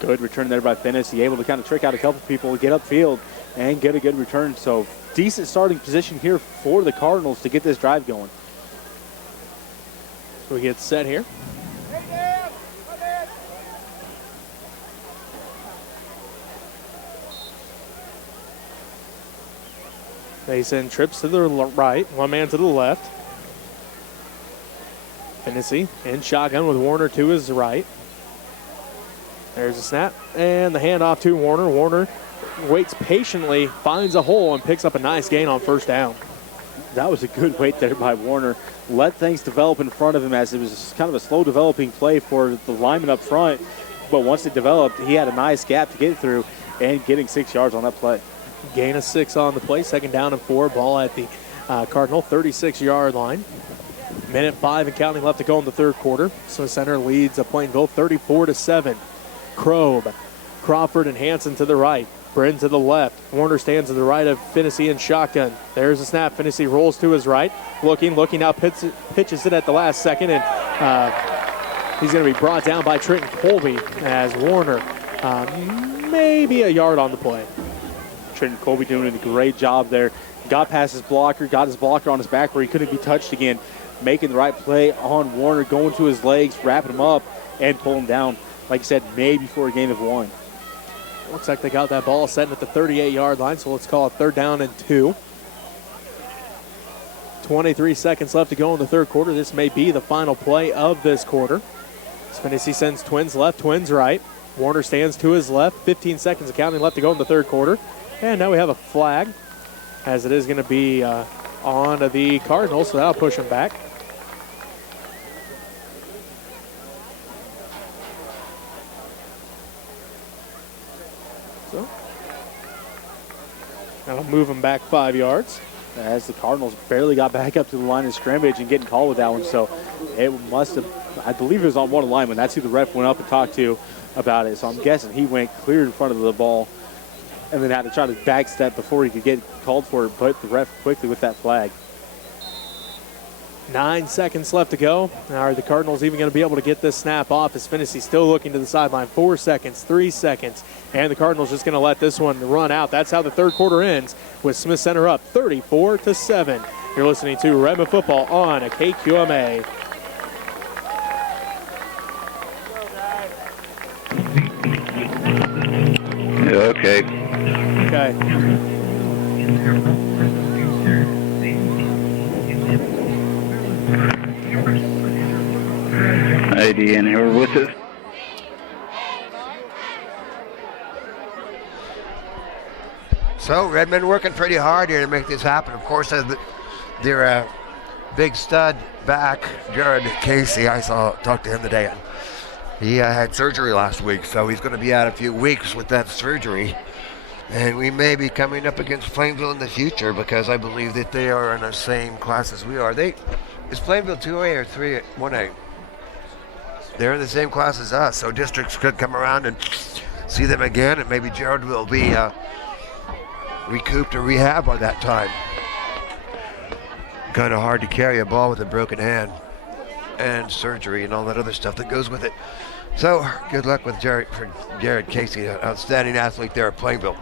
Good return there by Finney, able to kind of trick out a couple people, get upfield, and get a good return. So decent starting position here for the Cardinals to get this drive going. So he gets set here. They send trips to the right, one man to the left. Finney in shotgun with Warner to his right. There's a snap, and the handoff to Warner. Warner waits patiently, finds a hole, and picks up a nice gain on first down. That was a good wait there by Warner. Let things develop in front of him, as it was kind of a slow developing play for the lineman up front. But once it developed, he had a nice gap to get through, and getting 6 yards on that play. Gain of 6 on the play, 2nd down and 4. Ball at the Cardinal 36-yard line. 1:05 and counting left to go in the third quarter. So Center leads Plainville 34-7. Krob, Crawford, and Hanson to the right. Brin to the left. Warner stands to the right of Finney in shotgun. There's a snap. Finney rolls to his right. Looking now, pitches it at the last second, and he's going to be brought down by Trenton Colby as Warner maybe a yard on the play. Trenton Colby doing a great job there. Got past his blocker, got his blocker on his back where he couldn't be touched again. Making the right play on Warner, going to his legs, wrapping him up, and pulling him down. Like I said, maybe for a gain of 1. Looks like they got that ball set at the 38-yard line, so let's call it 3rd down and 2. 23 seconds left to go in the third quarter. This may be the final play of this quarter. Finney sends twins left, twins right. Warner stands to his left. 15 seconds of counting left to go in the third quarter. And now we have a flag, as it is going to be on the Cardinals, so that'll push them back. So that'll move them back 5 yards. as the Cardinals barely got back up to the line of scrimmage and getting called with that one. So it must have, I believe it was on one lineman. That's who the ref went up and talked to about it. So I'm guessing he went clear in front of the ball and then had to try to backstep before he could get called for it, but the ref quickly with that flag. 9 seconds left to go. Now are the Cardinals even going to be able to get this snap off as Finney still looking to the sideline? 4 seconds, 3 seconds, and the Cardinals just going to let this one run out. That's how the third quarter ends with Smith Center up 34-7. You're listening to Redmen football on a KQMA. Okay. Okay. ID in here with us. So Redmen working pretty hard here to make this happen. Of course, their big stud back, Jared Casey, I talked to him today. And he had surgery last week, so he's going to be out a few weeks with that surgery. And we may be coming up against Plainville in the future because I believe that they are in the same class as we are. Is Plainville 2A or 1A? They're in the same class as us, so districts could come around and see them again, and maybe Jared will be recouped or rehab by that time. Kind of hard to carry a ball with a broken hand and surgery and all that other stuff that goes with it. So good luck with Jared Casey, an outstanding athlete there at Plainville.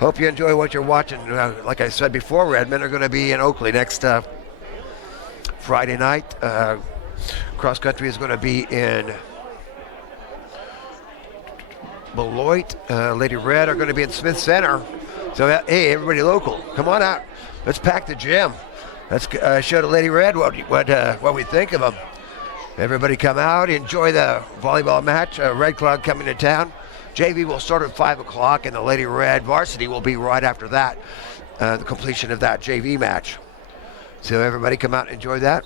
Hope you enjoy what you're watching. Like I said before, Redmen are going to be in Oakley next Friday night. Cross country is going to be in Beloit. Lady Red are going to be in Smith Center. So hey, everybody local, come on out. Let's pack the gym. Let's show the Lady Red what we think of them. Everybody come out, enjoy the volleyball match. Red Cloud coming to town. JV will start at 5 o'clock, and the Lady Red varsity will be right after that, the completion of that JV match. So everybody come out and enjoy that.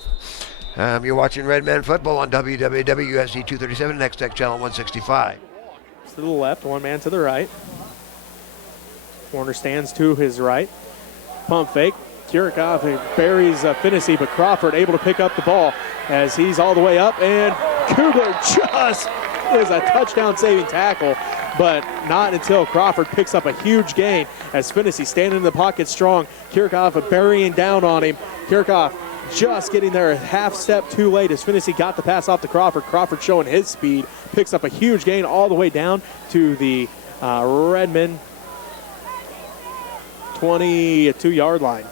You're watching Redmen football on WWWSD 237, Next Tech Channel 165. To the left, one man to the right. Warner stands to his right. Pump fake. Kirikoff buries Finney, but Crawford able to pick up the ball as he's all the way up, and Kugler just is a touchdown saving tackle, but not until Crawford picks up a huge gain as Finney standing in the pocket strong. Kirikoff burying down on him. Kirikoff just getting there a half step too late as Finney got the pass off to Crawford. Crawford showing his speed, picks up a huge gain all the way down to the Redmen 22-yard line.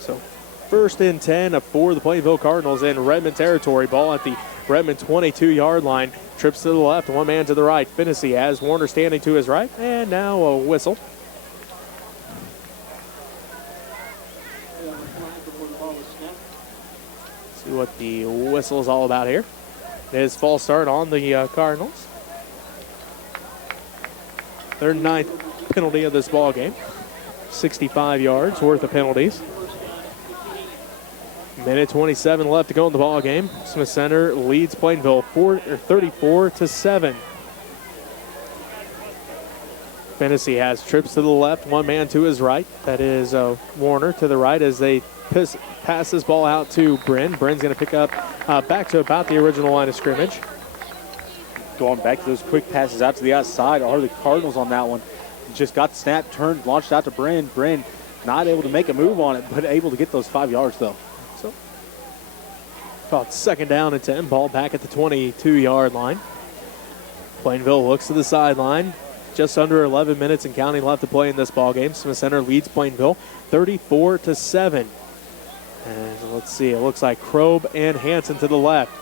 So 1st and 10 for the Plainville Cardinals in Redmen territory. Ball at the Redmen 22-yard line. Trips to the left, one man to the right. Finney has Warner standing to his right, and now a whistle. See what the whistle is all about here. It is false start on the Cardinals. Their 9th penalty of this ball game. 65 yards worth of penalties. Minute 27 left to go in the ball game. Smith Center leads Plainville 34-7. Finney has trips to the left, one man to his right. That is Warner to the right as they pass this ball out to Bryn. Bryn's going to pick up back to about the original line of scrimmage. Going back to those quick passes out to the outside. Are the Cardinals on that one? Just got the snap, turned, launched out to Bryn. Bryn not able to make a move on it, but able to get those 5 yards though. So, caught 2nd down and 10. Ball back at the 22-yard line. Plainville looks to the sideline. Just under 11 minutes and counting left to play in this ball game. Smith Center leads Plainville 34-7. And let's see, it looks like Krob and Hansen to the left.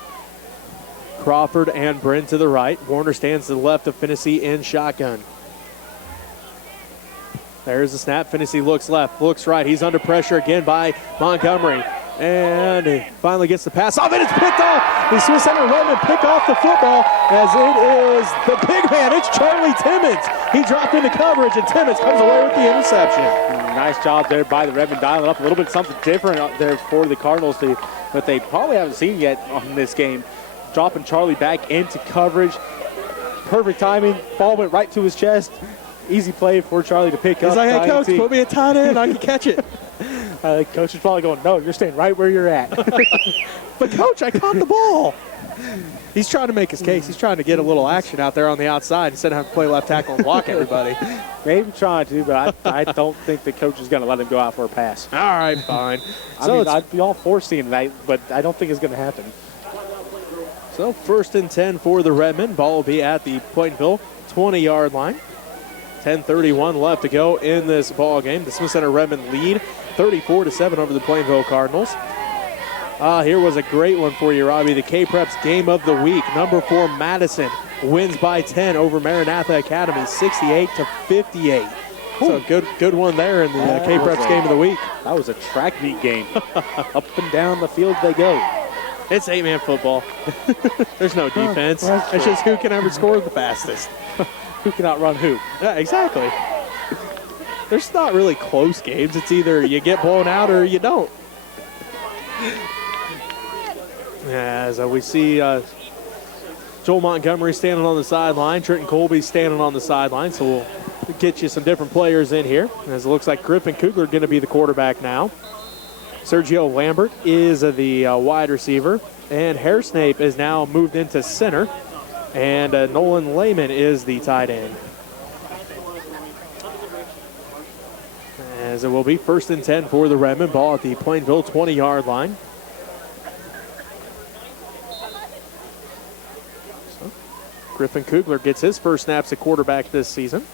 Crawford and Bryn to the right. Warner stands to the left of Finney in shotgun. There's the snap. Finney looks left, looks right. He's under pressure again by Montgomery. And he finally gets the pass off, and it's picked off. The Smith Center Redmen pick off the football as it is the big man. It's Charlie Timmons. He dropped into coverage, and Timmons comes away with the interception. Nice job there by the Redmen, dialing up a little bit something different out there for the Cardinals that they probably haven't seen yet on this game. Dropping Charlie back into coverage. Perfect timing. Ball went right to his chest. easy play for Charlie to pick up. He's like, hey, coach, INT. put me a tight end. I can catch it. Coach is probably going, no, you're staying right where you're at. But, Coach, I caught the ball. He's trying to make his case. He's trying to get a little action out there on the outside instead of having to play left tackle and block everybody. Maybe trying to, but I don't think the coach is going to let him go out for a pass. All right, fine. I'd be all for seeing that, but I don't think it's going to happen. So 1st and 10 for the Redmen. Ball will be at the Plainville 20-yard line. 10:31 left to go in this ball game. The Smith Center Redmen lead 34-7 over the Plainville Cardinals. Here was a great one for you, Robbie. The K-Preps game of the week. Number 4 Madison wins by 10 over Maranatha Academy, 68-58. So good one there in the K-Preps game of the week. That was a track meet game. Up and down the field they go. It's 8-man football. There's no defense. It's just who can ever score the fastest. Who can outrun who? Yeah, exactly. There's not really close games. It's either you get blown out or you don't. As we see Joel Montgomery standing on the sideline, Trenton Colby standing on the sideline, so we'll get you some different players in here. As it looks like Griffin Kugler going to be the quarterback now. Sergio Lambert is the wide receiver, and Hairsnape is now moved into center, and Nolan Lehman is the tight end. As it will be 1st and 10 for the Redmen. Ball at the Plainville 20-yard line. So, Griffin Kugler gets his first snaps at quarterback this season.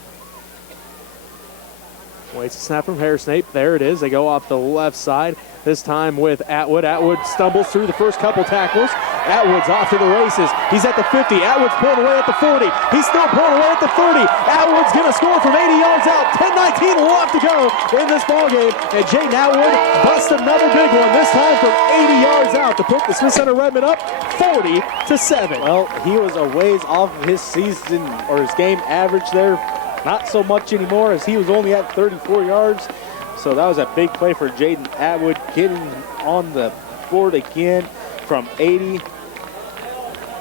Waits a snap from Hairsnape. There it is. They go off the left side. This time with Atwood. Atwood stumbles through the first couple tackles. Atwood's off to the races. He's at the 50. Atwood's pulling away at the 40. He's still pulling away at the 30. Atwood's going to score from 80 yards out. 10-19 left to go in this ballgame. And Jaden Atwood busts another big one, this time from 80 yards out to put the Smith Center Redmen up 40-7. Well, he was a ways off of his season or his game average there. Not so much anymore, as he was only at 34 yards. So that was a big play for Jaden Atwood, getting on the board again from 80.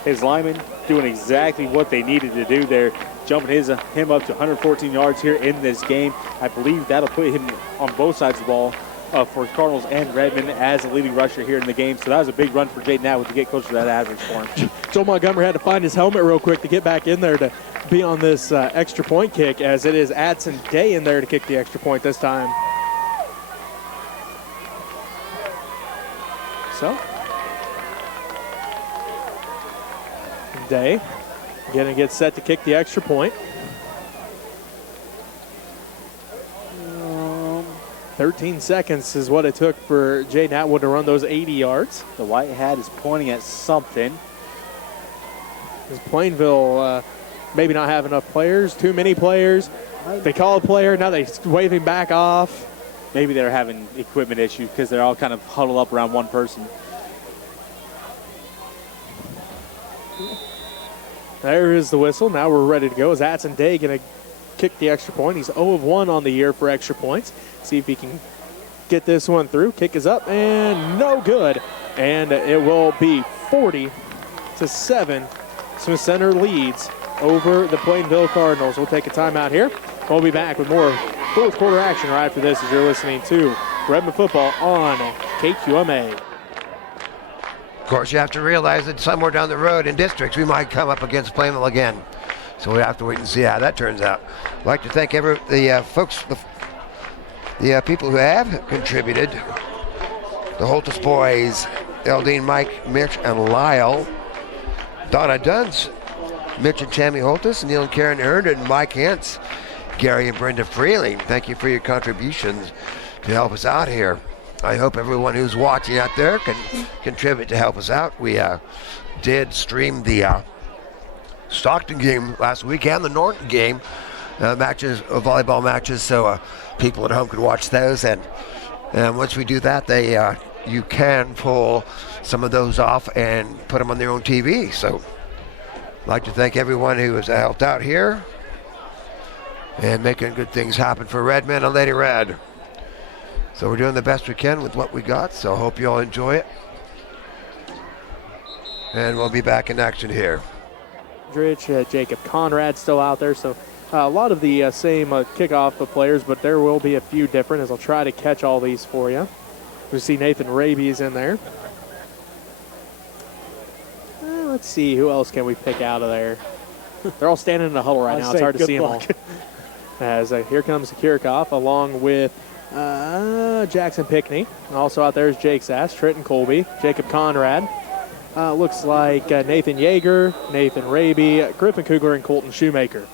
His linemen doing exactly what they needed to do there, jumping him up to 114 yards here in this game. I believe that'll put him on both sides of the ball for Cardinals and Redmen as the leading rusher here in the game. So that was a big run for Jaden Atwood to get closer to that average for him. Joel Montgomery had to find his helmet real quick to get back in there to be on this extra point kick, as it is Adson Day in there to kick the extra point this time. So, Day gonna get set to kick the extra point. 13 seconds is what it took for Jaden Atwood to run those 80 yards. The white hat is pointing at something. Because Plainville maybe not have enough players, too many players. They call a player, now they wave him back off. Maybe they're having equipment issues because they're all kind of huddled up around one person. There is the whistle. Now we're ready to go. Is Adson Day going to kick the extra point? He's 0 of 1 on the year for extra points. See if he can get this one through. Kick is up and no good. And it will be 40-7. Smith Center leads over the Plainville Cardinals. We'll take a timeout here. We'll be back with more fourth quarter action right after this as you're listening to Redmen football on KQMA. Of course, you have to realize that somewhere down the road in districts, we might come up against Plainville again. So we have to wait and see how that turns out. I'd like to thank the folks, the people who have contributed. The Holtis boys, Eldine, Mike, Mitch, and Lyle. Donna Duns, Mitch and Tammy Holtis, Neil and Karen Earned, and Mike Hentz, Gary and Brenda Freeling. Thank you for your contributions to help us out here. I hope everyone who's watching out there can contribute to help us out. We did stream the Stockton game last week and the Norton game, matches, volleyball matches, so people at home could watch those. And once we do that, you can pull some of those off and put them on their own TV. So I'd like to thank everyone who has helped out here and making good things happen for Redmen and Lady Red. So we're doing the best we can with what we got, so hope you all enjoy it. And we'll be back in action here. Jacob Conrad still out there, so A lot of the same kickoff players, but there will be a few different as I'll try to catch all these for you. We see Nathan Raby's in there. Let's see, who else can we pick out of there? They're all standing in a huddle right now. It's hard to see them all. As here comes Kickoff along with Jackson Pickney. Also out there is Jake Sass, Trenton Colby, Jacob Conrad. Looks like Nathan Yeager, Nathan Raby, Griffin Kugler, and Colton Shoemaker.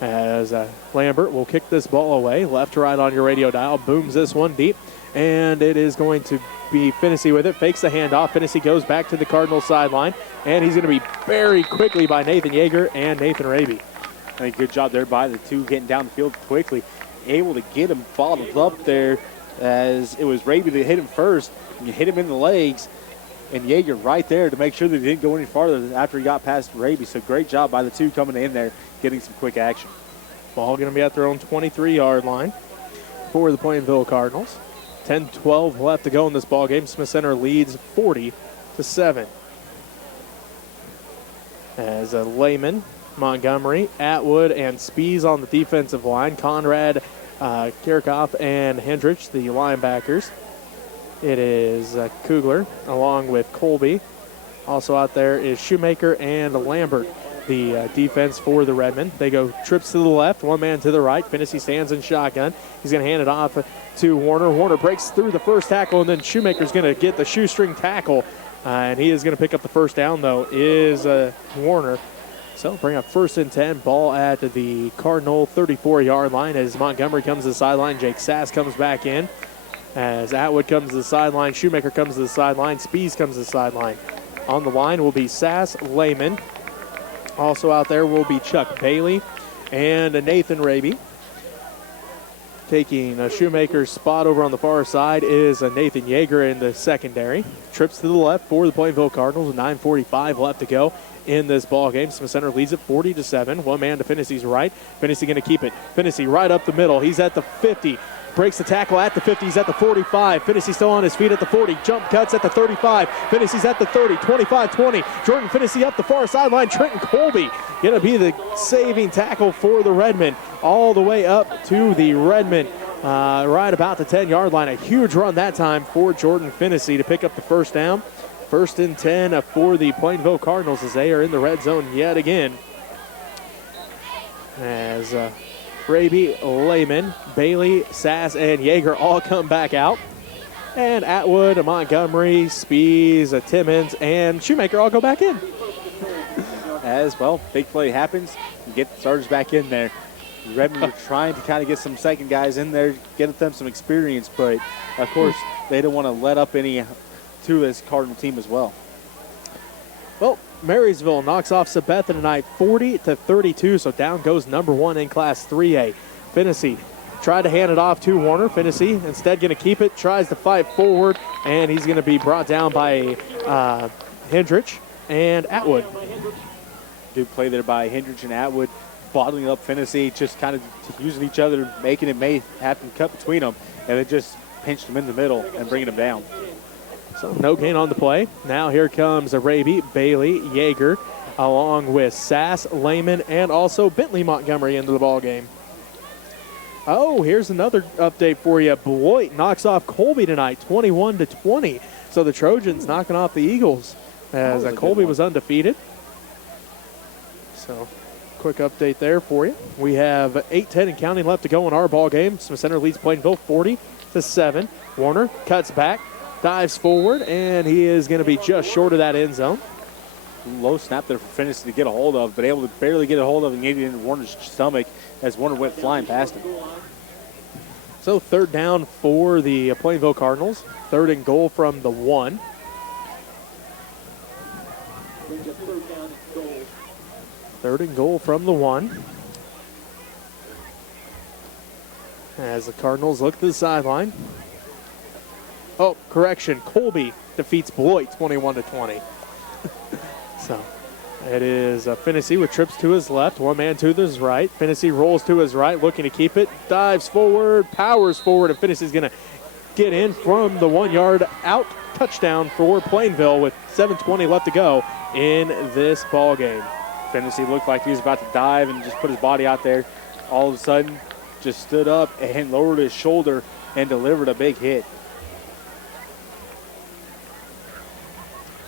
As Lambert will kick this ball away, left to right on your radio dial, booms this one deep, and it is going to be Finney with it, fakes the handoff. Finney goes back to the Cardinals sideline, and he's going to be buried quickly by Nathan Yeager and Nathan Raby. I think good job there by the two getting down the field quickly, able to get him followed up there as it was Raby that hit him first, and you hit him in the legs, and Yeager right there to make sure that he didn't go any farther after he got past Raby. So great job by the two coming in there, getting some quick action. Ball going to be at their own 23-yard line for the Plainville Cardinals. 10-12 left to go in this ball game. Smith Center leads 40-7. As Lehman, Montgomery, Atwood, and Spees on the defensive line. Conrad, Kierkoff, and Hendricks, the linebackers. It is Kugler along with Colby. Also out there is Shoemaker and Lambert, the defense for the Redmen. They go trips to the left, one man to the right. Finney stands in shotgun. He's going to hand it off to Warner. Warner breaks through the first tackle, and then Shoemaker's going to get the shoestring tackle, and he is going to pick up the first down, though, is Warner. So bring up 1st and 10, ball at the Cardinal 34-yard line as Montgomery comes to the sideline. Jake Sass comes back in. As Atwood comes to the sideline, Shoemaker comes to the sideline, Spees comes to the sideline. On the line will be Sass, Lehman. Also out there will be Chuck Bailey and Nathan Raby. Taking Shoemaker's spot over on the far side is Nathan Yeager in the secondary. Trips to the left for the Plainville Cardinals with 9:45 left to go in this ball game. Smith Center leads it 40-7. One man to Finney's right. Finney going to keep it. Finney right up the middle. He's at the 50. Breaks the tackle at the 50. He's at the 45. Finney still on his feet at the 40. Jump cuts at the 35. Finney's at the 30. 25-20. Jordan Finney up the far sideline. Trenton Colby going to be the saving tackle for the Redmen. All the way up to the Redmen. Right about the 10-yard line. A huge run that time for Jordan Finney to pick up the first down. 1st and 10 for the Plainville Cardinals as they are in the red zone yet again. As Raby, Lehman, Bailey, Sass, and Yeager all come back out. And Atwood, Montgomery, Spees, Timmons, and Shoemaker all go back in. As well, big play happens, you get the starters back in there. The Redmen were trying to kind of get some second guys in there, get them some experience, but of course they don't want to let up any to this Cardinal team as well. Well, Marysville knocks off Sabetha tonight 40-32, so down goes number 1 in Class 3A. Finney tried to hand it off to Warner. Finney instead going to keep it, tries to fight forward, and he's going to be brought down by Hendricks and Atwood. Good play there by Hendricks and Atwood, bottling up Finney, just kind of using each other, making it may happen cut between them, and it just pinched him in the middle and bringing him down. So no gain on the play. Now here comes Raby, Bailey, Yeager, along with Sass, Lehman, and also Bentley Montgomery into the ball game. Oh, here's another update for you. Beloit knocks off Colby tonight, 21-20. So the Trojans knocking off the Eagles as Colby was undefeated. So quick update there for you. We have 8:10 and counting left to go in our ball game. Smith Center leads Plainville 40-7. Warner cuts back, dives forward, and he is going to be just short of that end zone. Low snap there for Finney to get a hold of, but able to barely get a hold of and get it into Warner's stomach as Warner went flying past him. So 3rd down for the Plainville Cardinals. 3rd and goal from the 1. Third and goal from the 1. As the Cardinals look to the sideline. Oh, correction. Colby defeats Beloit 21-20. So it is Finney with trips to his left. One man to his right. Finney rolls to his right, looking to keep it. Dives forward, powers forward, and Finney's going to get in from the 1-yard out. Touchdown for Plainville with 7:20 left to go in this ball game. Finney looked like he was about to dive and just put his body out there. all of a sudden just stood up and lowered his shoulder and delivered a big hit.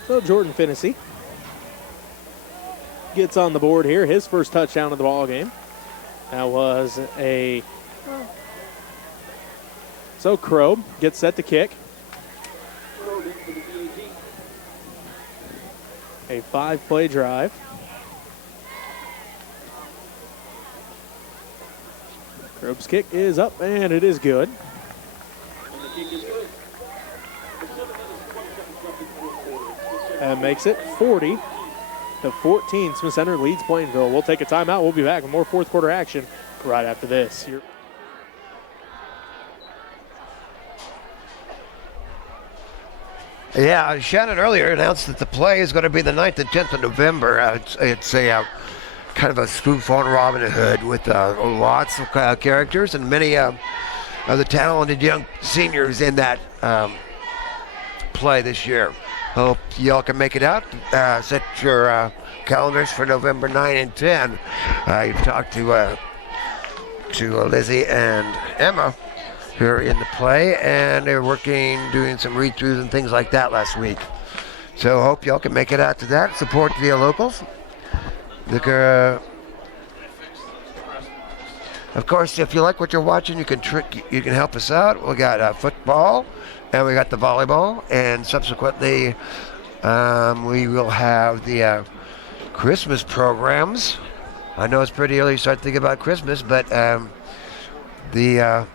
So Jordan Finnessy gets on the board here. His first touchdown of the ball game. That was so Crow gets set to kick. A 5-play drive. Crow's kick is up, and it is good. That makes it 40-14. Smith Center leads Plainville. We'll take a timeout. We'll be back with more fourth quarter action right after this. Yeah, Shannon earlier announced that the play is going to be the 9th and 10th of November. It's a kind of a spoof on Robin Hood with lots of characters and many of the talented young seniors in that play this year. Hope y'all can make it out. Set your calendars for November 9 and 10. I talked to Lizzie and Emma who are in the play, and they're doing some read-throughs and things like that last week. So hope y'all can make it out to that. Support the locals. Of course, if you like what you're watching, you can help us out. We got football, and we got the volleyball, and subsequently we will have the Christmas programs. I know it's pretty early to start thinking about Christmas, but the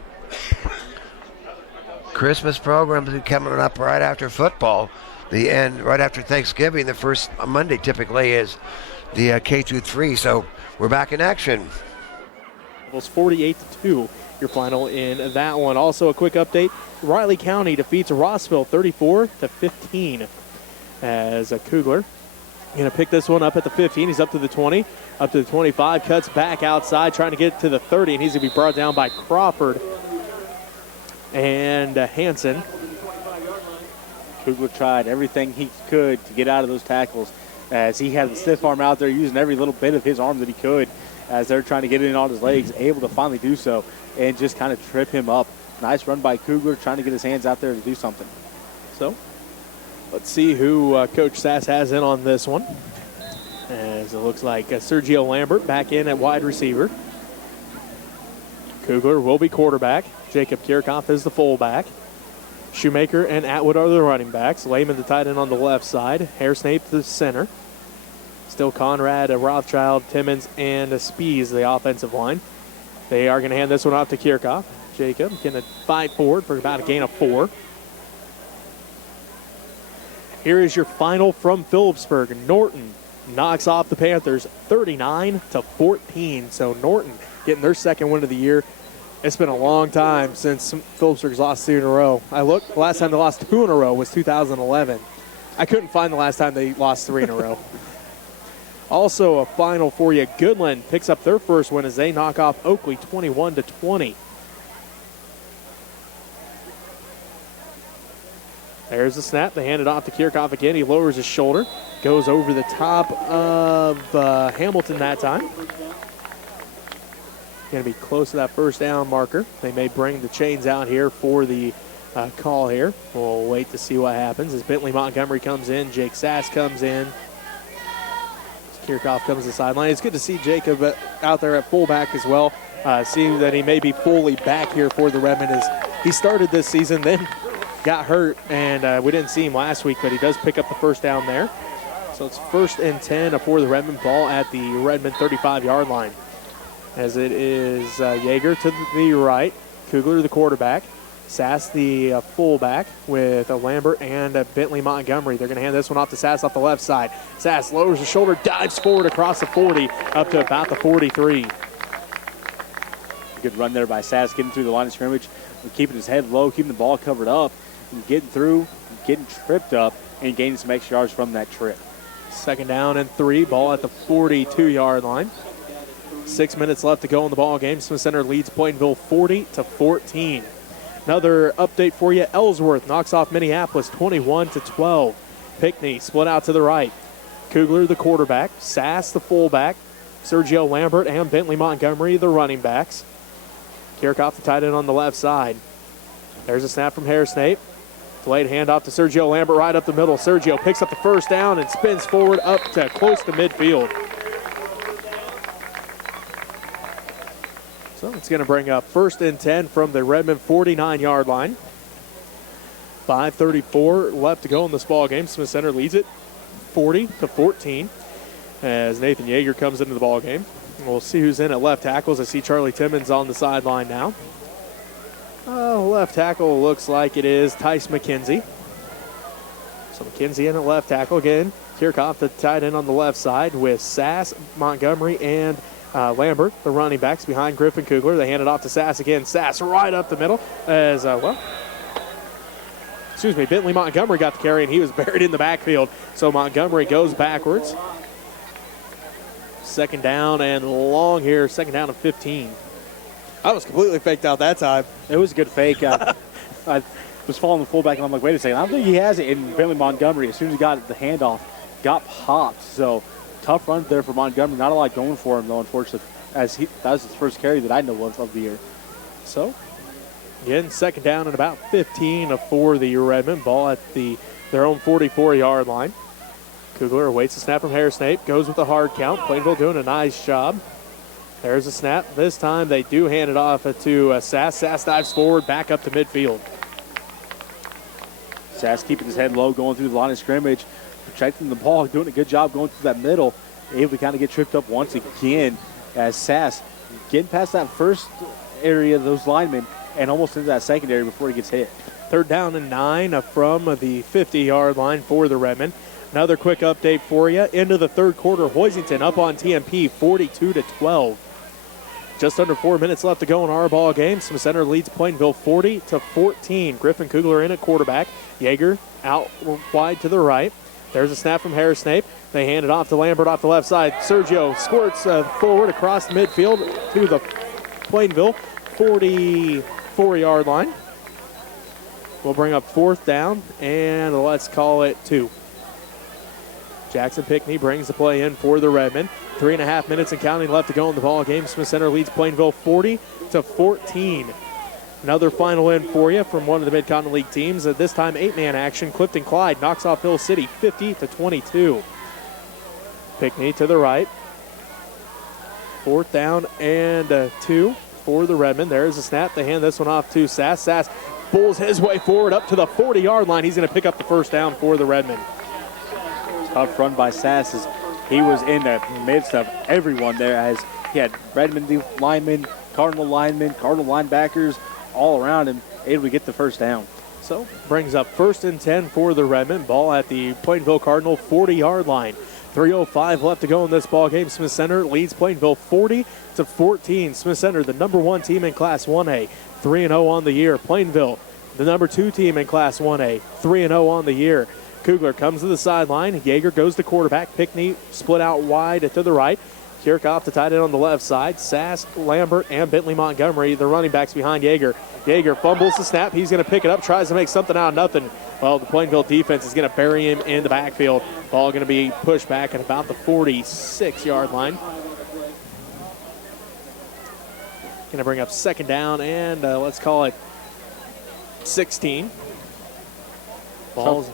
Christmas programs are coming up right after football. The end right after Thanksgiving. The first Monday typically is the K-3, so we're back in action. It was 48-2, your final in that one. Also, a quick update: Riley County defeats Rossville 34-15. As a Kugler going to pick this one up at the 15. He's up to the 20, up to the 25, cuts back outside, trying to get to the 30, and he's going to be brought down by Crawford and Hanson. Kugler tried everything he could to get out of those tackles, as he had the stiff arm out there using every little bit of his arm that he could as they're trying to get it in on his legs, able to finally do so and just kind of trip him up. Nice run by Kugler, trying to get his hands out there to do something. So let's see who Coach Sass has in on this one, as it looks like Sergio Lambert back in at wide receiver. Kugler will be quarterback. Jacob Kirchhoff is the fullback. Shoemaker and Atwood are the running backs. Lehman the tight end on the left side. Hairsnape the center. Still Conrad, Rothschild, Timmons, and Spees the offensive line. They are going to hand this one off to Kirchhoff. Jacob going to fight forward for about a gain of 4. Here is your final from Phillipsburg. Norton knocks off the Panthers 39-14. So Norton getting their second win of the year. It's been a long time since Phillipsburg's lost 2 in a row. I looked, the last time they lost 2 in a row was 2011. I couldn't find the last time they lost 3 in a row. Also a final for you. Goodland picks up their first win as they knock off Oakley 21-20. There's the snap. They hand it off to Kirchhoff again. He lowers his shoulder. Goes over the top of Hamilton that time. Going to be close to that first down marker. They may bring the chains out here for the call here. We'll wait to see what happens as Bentley Montgomery comes in. Jake Sass comes in. Kirchhoff comes to the sideline. It's good to see Jacob out there at fullback as well. Seeing that he may be fully back here for the Redmen as he started this season, then got hurt, and we didn't see him last week, but he does pick up the first down there. So it's 1st and 10 for the Redmen, ball at the Redmen 35-yard line. As it is Yeager to the right, Kugler the quarterback, Sass the fullback with Lambert and Bentley Montgomery. They're going to hand this one off to Sass off the left side. Sass lowers the shoulder, dives forward across the 40 up to about the 43. Good run there by Sass, getting through the line of scrimmage, keeping his head low, keeping the ball covered up, and getting through, getting tripped up, and gaining some extra yards from that trip. 2nd down and 3, ball at the 42-yard line. 6 minutes left to go in the ball game. Smith Center leads Plainville 40-14. Another update for you. Ellsworth knocks off Minneapolis 21-12. Pickney split out to the right. Kugler the quarterback. Sass the fullback. Sergio Lambert and Bentley Montgomery, the running backs. Kickoff, the tight end on the left side. There's a snap from Harris Snape. Delayed handoff to Sergio Lambert right up the middle. Sergio picks up the first down and spins forward up to close to midfield. So it's going to bring up 1st and 10 from the Redmen 49-yard line. 5:34 left to go in this ball game. Smith Center leads it 40-14 as Nathan Yeager comes into the ball game. We'll see who's in at left tackles. I see Charlie Timmons on the sideline now. Left tackle looks like it is Tice McKenzie. So McKenzie in at left tackle again. Kierkoff, the tight end on the left side with Sass, Montgomery, and Lambert, the running backs behind Griffin Kugler. They hand it off to Sass again. Sass right up the middle as, Bentley Montgomery got the carry and he was buried in the backfield. So Montgomery goes backwards. 2nd down and long here, 2nd down and 15. I was completely faked out that time. It was a good fake. I was following the fullback, and I'm like, wait a second. I don't think he has it. And Bentley Montgomery, as soon as he got the handoff, got popped. So tough run there for Montgomery. Not a lot going for him, though, unfortunately, as that was his first carry that I know of the year. So, again, 2nd down and about 15 for the Redmen. Ball at their own 44-yard line. Kugler awaits the snap from Harris Snape, goes with a hard count. Plainville doing a nice job. There's a snap. This time they do hand it off to Sass. Sass dives forward, back up to midfield. Sass keeping his head low, going through the line of scrimmage, protecting the ball, doing a good job going through that middle. Able to kind of get tripped up once again as Sass getting past that first area of those linemen and almost into that second area before he gets hit. 3rd down and 9 from the 50-yard line for the Redmen. Another quick update for you. Into the 3rd quarter, Hoisington up on TMP 42-12. Just under 4 minutes left to go in our ball game. Smith Center leads Plainville 40-14. Griffin Kugler in at quarterback. Yeager out wide to the right. There's a snap from Harris Snape. They hand it off to Lambert off the left side. Sergio squirts forward across the midfield to the Plainville 44-yard line. We'll bring up 4th down, and let's call it 2. Jackson Pickney brings the play in for the Redmen. 3.5 minutes and counting left to go in the ball game. Smith Center leads Plainville 40-14. Another final in for you from one of the Mid-Continent League teams. At this time, 8-man action. Clifton Clyde knocks off Hill City 50-22. Pickney to the right. 4th down and 2 for the Redmen. There's a snap. They hand this one off to Sass. Sass pulls his way forward up to the 40-yard line. He's going to pick up the 1st down for the Redmen. Tough run by Sass as he was in the midst of everyone there as he had Redmond linemen, Cardinal linebackers all around him, able to get the 1st down. So brings up 1st and 10 for the Redmen. Ball at the Plainville Cardinal 40-yard line. 3:05 left to go in this ball game. Smith Center leads Plainville 40-14. Smith Center, the number 1 team in Class 1A, 3-0 on the year. Plainville, the number 2 team in Class 1A, 3-0 on the year. Kugler comes to the sideline. Yeager goes to quarterback. Pickney split out wide to the right. Kierkoff, the tight end on the left side. Sass, Lambert, and Bentley Montgomery, the running backs behind Yeager. Yeager fumbles the snap. He's going to pick it up, tries to make something out of nothing. Well, the Plainville defense is going to bury him in the backfield. Ball going to be pushed back at about the 46-yard line. Going to bring up 2nd down and let's call it 16. Balls.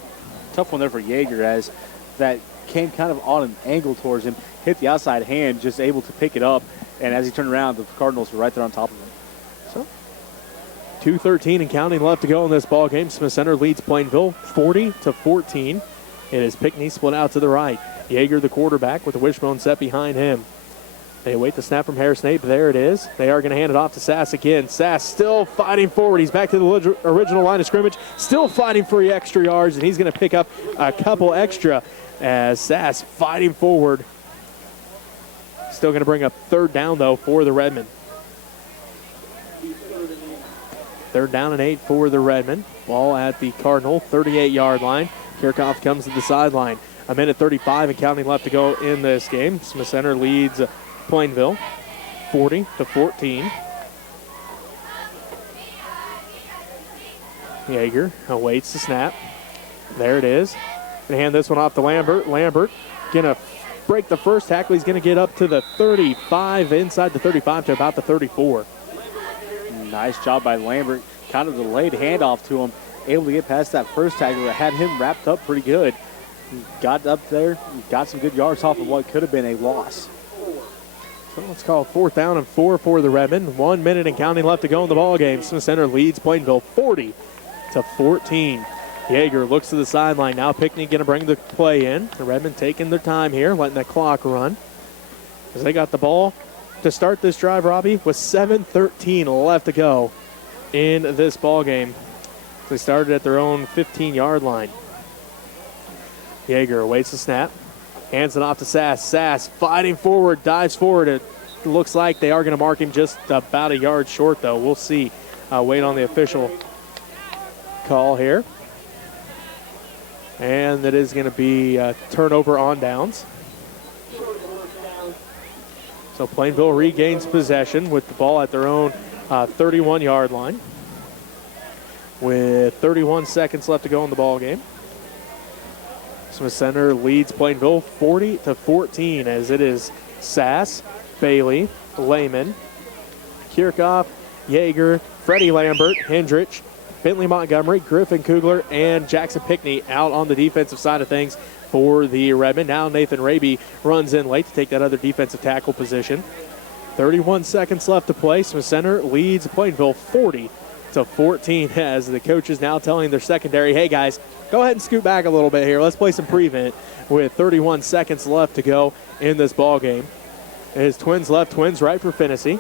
Tough one there for Yeager as that came kind of on an angle towards him, hit the outside hand, just able to pick it up, and as he turned around, the Cardinals were right there on top of him. So, 2:13 and counting left to go in this ball game. Smith Center leads Plainville 40-14. It is Pickney split out to the right. Yeager, the quarterback, with the wishbone set behind him. They await the snap from Harris Snape. There it is. They are going to hand it off to Sass again. Sass still fighting forward. He's back to the original line of scrimmage, still fighting for extra yards, and he's going to pick up a couple extra as Sass fighting forward. Still going to bring up 3rd down, though, for the Redmen. 3rd down and 8 for the Redmen. Ball at the Cardinal 38-yard line. Kierkoff comes to the sideline. 1:35 and counting left to go in this game. Smith Center leads Plainville 40-14. Yeager awaits the snap. There it is. Gonna hand this one off to Lambert. Lambert gonna break the first tackle. He's going to get up to the 35, inside the 35 to about the 34. Nice job by Lambert. Kind of delayed handoff to him. Able to get past that first tackle that had him wrapped up pretty good. Got up there, got some good yards off of what could have been a loss. So let's call it 4th down and 4 for the Redmen. 1 minute and counting left to go in the ball game. Smith Center leads Plainville 40-14. Yeager looks to the sideline. Now Pickney going to bring the play in. The Redmen taking their time here, letting the clock run. As they got the ball to start this drive, Robbie, with 7:13 left to go in this ball game. They started at their own 15-yard line. Yeager awaits the snap. Hands it off to Sass. Sass fighting forward, dives forward. It looks like they are going to mark him just about a yard short, though. We'll see. Wait on the official call here. And that is going to be a turnover on downs. So Plainville regains possession with the ball at their own 31-yard line. With 31 seconds left to go in the ball game. Smith Center leads Plainville 40-14 as it is Sass, Bailey, Lehman, Kickoff, Yeager, Freddie Lambert, Hendrich, Bentley Montgomery, Griffin Kugler, and Jackson Pickney out on the defensive side of things for the Redmen. Now Nathan Raby runs in late to take that other defensive tackle position. 31 seconds left to play. Smith Center leads Plainville 40-14 as the coach is now telling their secondary, hey guys, go ahead and scoot back a little bit here. Let's play some prevent with 31 seconds left to go in this ball game. His twins left, twins right for Fennessy.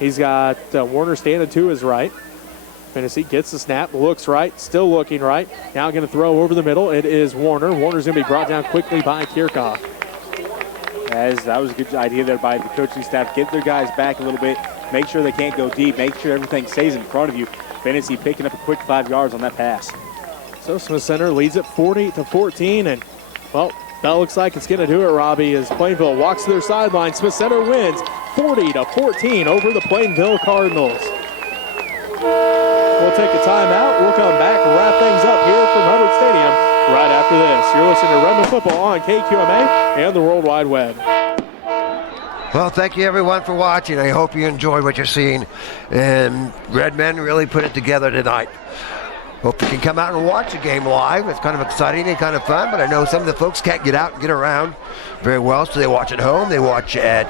He's got Warner standing to his right. Fennessy gets the snap, looks right, still looking right. Now going to throw over the middle. It is Warner. Warner's going to be brought down quickly by Kickoff. As that was a good idea there by the coaching staff. Get their guys back a little bit. Make sure they can't go deep. Make sure everything stays in front of you. Fennessy picking up a quick 5 yards on that pass. So Smith Center leads it 40-14, and, well, that looks like it's going to do it, Robbie, as Plainville walks to their sideline. Smith Center wins 40-14 over the Plainville Cardinals. We'll take a timeout. We'll come back, wrap things up here from Hubbard Stadium right after this. You're listening to Redmen Football on KQMA and the World Wide Web. Well, thank you everyone for watching. I hope you enjoyed what you're seeing. And Redmen really put it together tonight. Hope you can come out and watch the game live. It's kind of exciting and kind of fun, but I know some of the folks can't get out and get around very well, so they watch at home. They watch at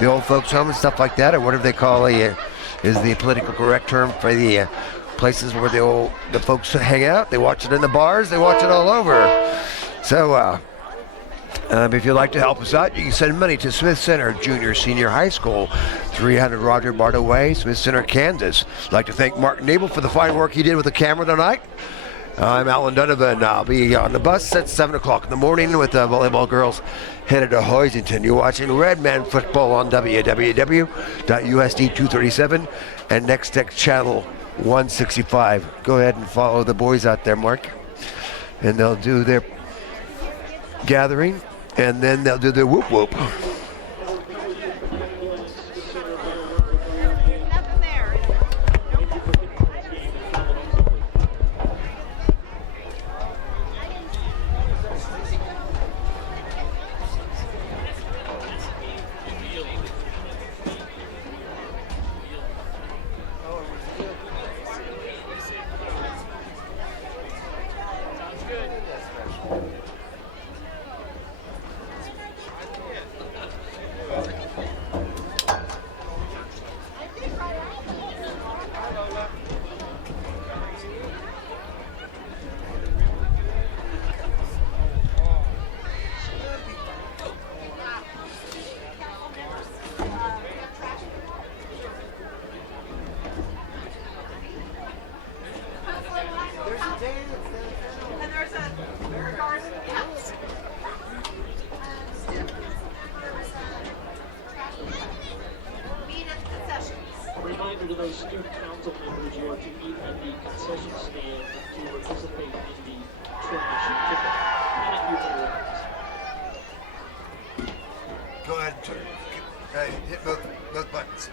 the old folks' home and stuff like that, or whatever they call is the political correct term for the places where the folks hang out. They watch it in the bars. They watch it all over. So if you'd like to help us out, you can send money to Smith Center Junior Senior High School, 300 Roger Barta Way, Smith Center, Kansas. I'd like to thank Mark Nabel for the fine work he did with the camera tonight. I'm Alan Donovan. I'll be on the bus at 7 o'clock in the morning with the volleyball girls headed to Hoisington. You're watching Redmen Football on www.usd 237 and Next Tech Channel 165. Go ahead and follow the boys out there, Mark. And they'll do their gathering, and then they'll do their whoop whoop. Go ahead and hit both buttons.